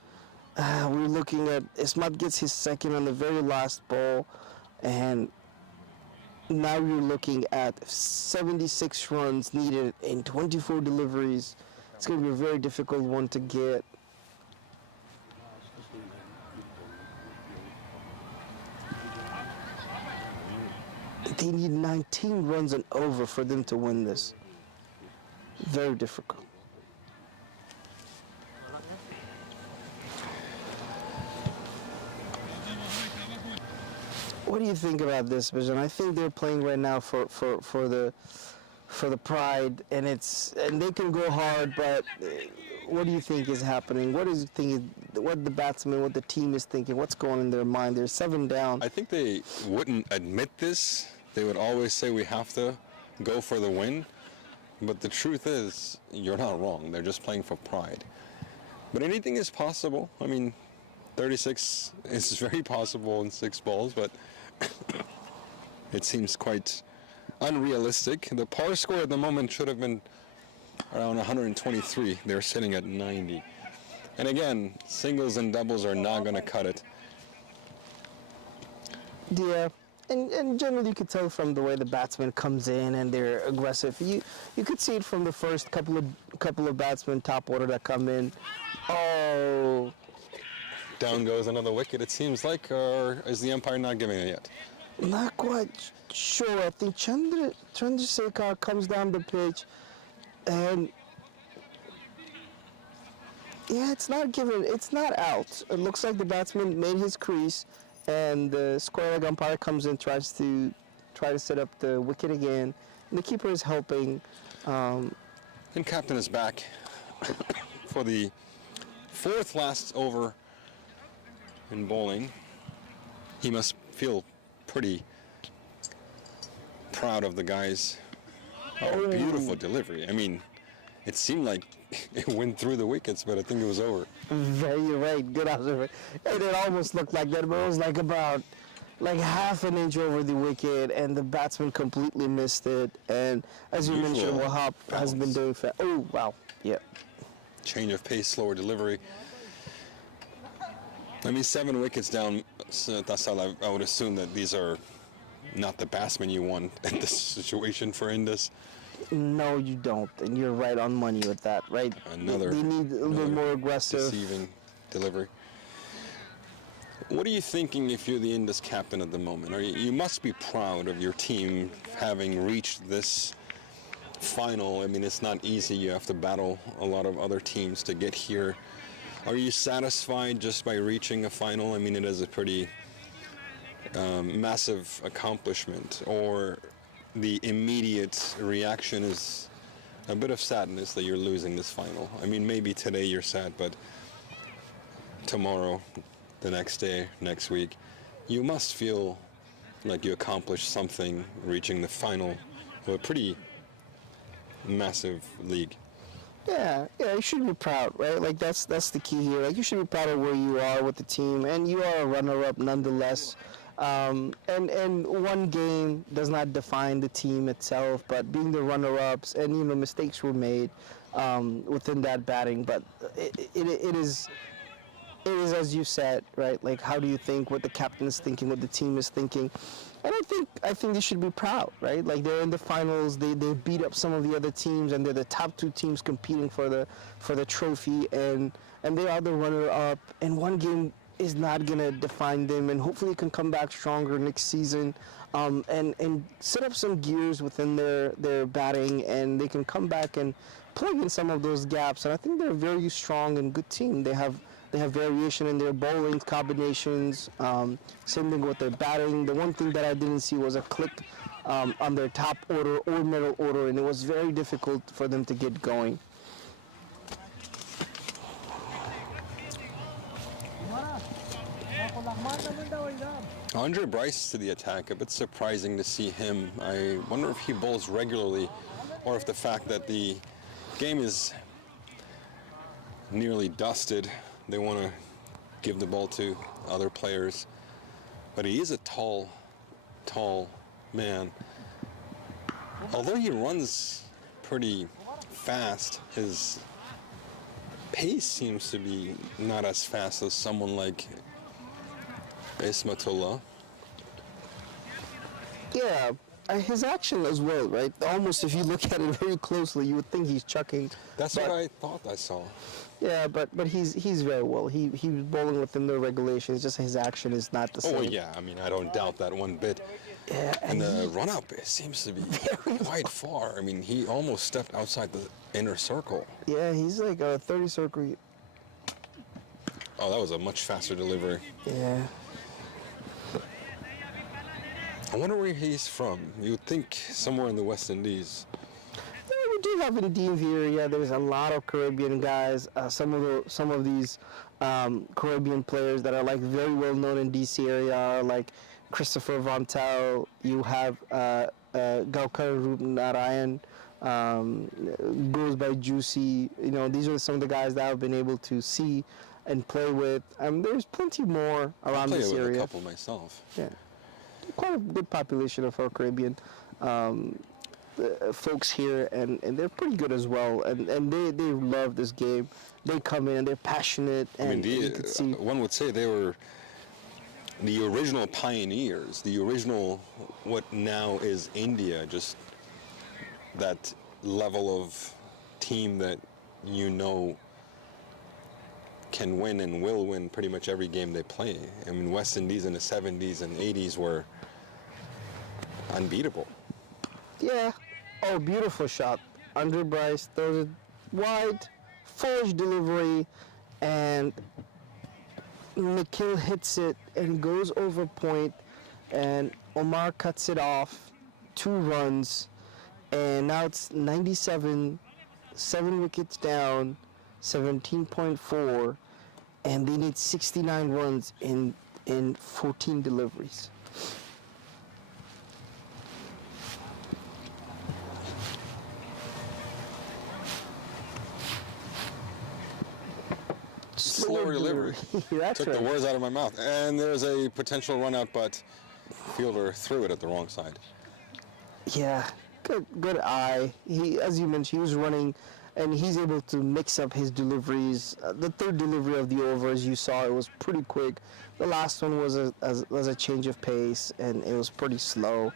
We're looking at Ismat gets his second on the very last ball, and now you're looking at 76 runs needed in 24 deliveries. It's going to be a very difficult one to get. They need 19 runs and over for them to win this. Very difficult. What do you think about this, Bijan? I think they're playing right now for the pride, and they can go hard. But what do you think is happening? What the batsman, what the team is thinking? What's going in their mind? They're 7 down. I think they wouldn't admit this. They would always say we have to go for the win. But the truth is, you're not wrong. They're just playing for pride. But anything is possible. I mean, 36 is very possible in 6 balls, but it seems quite unrealistic. The par score at the moment should have been around 123. They're sitting at 90. And again, singles and doubles are not going to cut it. Yeah. And generally you could tell from the way the batsman comes in and they're aggressive. You could see it from the first couple of batsmen top order that come in. Oh. Down goes another wicket, it seems like, or is the umpire not giving it yet? Not quite sure. I think Chandrasekhar comes down the pitch, and yeah, it's not given. It's not out. It looks like the batsman made his crease, and the square leg umpire comes in, tries to set up the wicket again. And the keeper is helping. And captain is back for the 4th last over in bowling. He must feel pretty proud of the guys. Oh, beautiful delivery. I mean, it seemed like it went through the wickets, but I think it was over. Very right. Good observation. And it almost looked like that, but it was like about half an inch over the wicket, and the batsman completely missed it. And as you mentioned, Wahab has been doing oh, wow. Yeah. Change of pace, slower delivery. I mean, 7 wickets down, Tasal, I would assume that these are not the batsmen you want in this situation for Indus. No, you don't, and you're right on money with that, right? They need a little more aggressive. Deceiving delivery. What are you thinking if you're the Indus captain at the moment? You must be proud of your team having reached this final. I mean, it's not easy. You have to battle a lot of other teams to get here. Are you satisfied just by reaching a final? I mean, it is a pretty massive accomplishment. Or the immediate reaction is a bit of sadness that you're losing this final. I mean, maybe today you're sad, but tomorrow, the next day, next week, you must feel like you accomplished something reaching the final of a pretty massive league. Yeah, you should be proud, right? Like that's the key here. Like you should be proud of where you are with the team, and you are a runner-up nonetheless. And one game does not define the team itself, but being the runner-ups, and mistakes were made within that batting, but it is as you said, right? Like how do you think, what the captain is thinking, what the team is thinking? And I think they should be proud, right? Like they're in the finals, they beat up some of the other teams, and they're the top 2 teams competing for the trophy, and they are the runner-up. And one game is not gonna define them, and hopefully can come back stronger next season, and set up some gears within their batting, and they can come back and plug in some of those gaps. And I think they're a very strong and good team. They have variation in their bowling combinations. Same thing with their batting. The one thing that I didn't see was a click on their top order or middle order, and it was very difficult for them to get going. Andre Bryce to the attack. A bit surprising to see him. I wonder if he bowls regularly or if the fact that the game is nearly dusted, they want to give the ball to other players. But he is a tall man. Although he runs pretty fast, his pace seems to be not as fast as someone like Ismatullah. Yeah, his action as well, right? Almost if you look at it very closely, you would think he's chucking. That's but, what I thought I saw. Yeah, but he's very well. He was bowling within the regulations. Just his action is not the same. Oh yeah, I mean I don't doubt that one bit. Yeah, and the run up it seems to be quite far. I mean he almost stepped outside the inner circle. Yeah, he's like a 30 circle. Oh, that was a much faster delivery. Yeah. I wonder where he's from. You'd think somewhere in the West Indies. Yeah, we do have in DV area. There's a lot of Caribbean guys. Some of these Caribbean players that are like very well known in DC area are like Christopher Vontal. You have Gaukar Rupnarayan, goes by Juicy. You know, these are some of the guys that I've been able to see and play with. There's plenty more around this with area. A couple myself. Yeah. Quite a good population of our Caribbean folks here, and they're pretty good as well. And they love this game. They come in and they're passionate. And I mean, you could see one would say they were the original pioneers, the original what now is India, just that level of team that you know can win and will win pretty much every game they play. I mean, West Indies in the 70s and 80s were unbeatable. Yeah. Oh, beautiful shot. Andre Bryce throws it wide, forged delivery, and Nikhil hits it and goes over point, and Omar cuts it off, 2 runs, and now it's 97, 7 wickets down, 17.4, and they need 69 runs in 14 deliveries. Slower delivery. That's Took right. the words out of my mouth. And there's a potential run out, but fielder threw it at the wrong side. Yeah, good eye. He, as you mentioned, he was running, and he's able to mix up his deliveries. The third delivery of the over, as you saw, it was pretty quick. The last one was a change of pace, and it was pretty slow.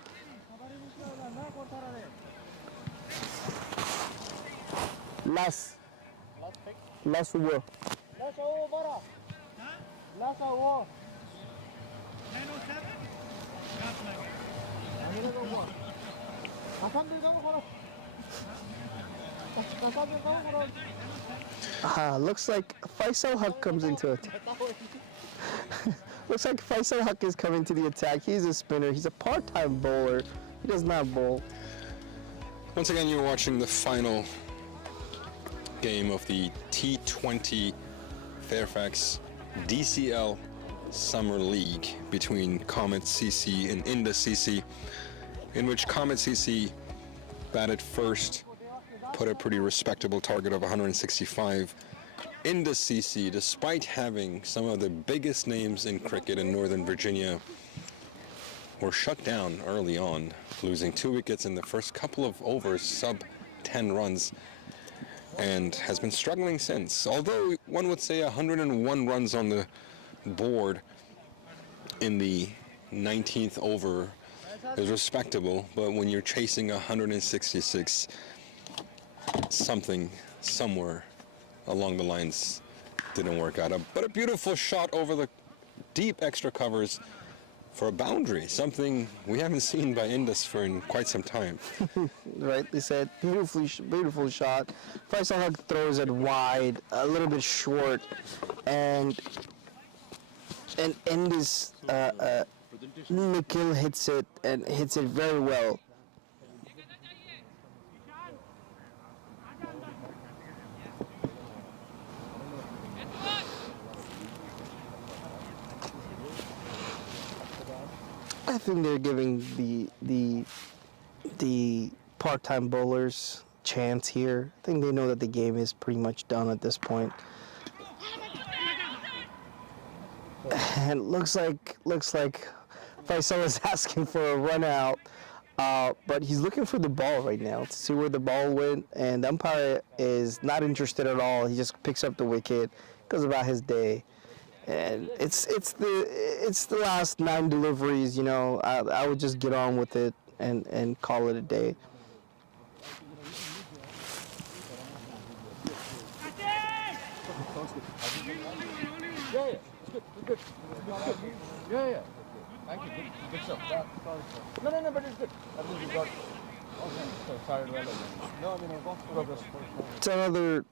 Last over. Looks like Faisal Haq comes into it. Looks like Faisal Haq is coming to the attack. He's a spinner. He's a part-time bowler. He does not bowl. Once again, you're watching the final game of the T20 FAIRFAX DCL Summer League between Comets CC and Indus CC, in which Comets CC batted first, put a pretty respectable target of 165. Indus CC, despite having some of the biggest names in cricket in Northern Virginia, were shut down early on, losing 2 wickets in the first couple of overs, sub 10 runs, and has been struggling since. Although one would say 101 runs on the board in the 19th over is respectable, but when you're chasing 166, something somewhere along the lines didn't work out. But a beautiful shot over the deep extra covers for a boundary, something we haven't seen by Indus for in quite some time. Right, they said beautiful shot. Faisal Haq throws it wide, a little bit short, and Indus Nikhil hits it and hits it very well. I think they're giving the part-time bowlers chance here. I think they know that the game is pretty much done at this point. And looks like Faisal is asking for a run out, but he's looking for the ball right now to see where the ball went, and the umpire is not interested at all. He just picks up the wicket, goes about his day, and it's the last 9 deliveries. You know, I would just get on with it and call it a day. Yeah. Thank you. Good stuff. No, but it's good. At least you got. Okay, so started well. No, I mean, I've gone progress. It's another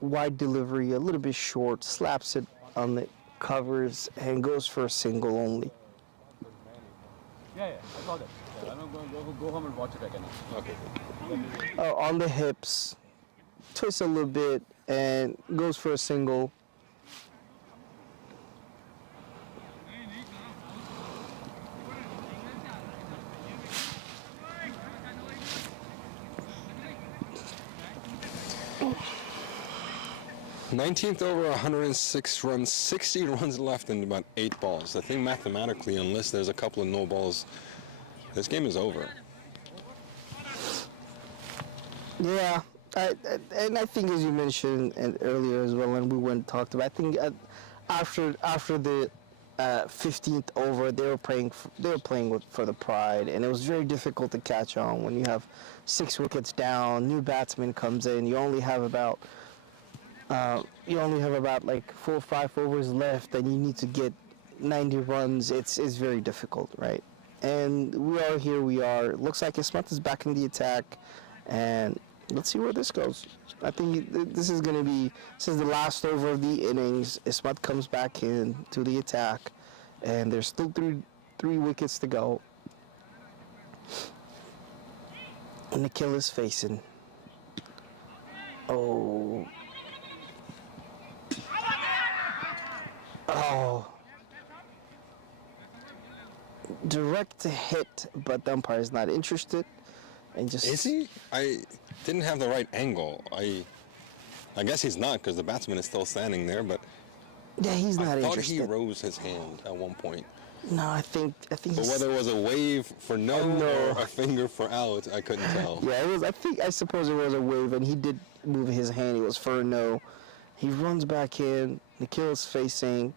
wide delivery, a little bit short, slaps it on the covers and goes for a single only. Yeah, I saw that. Yeah, I'm going to go home and watch it again. Okay. On the hips, twists a little bit and goes for a single. Nineteenth over, 106 runs, 60 runs left in about 8 balls. I think mathematically, unless there's a couple of no balls, this game is over. Yeah, and I think as you mentioned earlier as well, and we went and talked about, I think after the 15th over, they were playing for the pride, and it was very difficult to catch on when you have 6 wickets down. New batsman comes in, you only have about like 4 or 5 overs left, and you need to get 90 runs. It's very difficult, right? And we are. Looks like Ismat is back in the attack, and let's see where this goes. I think this is the last over of the innings. Ismat comes back in to the attack, and there's still three wickets to go. And Nikhil is facing. Oh. Direct hit, but the umpire is not interested. And just Is he? I didn't have the right angle. I guess he's not, because the batsman is still standing there, but yeah, he's not I thought interested. he rose his hand at one point. No, I think But he's, whether it was a wave for no or a finger for out, I couldn't tell. yeah, it was. I suppose it was a wave, and he did move his hand. It was for a no. He runs back in. Nikhil is facing.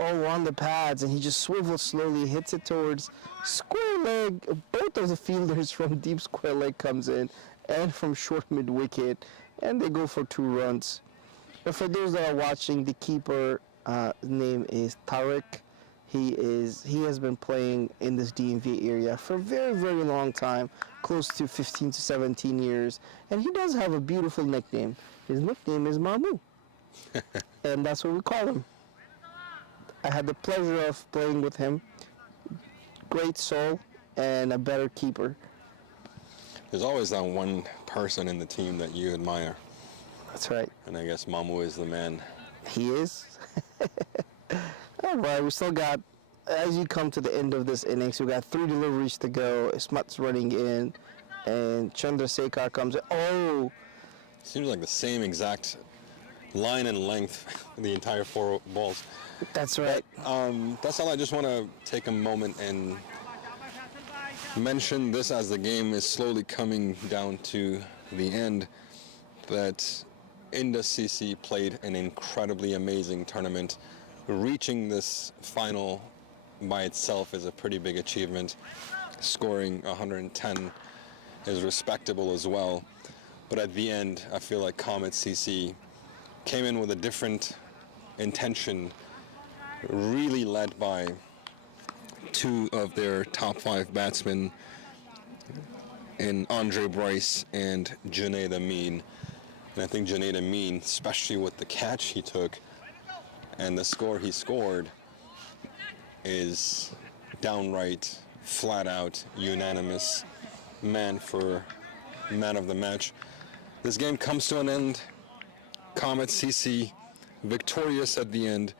On the pads, and he just swivels slowly, hits it towards square leg. Both of the fielders from deep square leg comes in, and from short mid wicket, and they go for 2 runs. And for those that are watching, the keeper name is Tariq. He has been playing in this DMV area for a very, very long time, close to 15 to 17 years, and he does have a beautiful nickname. His nickname is Mamu, and that's what we call him. I had the pleasure of playing with him. Great soul and a better keeper. There's always that one person in the team that you admire. That's right. And I guess Mamu is the man. He is. All right, we still got, as you come to the end of this innings, we got 3 deliveries to go. Ismat's running in, and Chandrasekhar comes in. Oh! Seems like the same exact line and length, the entire 4 balls. That's right. That's all. I just want to take a moment and mention this as the game is slowly coming down to the end, that Indus CC played an incredibly amazing tournament. Reaching this final by itself is a pretty big achievement. Scoring 110 is respectable as well. But at the end, I feel like Comets CC came in with a different intention, really led by 2 of their top 5 batsmen in Andre Bryce and Junaid Amin. And I think Junaid Amin, especially with the catch he took and the score he scored, is downright, flat out, unanimous man of the match. This game comes to an end. Comets CC victorious at the end.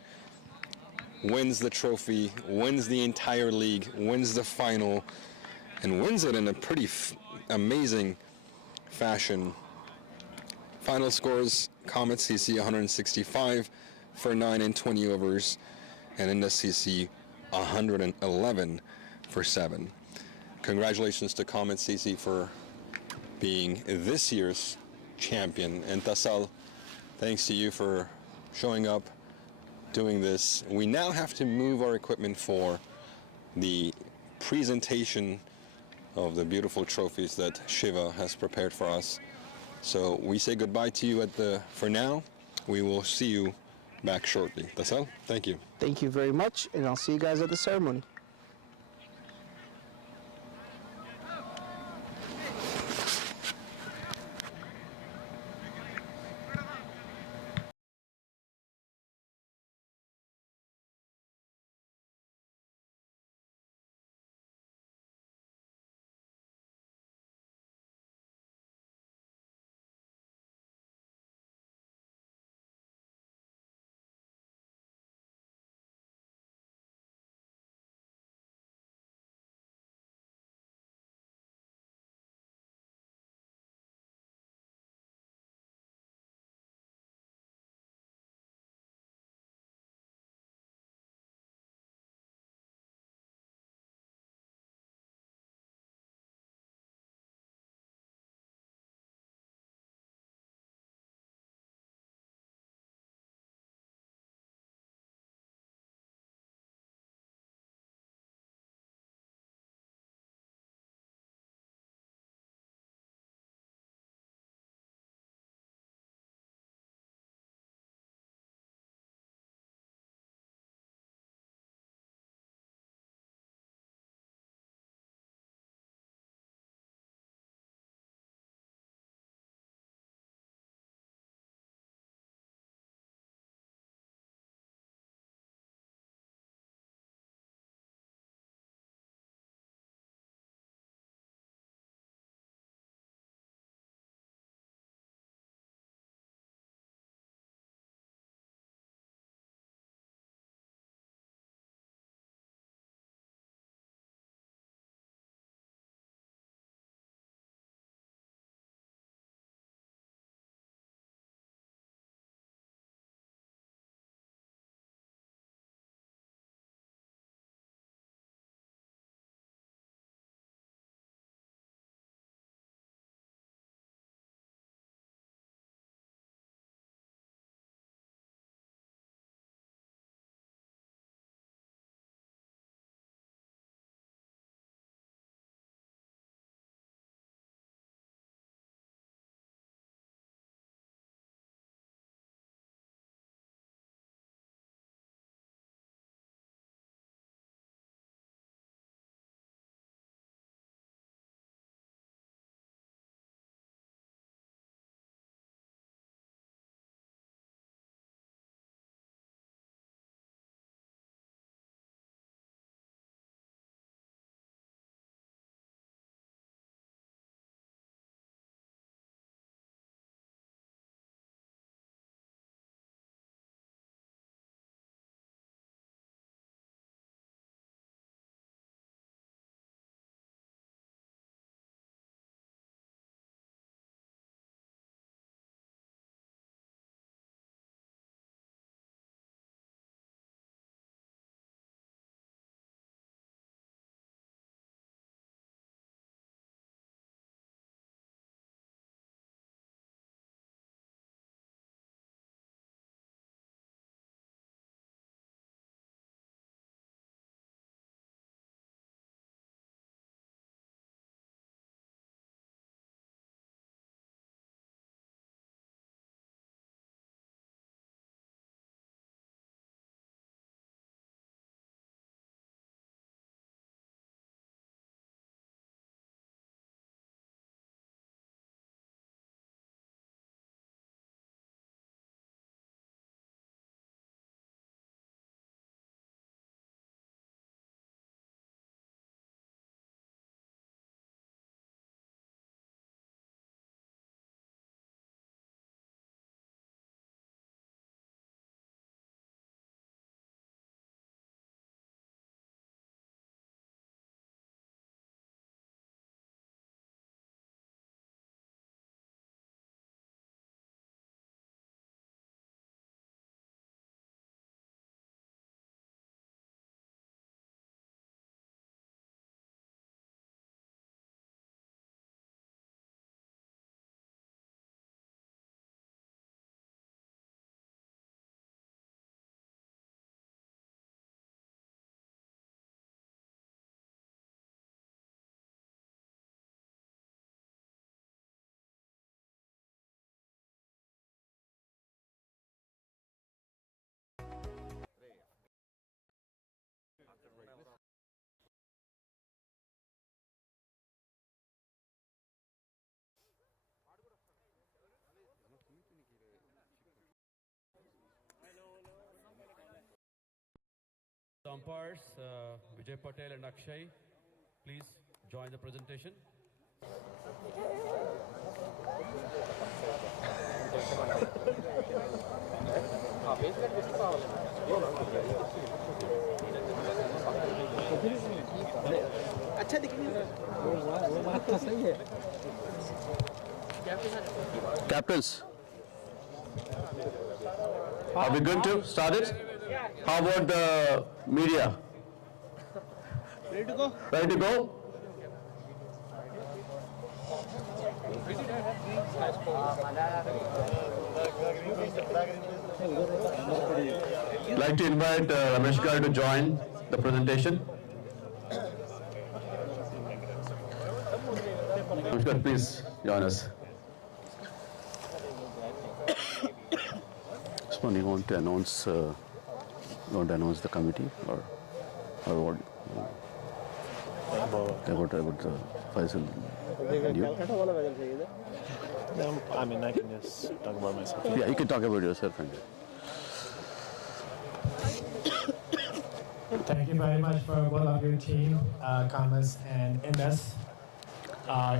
wins the trophy, wins the entire league, wins the final, and wins it in a pretty amazing fashion. Final scores: Comets CC 165 for 9 and 20 overs, and Indus CC 111 for 7. Congratulations to Comets CC for being this year's champion, and Tasal, thanks to you for showing up, doing this. We now have to move our equipment for the presentation of the beautiful trophies that Shiva has prepared for us. So we say goodbye to you for now. We will see you back shortly. Tasal, thank you. Thank you very much, and I'll see you guys at the ceremony. umpires, Vijay Patel and Akshay, please join the presentation. Captains, are we going to start it? How about the media? Ready to go? Ready to go? I'd like to invite Ramesh Garu to join the presentation. Ramesh Garu, please join us. Usman, you want to announce the committee or what? About the Faisal. I mean, I can just talk about myself. Yeah, you can talk about yourself. Thank you very much for both of your team, Comets and Indus.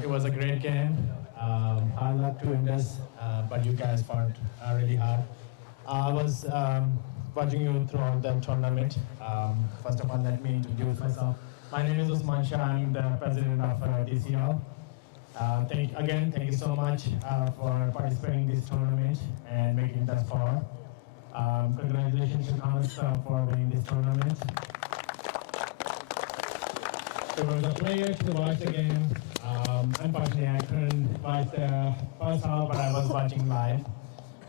It was a great game. Hard luck to Indus, but you guys fought really hard. I was watching you throughout the tournament. First of all, let me introduce myself. My name is Usman Shah. I'm the president of DCL. Thank you so much for participating in this tournament and making it thus far. Congratulations to Comets for winning this tournament. There was a player to watch the game. Unfortunately, I couldn't watch the first half, but I was watching live.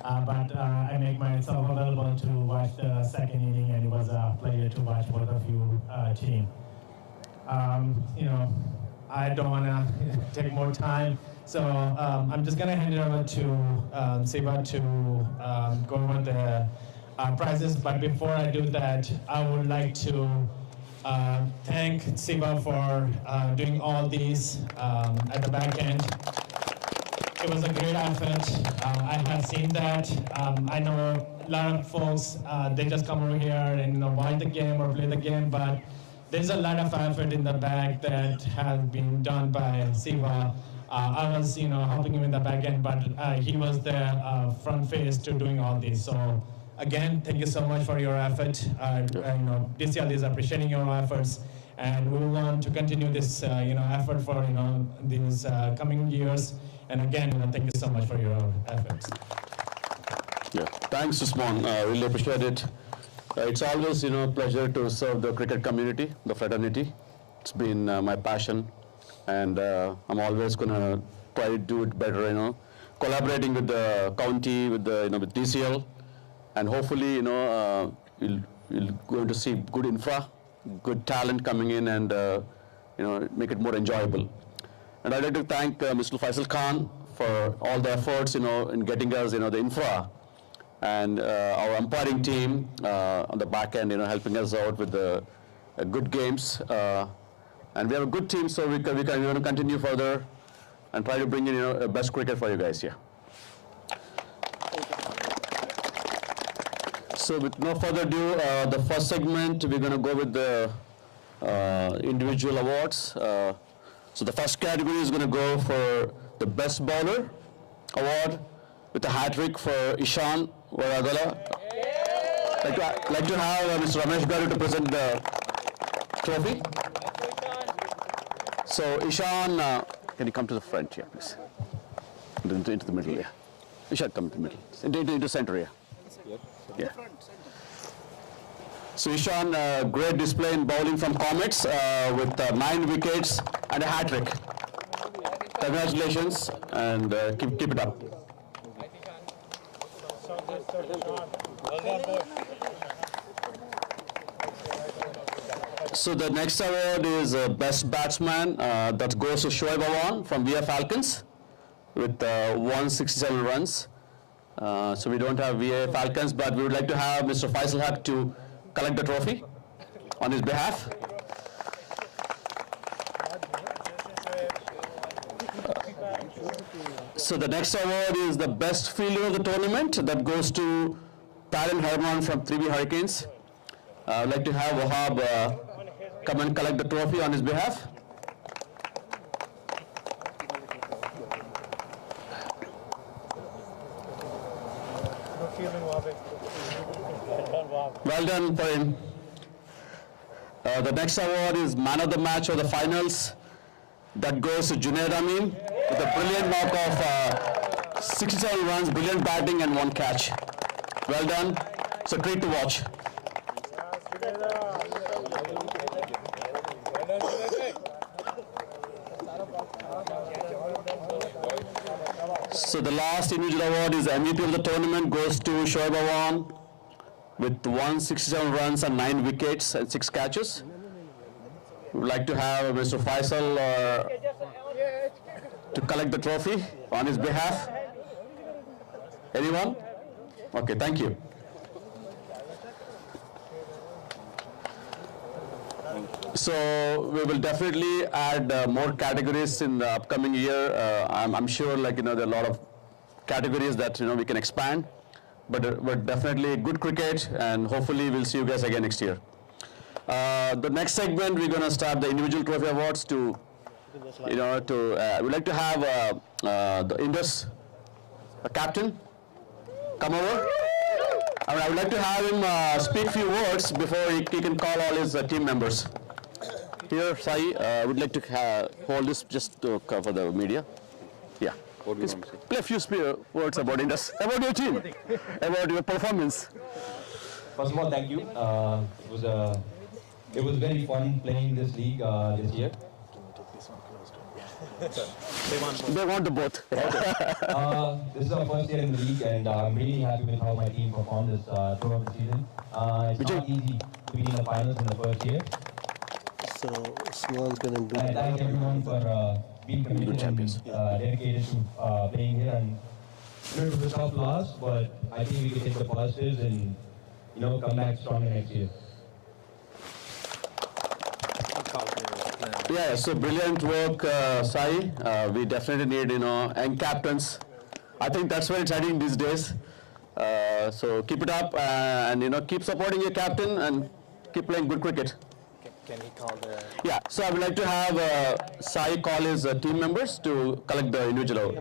But I make myself available to watch the second inning, and it was a pleasure to watch both of you team. I don't want to take more time, so I'm just going to hand it over to Siva to go over the prizes. But before I do that, I would like to thank Siva for doing all these at the back end. It was a great effort. I have seen that. I know a lot of folks, they just come over here and watch the game or play the game, but there's a lot of effort in the back that has been done by Siva. I was, helping him in the back end, but he was the front face to doing all this. So again, thank you so much for your effort. DCL is appreciating your efforts, and we want to continue this, effort for, these coming years. And again, thank you so much for your efforts. Yeah, thanks, Usman. Really appreciate it. It's always, pleasure to serve the cricket community, the fraternity. It's been my passion, and I'm always going to try to do it better. Collaborating with the county, with the, with DCL, and hopefully, you're going to see good infra, good talent coming in, and make it more enjoyable. And I'd like to thank Mr. Faisal Khan for all the efforts, in getting us, the infra, and our umpiring team on the back end, helping us out with the good games. And we have a good team, so we can continue further and try to bring in, best cricket for you guys here. So with no further ado, the first segment, we're going to go with the individual awards. So the first category is going to go for the Best Bowler Award with a hat-trick for Ishan Varadala. I'd like to have Mr. Ramesh Garu to present the trophy. So Ishan, can you come to the front here, please? Into the middle, yeah. Ishan, come to the middle. Into the center, yeah. Yeah. So Ishan, great display in bowling from Comets with 9 wickets and a hat-trick. Congratulations, and keep it up. So the next award is Best Batsman. That goes to Shoaib Awan from VA Falcons with 167 runs. So we don't have VA Falcons, but we would like to have Mr. Faisal Haq to collect the trophy on his behalf. So the next award is the Best Fielder of the tournament. That goes to Taran Herman from 3B Hurricanes I'd like to have Wahab come and collect the trophy on his behalf. Well done for him. The next award is Man of the Match of the Finals. That goes to Junaid Amin with a brilliant knock of 67 runs, brilliant batting and 1 catch. Well done. It's a treat to watch. So the last individual award is MVP of the tournament goes to Shoaib Awan with 167 runs and 9 wickets and 6 catches. We would like to have Mr. Faisal to collect the trophy on his behalf. Anyone? Okay, thank you. So we will definitely add more categories in the upcoming year. I'm sure, like, there are a lot of categories that we can expand. But definitely good cricket, and hopefully we'll see you guys again next year. The next segment, we're going to start the individual trophy awards to, we'd like to have the Indus captain come over. I would like to have him speak a few words before he can call all his team members. Here, Sai, I would like to hold this just to cover the media. Yeah. Please play a few words about Indus, about your team, about your performance. First of all, thank you. It was very fun playing this league this year. They want the both. This is our first year in the league, and I'm really happy with how my team performed this throughout the season. It's not easy to be in the finals in the first year. So Usman's going to do I thank everyone for being committed and dedicated to playing here. And it was a tough loss, but I think we can take the positives and come back stronger next year. Yeah, so brilliant work, Sai. We definitely need young captains. I think that's where it's heading these days. So keep it up and keep supporting your captain and keep playing good cricket. Can he call the... Yeah, so I would like to have Sai call his team members to collect the individual.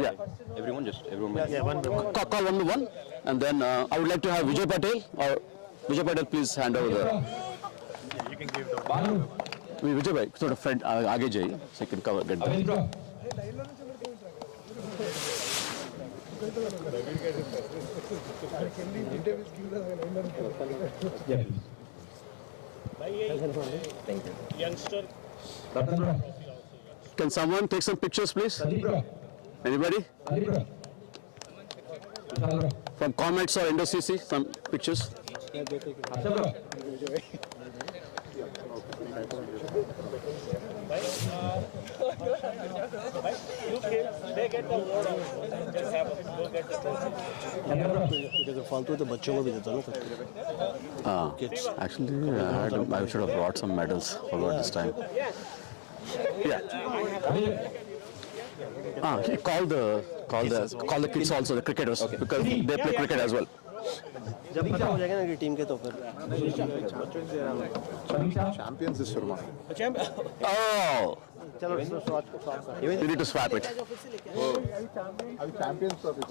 Yeah. Everyone. Yeah, one by one. Call one by one. And then I would like to have Vijay Patel, or Vijay Patel, please hand over the... You can give the... Vijay bhai, sort of friend, aage jaiye, so you can cover, get that. Yeah. Youngster. Can someone take some pictures, please? Anybody? From Comets or Indus CC, some pictures? They get the award also. Just have a go get the trophy. Because फालतू तो बच्चों को भी देता ना Kids. Actually, I should have brought some medals for this time. Yeah. Call the kids also, the cricketers, because they play cricket as well. जब खत्म हो जाएगा ना कि टीम के तो फिर Champions is Sharma. Oh! चलो swap You need to swap it. Champions trophy.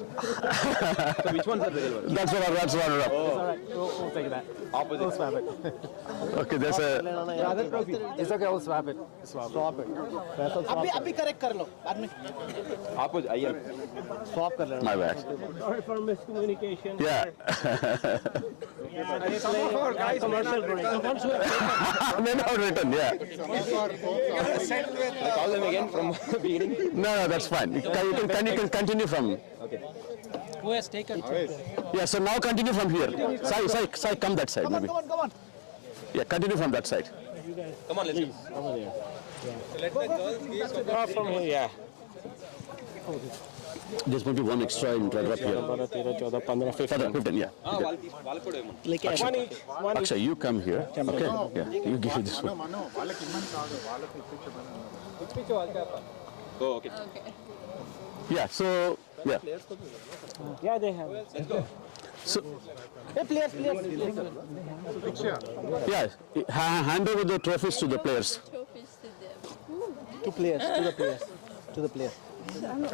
So which ones are the real ones? That's what I'm up. we'll take that. Opposite. We'll swap it. Okay, there's a... other trophy. It's okay, we'll swap it. Swap it. अभी correct कर लो बाद में. Opposite. Swap कर लेना. My bad. Sorry for miscommunication. Yeah. Commercial break. May not return, yeah. Call them again from the beginning. No, that's fine. You can continue from... Okay. Who has taken? Yeah, so now continue from here. Sai, come that side, maybe. Come on. Yeah, continue from that side. Come on, let's go. Over there. From here, yeah. There's maybe one extra in right up here. 13, 14, 15. 15, yeah. Okay. Akshay, you come here. Okay. Yeah, you give it this one. Oh, okay. Yeah, so, yeah. Yeah, they have. Let's go. So, Players. yeah, hand over the trophies to the players. To players, to the players.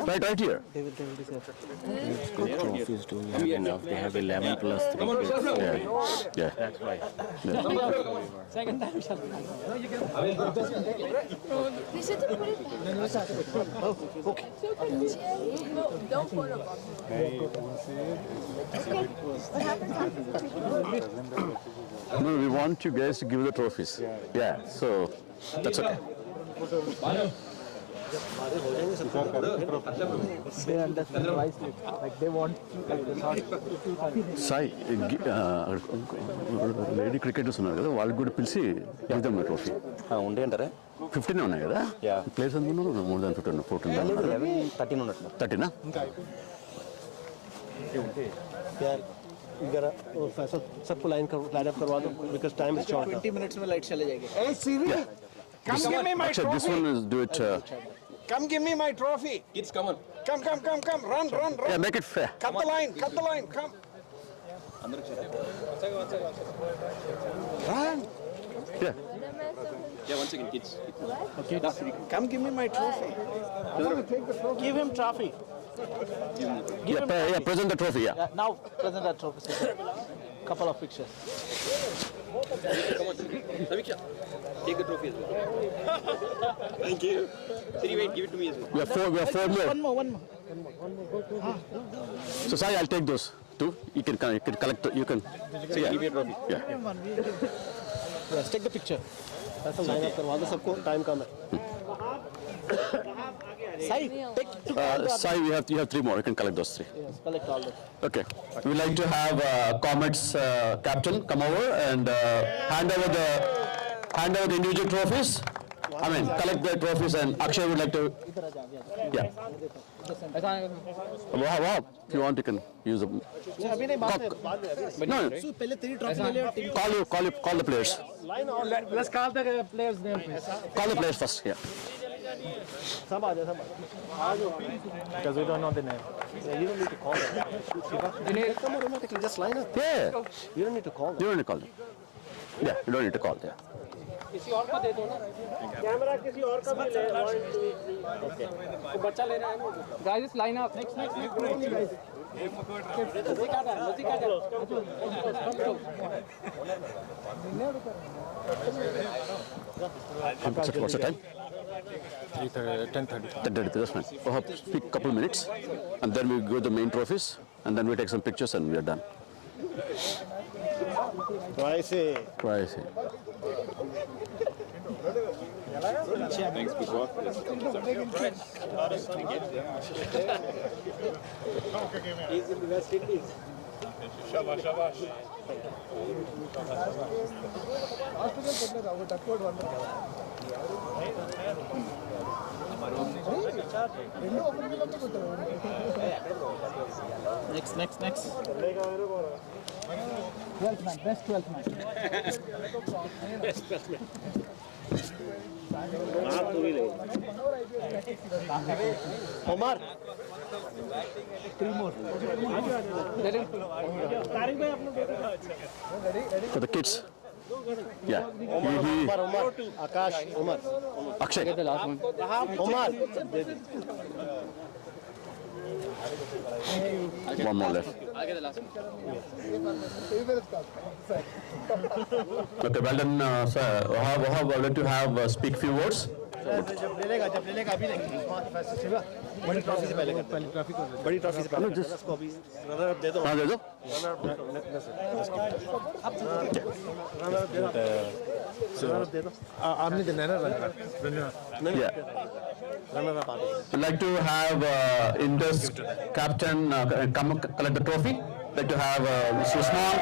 Right here. They will be there. Trophies do we have enough? They have 11 plus 3 kids. Yeah. That's why. Second time, They should have put it back. Oh, okay. No, don't put it back. Okay. What happens? No, we want you guys to give the trophies. Yeah, so that's okay. They understand wisely. Like they want Sai, lady cricketers ఉన్నారు కదా వాళ్ళు కూడా పిలిచి give them a trophy. ఉండే అంటారా 15 ఉన్నాయి కదా players ఎంత ఉన్నారు more than 15 14 13 ఉన్నట్టు 13 यार इधर फैसल सबको लाइन अप करवा दो because time is short. 20 minutes में लाइट चले जाएगी. Hey Siri, come give me my Actually, this trophy. one is do it Come give me my trophy. kids come on Come. Run. yeah, make it fair. Cut the line. Come. Run. Yeah. one second kids Okay. Come give me my trophy. I want to take the trophy. Give him trophy. Yeah, present the trophy, yeah. Now present that trophy. Couple of pictures. Samiksha take the trophy as well thank you Siri wait give it to me as well We have four more. One more. So Sai, I'll take those two. You can collect. You can. so give me a trophy Yeah. Yes, take the picture. Faisal line up करवा दो सबको time कम है. Sai, take two. Sai, you have 3 more. You can collect those 3. Yes, collect all those. Okay. We'd like to have Comets captain come over and hand over the individual trophies. I mean, collect the trophies, and Akshay would like to. Yeah. Wow. If you want, you can use them. अभी नहीं बाद में. No. पहले 3 trophy ले लो. Call the players. Line on. Let's call the players name please. Call the players first. Yeah. सब आ जाओ. Because we don't know the name. Yeah, you don't need to call them. Come automatically, just line up. Yeah. You don't need to call them. You don't need to call them. Yeah. You don't need to call them. किसी और का दे दो ना. Camera किसी और का भी ले. Okay. तो बच्चा लेना है ना. Guys, just line up. Next. What's the time? 10:30 That's fine. We'll have speak couple minutes, and then we go to the main trophies, and then we take some pictures, and we are done. Twice. thanks for God He's in the West Indies. Shabash. Next. 12th man, best 12th man. Omar. 3 more. For the kids. Yeah. Omar. Akash. Omar. Akshay. The last one. Omar. One more left. I'll get the last one. Okay, well done, sir. Wahab, I would like to have speak few words. जब ले लेगा अभी नहीं. बड़ी trophy से पहले बड़ी trophy से पहले इसको अभी रनर अप दे दो. हाँ, दे दो. रनर अप दे दो. आपने देना है ना runner. Yeah. Runner up. We'd like to have Indus captain come collect the trophy. Like to have Mr. Usman.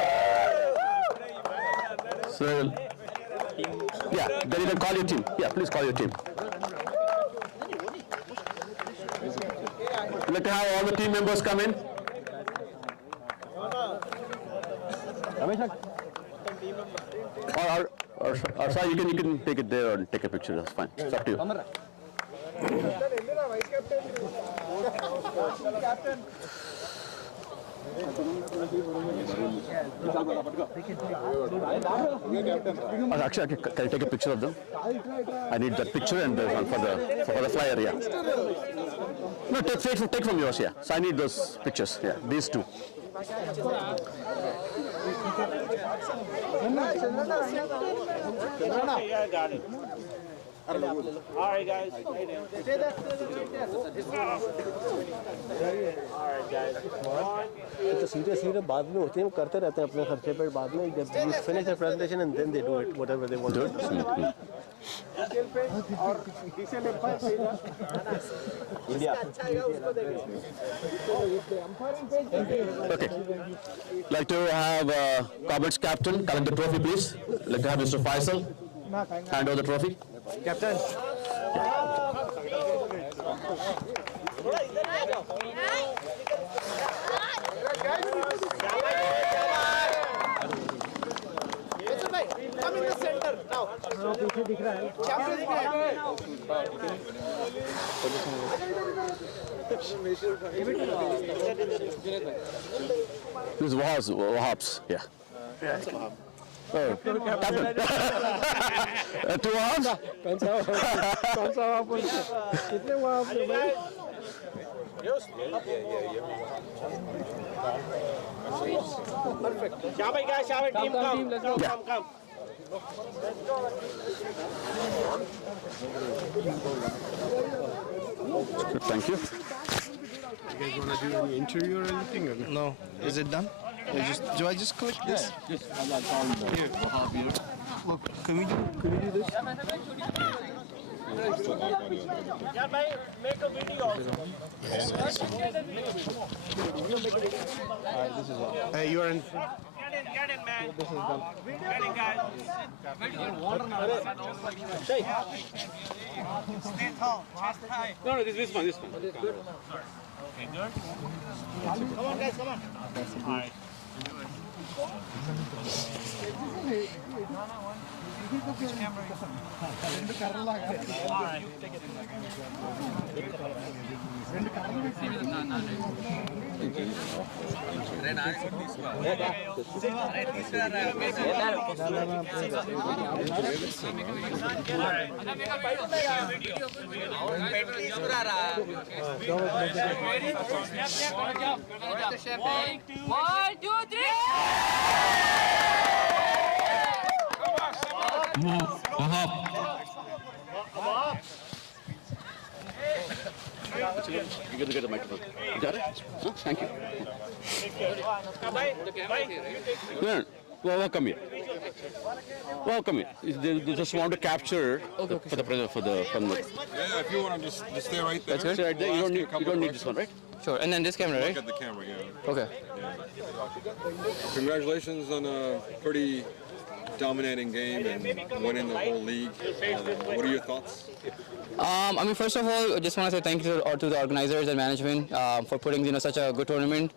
So, yeah, then you can call your team. Yeah, please call your team. We'd like to have all the team members come in. Or sorry, you can take it there or take a picture. That's fine. It's up to you. Actually, can I take a picture of them? I need that picture and the one for the flyer, yeah. No, take from yours, yeah. So I need those pictures, yeah. These two. Yeah, got it. All right, guys. All right, guys. तो सीधे बाद में होते हैं वो करते रहते हैं अपने खर्चे पर बाद में जब you finish the presentation and then they do it whatever they want to do. India. Okay. Like to have Comets captain collect the trophy, please. Like to have Mr. Faisal hand over the trophy. Captain. Come in the center now. पीछे दिख रहा है. Champions This is Wahabs, yeah. Oh, captain. 2 Wahabs? कौन सा वहाँ पर कितने वहाँ पर भाई? Perfect. Shabai guys, Shabai team, come. Good, thank you. You guys want to do any interview or anything? Or no. Is it done? Do I just click this? Yeah, just here. Look, can we do this? Yeah, make a video also. Hey, you're in. Get in, man. This is done. Get in, guys. Stay tall, chest high. No, this one. Okay, good. Come on, guys, come on. All right. You're going to get the microphone. You got it? Huh? Thank you. No, well, welcome here. Welcome here. They just want to capture for the president for the. Yeah, if you want to just stay right there. That's good. Right there. You don't need this one, right? Sure. And then this camera, right? Look at the camera, yeah. Okay. Congratulations on a pretty dominating game and winning the whole league. What are your thoughts? I mean, first of all, I just want to say thank you to the organizers and management for putting such a good tournament.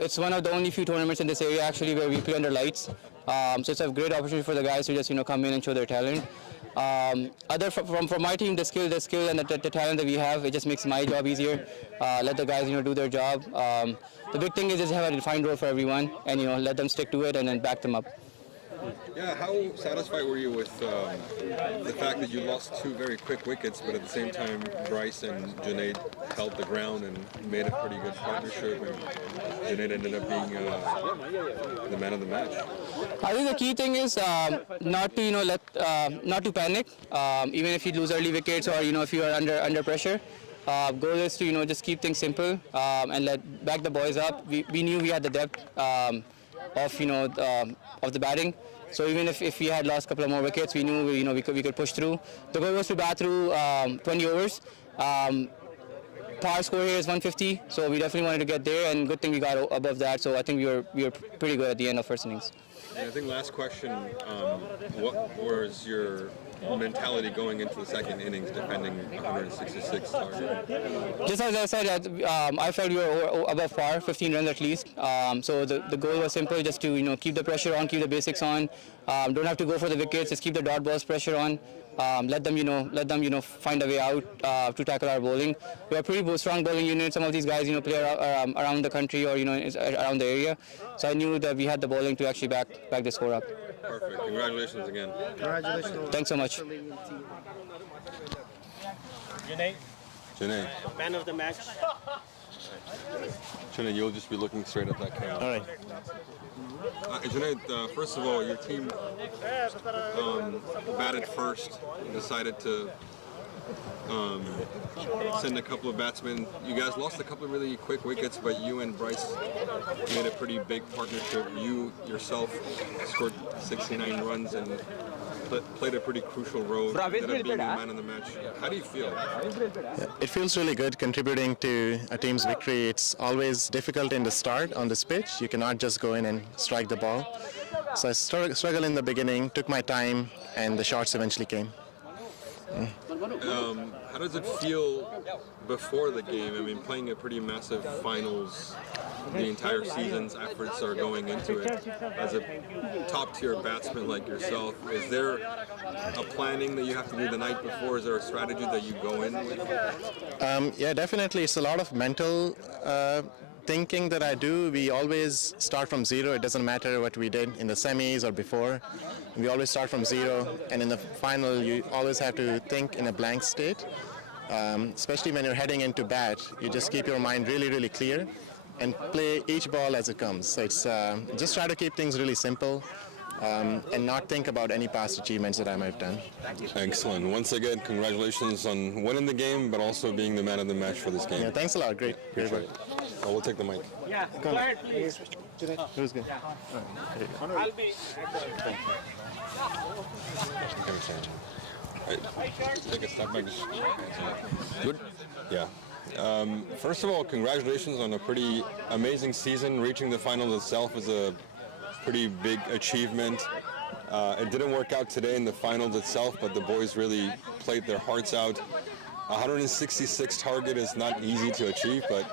It's one of the only few tournaments in this area actually where we play under lights. So it's a great opportunity for the guys to just come in and show their talent. From my team, the skill and the talent that we have, it just makes my job easier. Let the guys do their job. The big thing is just have a defined role for everyone and let them stick to it and then back them up. Yeah, how satisfied were you with the fact that you lost 2 very quick wickets, but at the same time Bryce and Junaid held the ground and made a pretty good partnership, and Junaid ended up being the man of the match? I think the key thing is not to not to panic, even if you lose early wickets or if you are under pressure. Goal is to just keep things simple and back the boys up. We knew we had the depth of the batting. So even if we had lost a couple of more wickets, we knew we could push through. The goal was to bat through 20 overs. Par score here is 150, so we definitely wanted to get there, and good thing we got above that. So I think we were pretty good at the end of first innings. Yeah, I think last question, what was your mentality going into the second innings defending 166 target? Just as I said, I felt we were above par, 15 runs at least. So the goal was simple, just to keep the pressure on, keep the basics on. Don't have to go for the wickets, just keep the dot balls pressure on. let them find a way out to tackle our bowling. We have pretty strong bowling unit. Some of these guys play around the country or around the area. So I knew that we had the bowling to actually back the score up. Perfect. Congratulations again. Congratulations. Thanks so much. Janae. Man of the match. Janae, you'll just be looking straight at that camera. All right. Janae, first of all, your team batted first and decided to send a couple of batsmen. You guys lost a couple of really quick wickets, but you and Bryce made a pretty big partnership. You yourself scored 69 runs and played a pretty crucial role, ended up being the man of the match. How do you feel? It feels really good contributing to a team's victory. It's always difficult in the start on this pitch. You cannot just go in and strike the ball. So I struggled in the beginning, took my time, and the shots eventually came. How does it feel before the game? I mean, playing a pretty massive finals, the entire season's efforts are going into it. As a top-tier batsman like yourself, is there a planning that you have to do the night before? Is there a strategy that you go in with? Yeah, definitely. It's a lot of mental thinking that I do. We always start from zero. It doesn't matter what we did in the semis or before. We always start from zero, and in the final, you always have to think in a blank state. Especially when you're heading into bat, you just keep your mind really, really clear and play each ball as it comes. So it's just try to keep things really simple and not think about any past achievements that I might have done. Excellent. Once again, congratulations on winning the game, but also being the man of the match for this game. Yeah, thanks a lot. Great. Great work. Oh, we'll take the mic. Yeah, go ahead, please. It was good. I'll be. Take a step back. Good. Yeah. First of all, congratulations on a pretty amazing season. Reaching the finals itself is a pretty big achievement. It didn't work out today in the finals itself, but the boys really played their hearts out. 166 target is not easy to achieve, but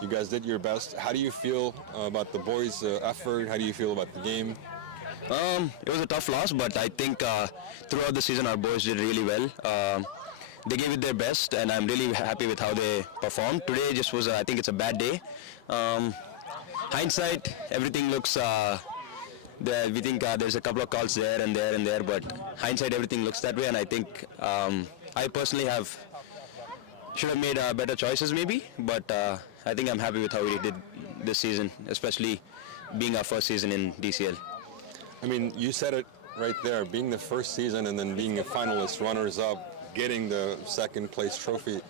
you guys did your best. How do you feel about the boys' effort? How do you feel about the game? It was a tough loss, but I think throughout the season our boys did really well. They gave it their best, and I'm really happy with how they performed. Today just was, I think it's a bad day. Hindsight, everything looks, we think there's a couple of calls there and there, but hindsight, everything looks that way, and I think I personally should have made better choices maybe, but I think I'm happy with how we did this season, especially being our first season in DCL. I mean, you said it right there, being the first season and then being a finalist, runners-up, getting the second place trophy.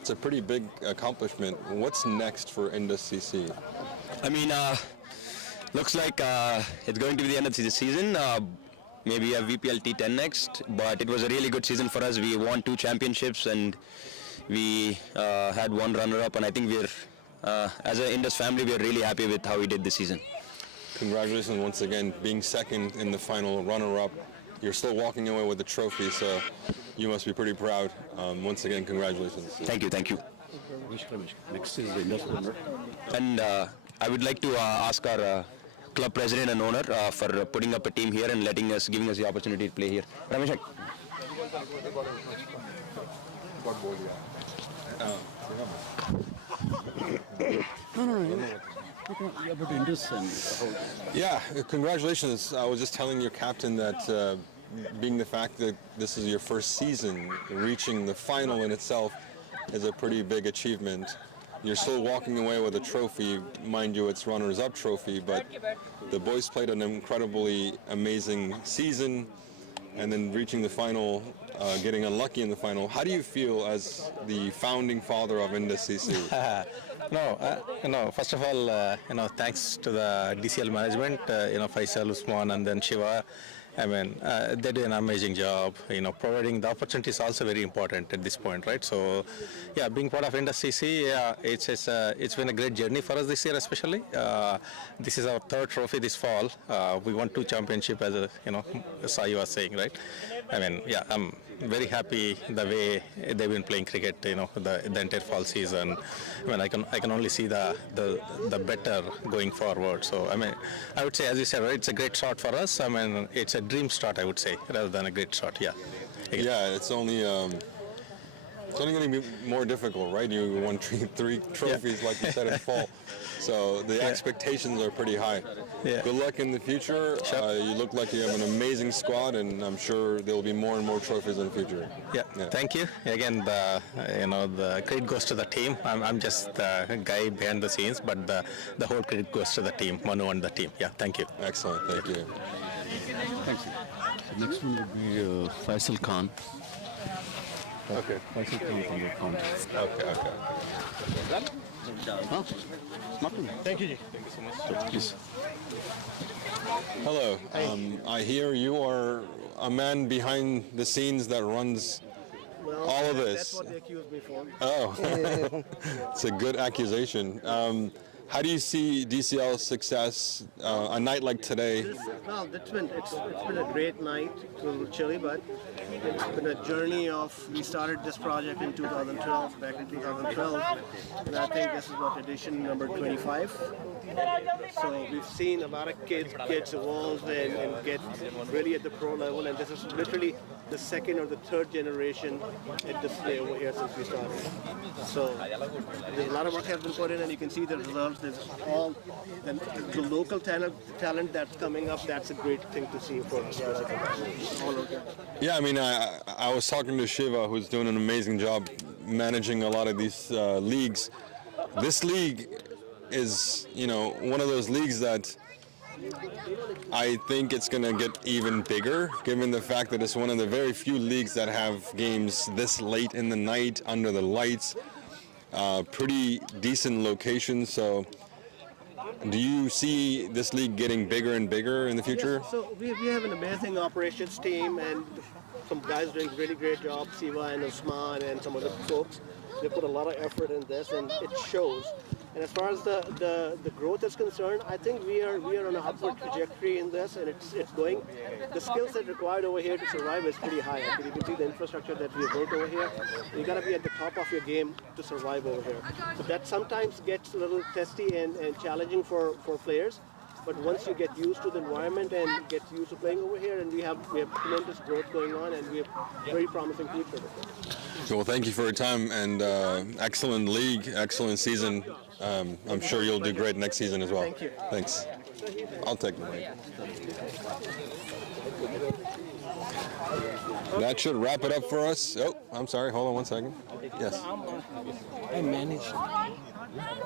It's a pretty big accomplishment. What's next for Indus CC? I mean, looks like it's going to be the end of the season. Maybe a VPL T10 next, but it was a really good season for us. We won 2 championships and we had 1 runner-up, and I think as an Indus family, we're really happy with how we did this season. Congratulations once again, being second in the final, runner-up. You're still walking away with the trophy, so you must be pretty proud. Once again, congratulations. Thank you, thank you. Next is the Indus owner. And I would like to ask our club president and owner for putting up a team here and giving us the opportunity to play here. Rameshak. Yeah, congratulations. I was just telling your captain that being the fact that this is your first season, reaching the final in itself is a pretty big achievement. You're still walking away with a trophy. Mind you, it's runners-up trophy, but the boys played an incredibly amazing season, and then reaching the final, getting unlucky in the final. How do you feel as the founding father of Indus CC? First of all, thanks to the DCL management, Faisal, Usman, and then Shiva. I mean, they do an amazing job. Providing the opportunity is also very important at this point, right? So, yeah, being part of Indus CC, yeah, it's been a great journey for us this year, especially. This is our 3rd trophy this fall. We won 2 championships, as Sai was saying, right? I mean, yeah, I'm very happy the way they've been playing cricket. The entire fall season. I mean, I can only see the better going forward. So, I mean, I would say, as you said, right, it's a great start for us. I mean, it's a dream start, I would say, rather than a great start. Yeah. Yeah, it's only going to be more difficult, right? You won three trophies, like you said, in fall. So the expectations are pretty high. Yeah. Good luck in the future. You look like you have an amazing squad, and I'm sure there will be more and more trophies in the future. Yeah. Thank you. Again, the credit goes to the team. I'm just the guy behind the scenes, but the whole credit goes to the team, Manu and the team. Yeah, thank you. Excellent. Thank you. Thanks. So next one would be Faisal Khan. Okay. Faisal Khan from the contest. Okay. Huh? Nothing. Thank you, Ji. Thank you so much. So, please. Hello. I hear you are a man behind the scenes that runs all of this. That's what they accused me for. Oh, it's a good accusation. How do you see DCL's success a night like today? Well, it's been a great night. It's a little chilly, but it's been a journey of. We started this project in 2012, back in 2012, and I think this is what edition number 25. So we've seen a lot of kids evolve and get really at the pro level, and this is literally the second or the third generation at display over here since we started. So there's a lot of work has been put in, and you can see the results. There's all the local talent that's coming up. That's a great thing to see for all of them. Yeah, I mean, I was talking to Shiva, who's doing an amazing job managing a lot of these leagues. This league is, one of those leagues that I think it's going to get even bigger, given the fact that it's one of the very few leagues that have games this late in the night under the lights, pretty decent locations. So do you see this league getting bigger and bigger in the future? Yes, so we have an amazing operations team, and some guys doing really great job, Siva and Usman and some other folks. They put a lot of effort in this, and it shows. And as far as the growth is concerned, I think we are on an upward trajectory in this, and it's going. The skill set required over here to survive is pretty high. You can see the infrastructure that we have built over here. You got to be at the top of your game to survive over here. So that sometimes gets a little testy and challenging for players. But once you get used to the environment and get used to playing over here, and we have tremendous growth going on, and we have very promising future. Well, thank you for your time, and excellent league, excellent season. I'm sure you'll do great next season as well. Thank you. Thanks. I'll take the mic. That should wrap it up for us. Oh, I'm sorry. Hold on one second. Yes. I manage.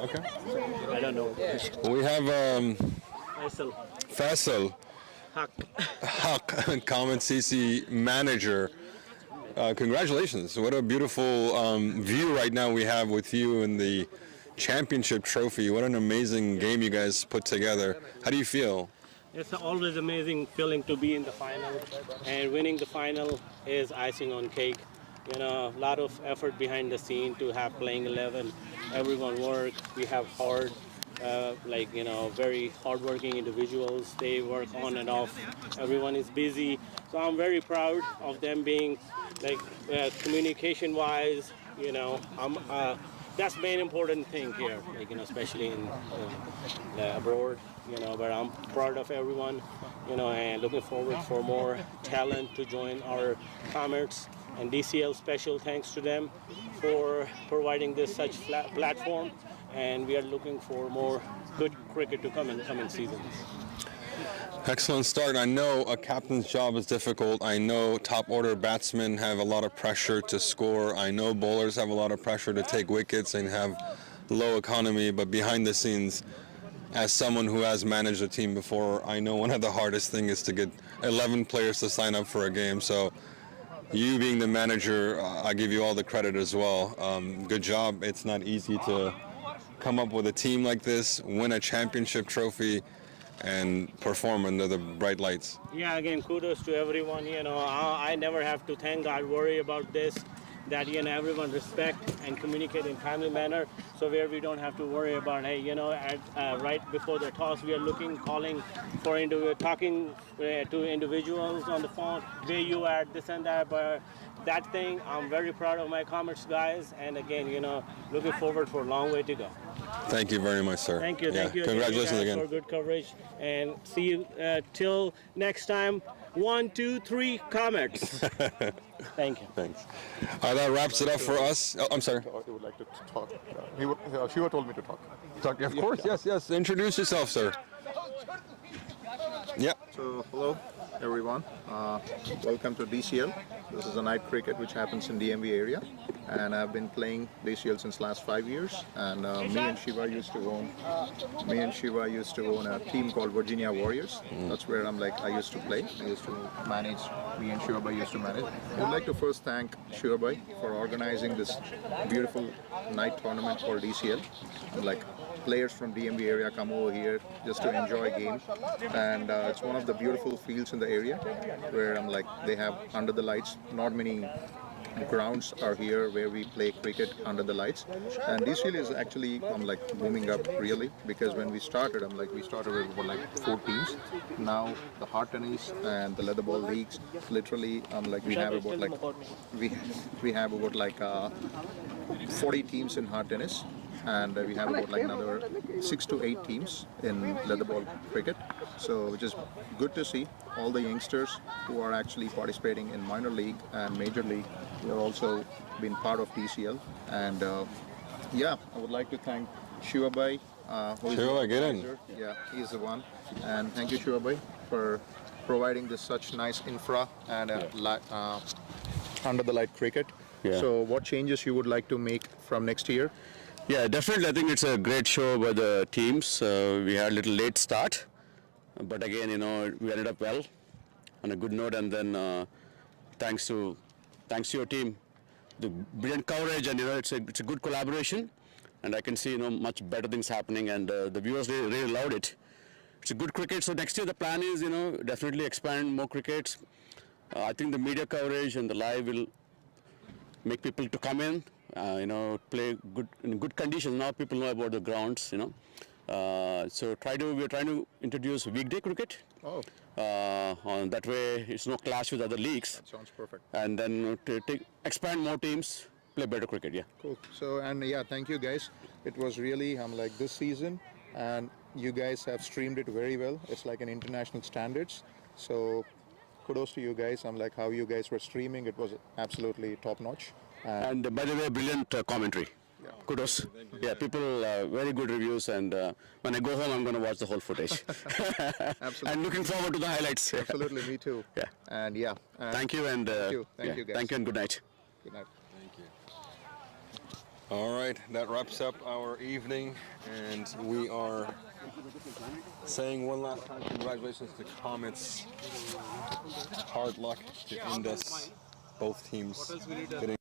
Okay. I don't know. We have Faisal. Haq, Comets CC manager. Congratulations. What a beautiful view right now we have with you in the championship trophy. What an amazing game you guys put together. How do you feel? It's always amazing feeling to be in the final, and winning the final is icing on cake. A lot of effort behind the scene to have playing 11. Everyone work. We have hard, very hardworking individuals. They work on and off. Everyone is busy. So I'm very proud of them being communication-wise. That's the main important thing here. Especially in abroad. But I'm proud of everyone. And looking forward for more talent to join our Comets. And DCL, special thanks to them for providing this such platform. And we are looking for more good cricket to come in coming seasons. Excellent start. I know a captain's job is difficult. I know top order batsmen have a lot of pressure to score. I know bowlers have a lot of pressure to take wickets and have low economy. But behind the scenes, as someone who has managed a team before, I know one of the hardest things is to get 11 players to sign up for a game. So you being the manager, I give you all the credit as well. Good job. It's not easy to come up with a team like this, win a championship trophy, and perform under the bright lights. Yeah, again, kudos to everyone. I never have to thank God, worry about this, that, everyone respect and communicate in timely manner, so where we don't have to worry about, hey, right before the toss, we are calling for talking to individuals on the phone, where you at, this and that, but that thing, I'm very proud of my Comets guys, and again, looking forward for a long way to go. Thank you very much, sir. Thank you. Congratulations again. For good coverage, and see you till next time. 1, 2, 3, Comets. Thank you. Thanks. That wraps it up for us. Oh, I'm sorry. He would like to talk. Shiva told me to talk. Talk, of course, yes. Introduce yourself, sir. Yeah. So, hello, everyone. Welcome to DCL. This is a night cricket which happens in DMV area, and I've been playing DCL since last 5 years. And me and Shiva used to own a team called Virginia Warriors. That's where I used to play. I used to manage. Me and Shiva used to manage. I would like to first thank Shiva for organizing this beautiful night tournament called DCL. Players from DMV area come over here just to enjoy a game, and it's one of the beautiful fields in the area where they have under the lights. Not many grounds are here where we play cricket under the lights, and DCL is actually booming up really, because when we started we started with about 4 teams. Now the hard tennis and the leather ball leagues, literally we have about 40 teams in hard tennis, and we have about another 6 to 8 teams in leather ball cricket. So which is good to see all the youngsters who are actually participating in minor league and major league. They are also been part of DCL, and I would like to thank Shiva Bhai, who is the organizer. Yeah, he's the one, and thank you Shiva Bhai for providing this such nice infra and under the light cricket. Yeah. So what changes you would like to make from next year? Yeah, definitely. I think it's a great show by the teams. We had a little late start, but again, we ended up well on a good note. And then thanks to your team, the brilliant coverage, and it's a good collaboration. And I can see much better things happening, and the viewers really loved it. It's a good cricket. So next year the plan is definitely expand more crickets. I think the media coverage and the live will make people to come in. Play in good conditions. Now people know about the grounds. So we're trying to introduce weekday cricket. Oh. On that way, it's no clash with other leagues. That sounds perfect. And then to expand more teams, play better cricket. Yeah. Cool. So thank you guys. It was really this season, and you guys have streamed it very well. It's like an international standards. So kudos to you guys. How you guys were streaming. It was absolutely top notch. And by the way, brilliant commentary. Yeah. Kudos. Yeah, people, very good reviews, and when I go home, I'm going to watch the whole footage. Absolutely. I'm looking forward to the highlights. Absolutely, me too. Yeah. And thank you, and thank you guys. Thank you, and good night. Good night. Thank you. All right, that wraps up our evening, and we are saying one last time congratulations to Comets. Hard luck to Indus. Both teams getting